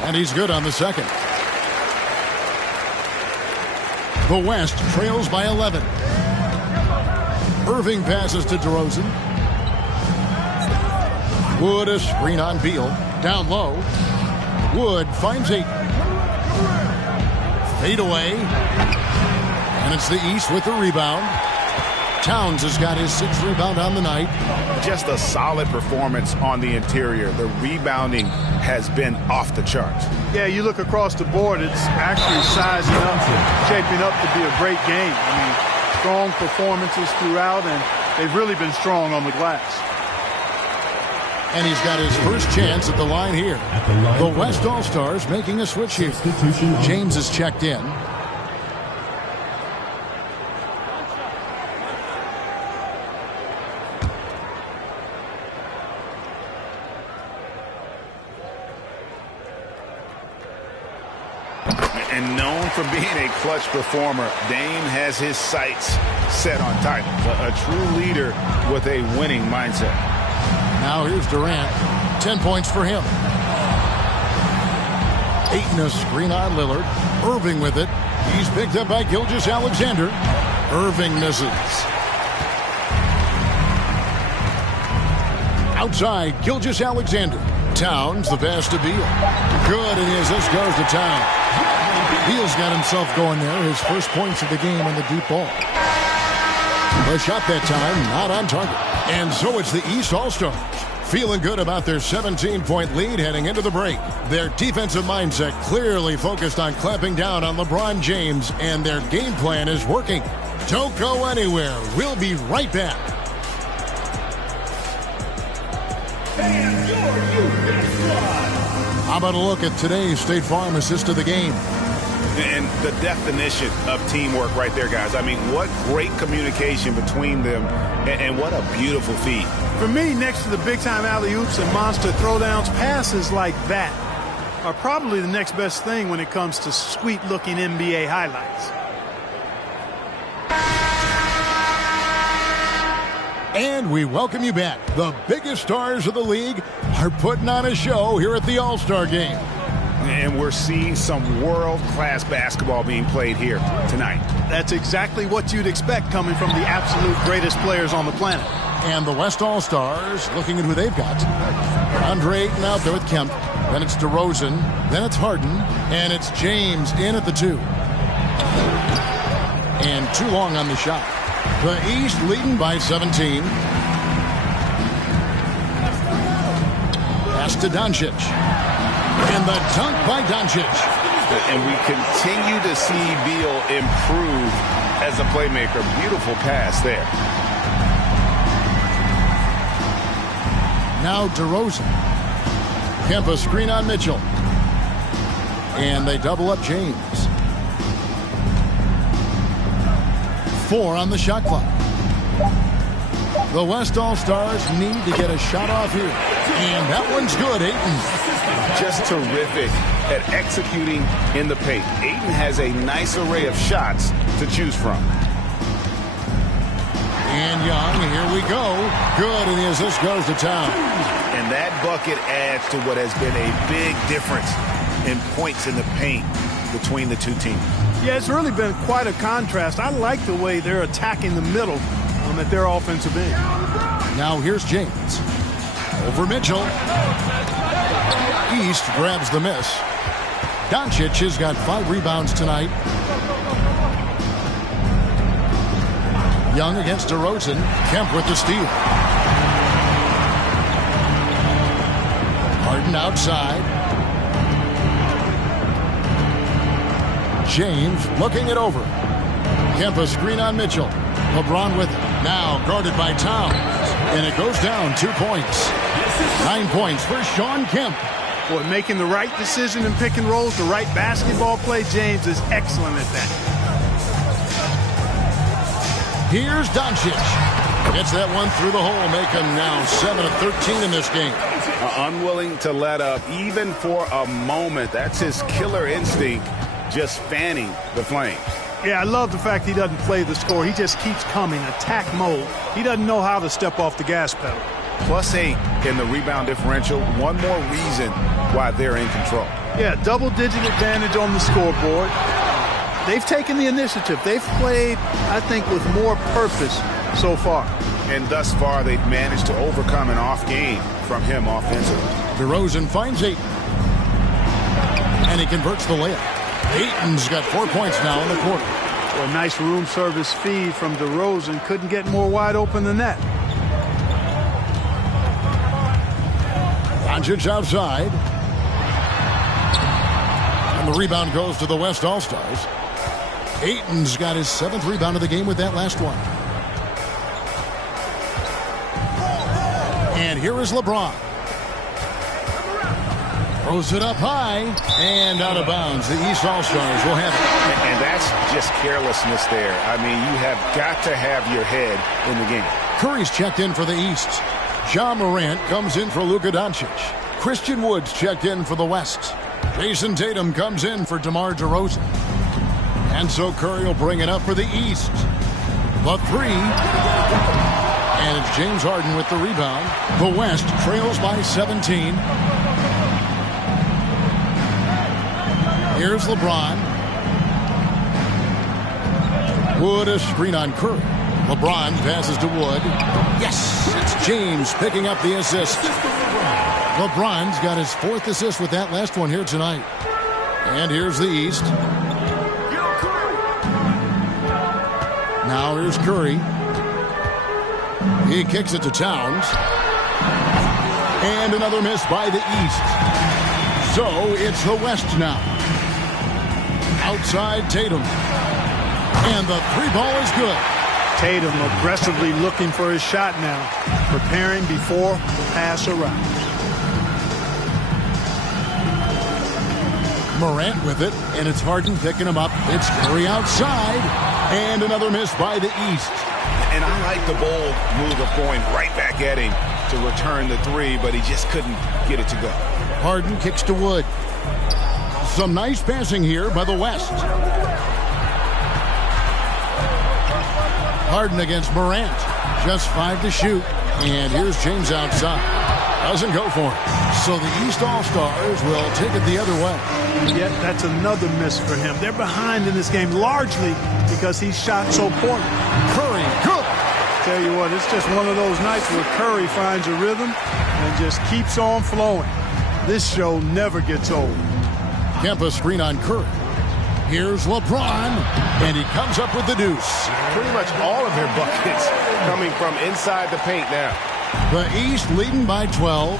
And he's good on the second. The West trails by 11. Irving passes to DeRozan. Wood a screen on Beal. Down low. Wood finds Ayton. Fade away. And it's the East with the rebound. Towns has got his 6th rebound on the night. Just a solid performance on the interior. The rebounding has been off the charts. Yeah, you look across the board, it's actually sizing up, shaping up to be a great game. I mean, strong performances throughout, and they've really been strong on the glass. And he's got his first chance at the line here. The West All-Stars making a switch here. James is checked in. And known for being a clutch performer, Dame has his sights set on titles. A true leader with a winning mindset. Now here's Durant. 10 points for him. Ayton a screen on Lillard. Irving with it. He's picked up by Gilgeous-Alexander. Irving misses. Outside, Gilgeous-Alexander. Towns, the pass to Beal. Good, and this goes to Towns. Beal's got himself going there. His first points of the game on the deep ball. The shot that time, not on target. And so it's the East All-Stars. Feeling good about their 17-point lead heading into the break. Their defensive mindset clearly focused on clamping down on LeBron James, and their game plan is working. Don't go anywhere. We'll be right back. How about a look at today's State Farm assist of the game? And the definition of teamwork right there, guys. I mean, what great communication between them, and what a beautiful feed. For me, next to the big-time alley-oops and monster throwdowns, passes like that are probably the next best thing when it comes to sweet-looking NBA highlights. And we welcome you back. The biggest stars of the league are putting on a show here at the All-Star Game. And we're seeing some world-class basketball being played here tonight. That's exactly what you'd expect coming from the absolute greatest players on the planet. And the West All-Stars, looking at who they've got. Andre Ayton out there with Kemp. Then it's DeRozan. Then it's Harden. And it's James in at the 2. And too long on the shot. The East leading by 17. Pass to Doncic. And the dunk by Doncic. And we continue to see Beal improve as a playmaker. Beautiful pass there. Now DeRozan. Kemp a screen on Mitchell. And they double up James. 4 on the shot clock. The West All-Stars need to get a shot off here. And that one's good, Ayton. Just terrific at executing in the paint. Ayton has a nice array of shots to choose from. And Young, here we go. Good, and his assist goes to Town. And that bucket adds to what has been a big difference in points in the paint between the two teams. Yeah, it's really been quite a contrast. I like the way they're attacking the middle at their offensive end. Now here's James. Over Mitchell. East grabs the miss. Doncic has got 5 rebounds tonight. Young against DeRozan. Kemp with the steal. Harden outside. James looking it over. Kemp a screen on Mitchell. LeBron with it. Now guarded by Towns. And it goes down 2 points. 9 points for Shawn Kemp. Boy, making the right decision in pick and rolls, the right basketball play. James is excellent at that. Here's Doncic. Gets that one through the hole. Make him now 7 of 13 in this game. Unwilling to let up even for a moment. That's his killer instinct, just fanning the flames. Yeah, I love the fact he doesn't play the score. He just keeps coming, attack mode. He doesn't know how to step off the gas pedal. +8 in the rebound differential. One more reason why they're in control. Yeah, double-digit advantage on the scoreboard. They've taken the initiative. They've played, I think, with more purpose so far. And thus far, they've managed to overcome an off game from him offensively. DeRozan finds Ayton. And he converts the layup. Ayton's got 4 points now in the quarter. Well, a nice room service feed from DeRozan. Couldn't get more wide open than that. Doncic outside. And the rebound goes to the West All-Stars. Ayton's got his 7th rebound of the game with that last one. And here is LeBron. Throws it up high and out of bounds. The East All-Stars will have it. And that's just carelessness there. I mean, you have got to have your head in the game. Curry's checked in for the East. Ja Morant comes in for Luka Doncic. Christian Wood's checked in for the West. Jason Tatum comes in for DeMar DeRozan. And so Curry will bring it up for the East. The 3. And it's James Harden with the rebound. The West trails by 17. Here's LeBron. Wood a screen on Curry. LeBron passes to Wood. Yes, it's James picking up the assist. LeBron's got his 4th assist with that last one here tonight. And here's the East. Now here's Curry. He kicks it to Towns. And another miss by the East. So it's the West now. Outside Tatum. And the 3-ball is good. Tatum aggressively looking for his shot now. Preparing before the pass around. Morant with it, and it's Harden picking him up. It's Curry outside, and another miss by the East. And I like the bold move of going right back at him to return the 3, but he just couldn't get it to go. Harden kicks to Wood. Some nice passing here by the West. Harden against Morant. Just 5 to shoot, and here's James outside. Doesn't go for it. So the East All-Stars will take it the other way. Yet that's another miss for him. They're behind in this game largely because he shot so poorly. Curry, good. Tell you what, it's just one of those nights where Curry finds a rhythm and just keeps on flowing. This show never gets old. Kempa screen on Curry. Here's LeBron, and he comes up with the deuce. Pretty much all of their buckets coming from inside the paint now. The East leading by 12.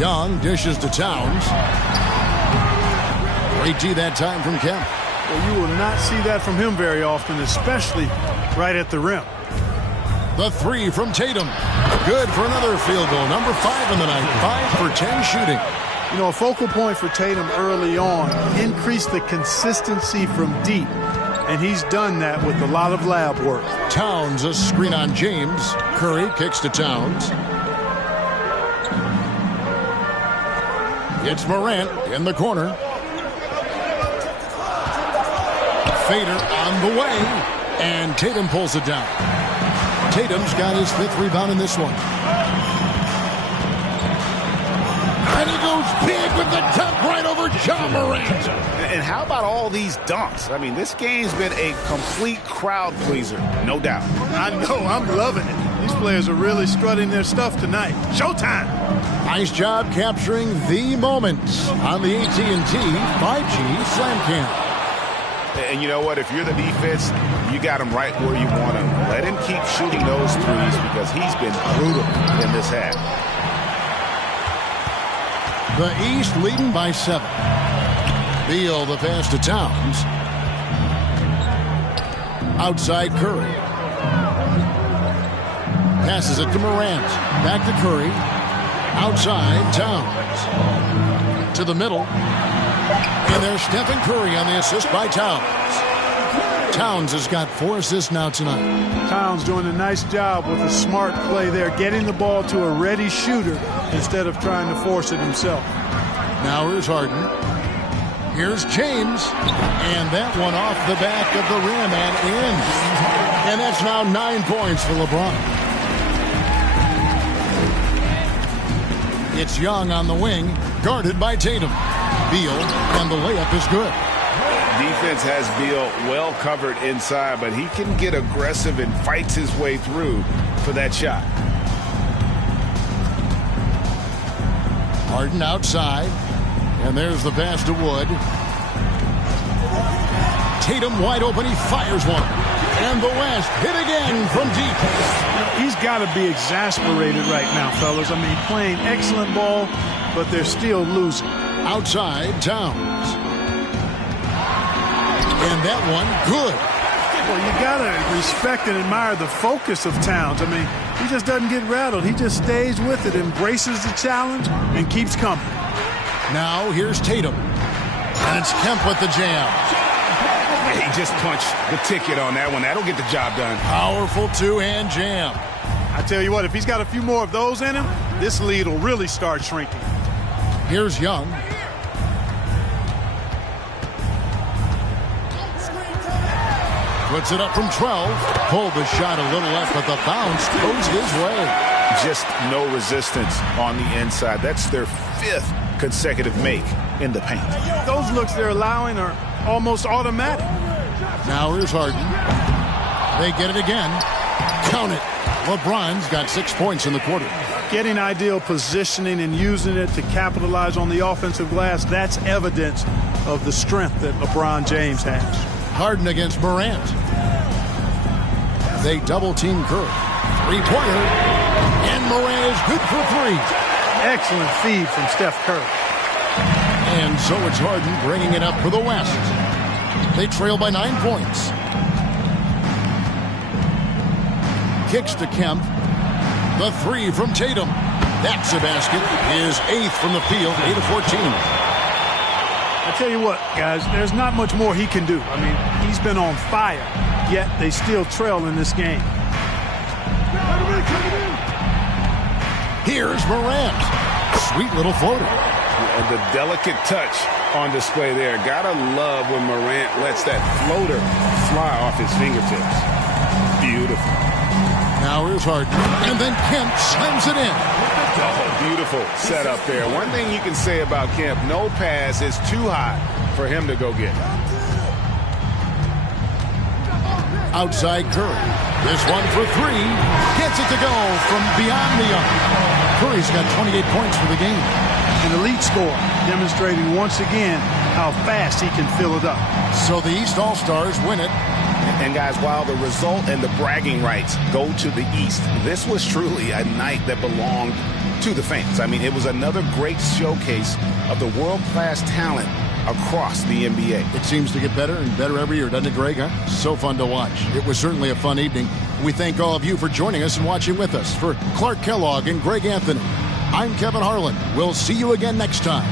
Young dishes to Towns. Great D that time from Kemp. Well, you will not see that from him very often, especially right at the rim. The 3 from Tatum. Good for another field goal. Number 5 in the night. 5 for 10 shooting. You know, a focal point for Tatum early on, increase the consistency from deep. And he's done that with a lot of lab work. Towns a screen on James. Curry kicks to Towns. It's Morant in the corner. Fader on the way. And Tatum pulls it down. Tatum's got his 5th rebound in this one. And he goes big with the dunk right over Ja Morant. And how about all these dunks? I mean, this game's been a complete crowd pleaser, no doubt. I know, I'm loving it. These players are really strutting their stuff tonight. Showtime! Nice job capturing the moments on the AT&T 5G Slam Cam. And you know what? If you're the defense, you got him right where you want him. Let him keep shooting those threes because he's been brutal in this half. The East leading by 7. Beal the pass to Towns. Outside Curry. Passes it to Morant. Back to Curry. Outside Towns. To the middle. And there's Stephen Curry on the assist by Towns. Towns has got 4 assists now tonight. Towns doing a nice job with a smart play there, getting the ball to a ready shooter instead of trying to force it himself. Now here's Harden. Here's James. And that one off the back of the rim and in. And that's now 9 points for LeBron. It's Young on the wing, guarded by Tatum. Beal, and the layup is good. Defense has Beal well covered inside, but he can get aggressive and fights his way through for that shot. Harden outside, and there's the pass to Wood. Tatum wide open, he fires one. And the West hit again from deep. He's got to be exasperated right now, fellas. I mean, playing excellent ball, but they're still losing. Outside, Towns. And that one, good. Well, you got to respect and admire the focus of Towns. I mean, he just doesn't get rattled. He just stays with it, embraces the challenge, and keeps coming. Now, here's Tatum. And it's Kemp with the jam. He just punched the ticket on that one. That'll get the job done. Powerful two-hand jam. I tell you what, if he's got a few more of those in him, this lead will really start shrinking. Here's Young. Puts it up from 12. Pulled the shot a little left, but the bounce goes his way. Just no resistance on the inside. That's their 5th consecutive make in the paint. Those looks they're allowing are almost automatic. Now here's Harden. They get it again. Count it. LeBron's got 6 points in the quarter. Getting ideal positioning and using it to capitalize on the offensive glass, that's evidence of the strength that LeBron James has. Harden against Morant. They double-team Curry. Three-pointer. And Morant is good for 3. Excellent feed from Steph Curry. And so it's Harden bringing it up for the West. They trail by 9 points. Kicks to Kemp. The 3 from Tatum. That's a basket. His 8th from the field, 8 of 14. I tell you what, guys, there's not much more he can do. I mean, he's been on fire, yet they still trail in this game. Here's Morant. Sweet little floater. And the delicate touch on display there. Gotta love when Morant lets that floater fly off his fingertips. Beautiful. Now here's Harden. And then Kemp slams it in. Oh, beautiful setup there. One thing you can say about Kemp, no pass is too high for him to go get. Outside Curry. This one for 3. Gets it to go from beyond the arc. Curry's got 28 points for the game. An elite score, demonstrating once again how fast he can fill it up. So the East All-Stars win it. And guys, while the result and the bragging rights go to the East, this was truly a night that belonged to the fans. I mean, it was another great showcase of the world-class talent across the NBA. It seems to get better and better every year, doesn't it, Greg? Huh? So fun to watch. It was certainly a fun evening. We thank all of you for joining us and watching with us. For Clark Kellogg and Greg Anthony, I'm Kevin Harlan. We'll see you again next time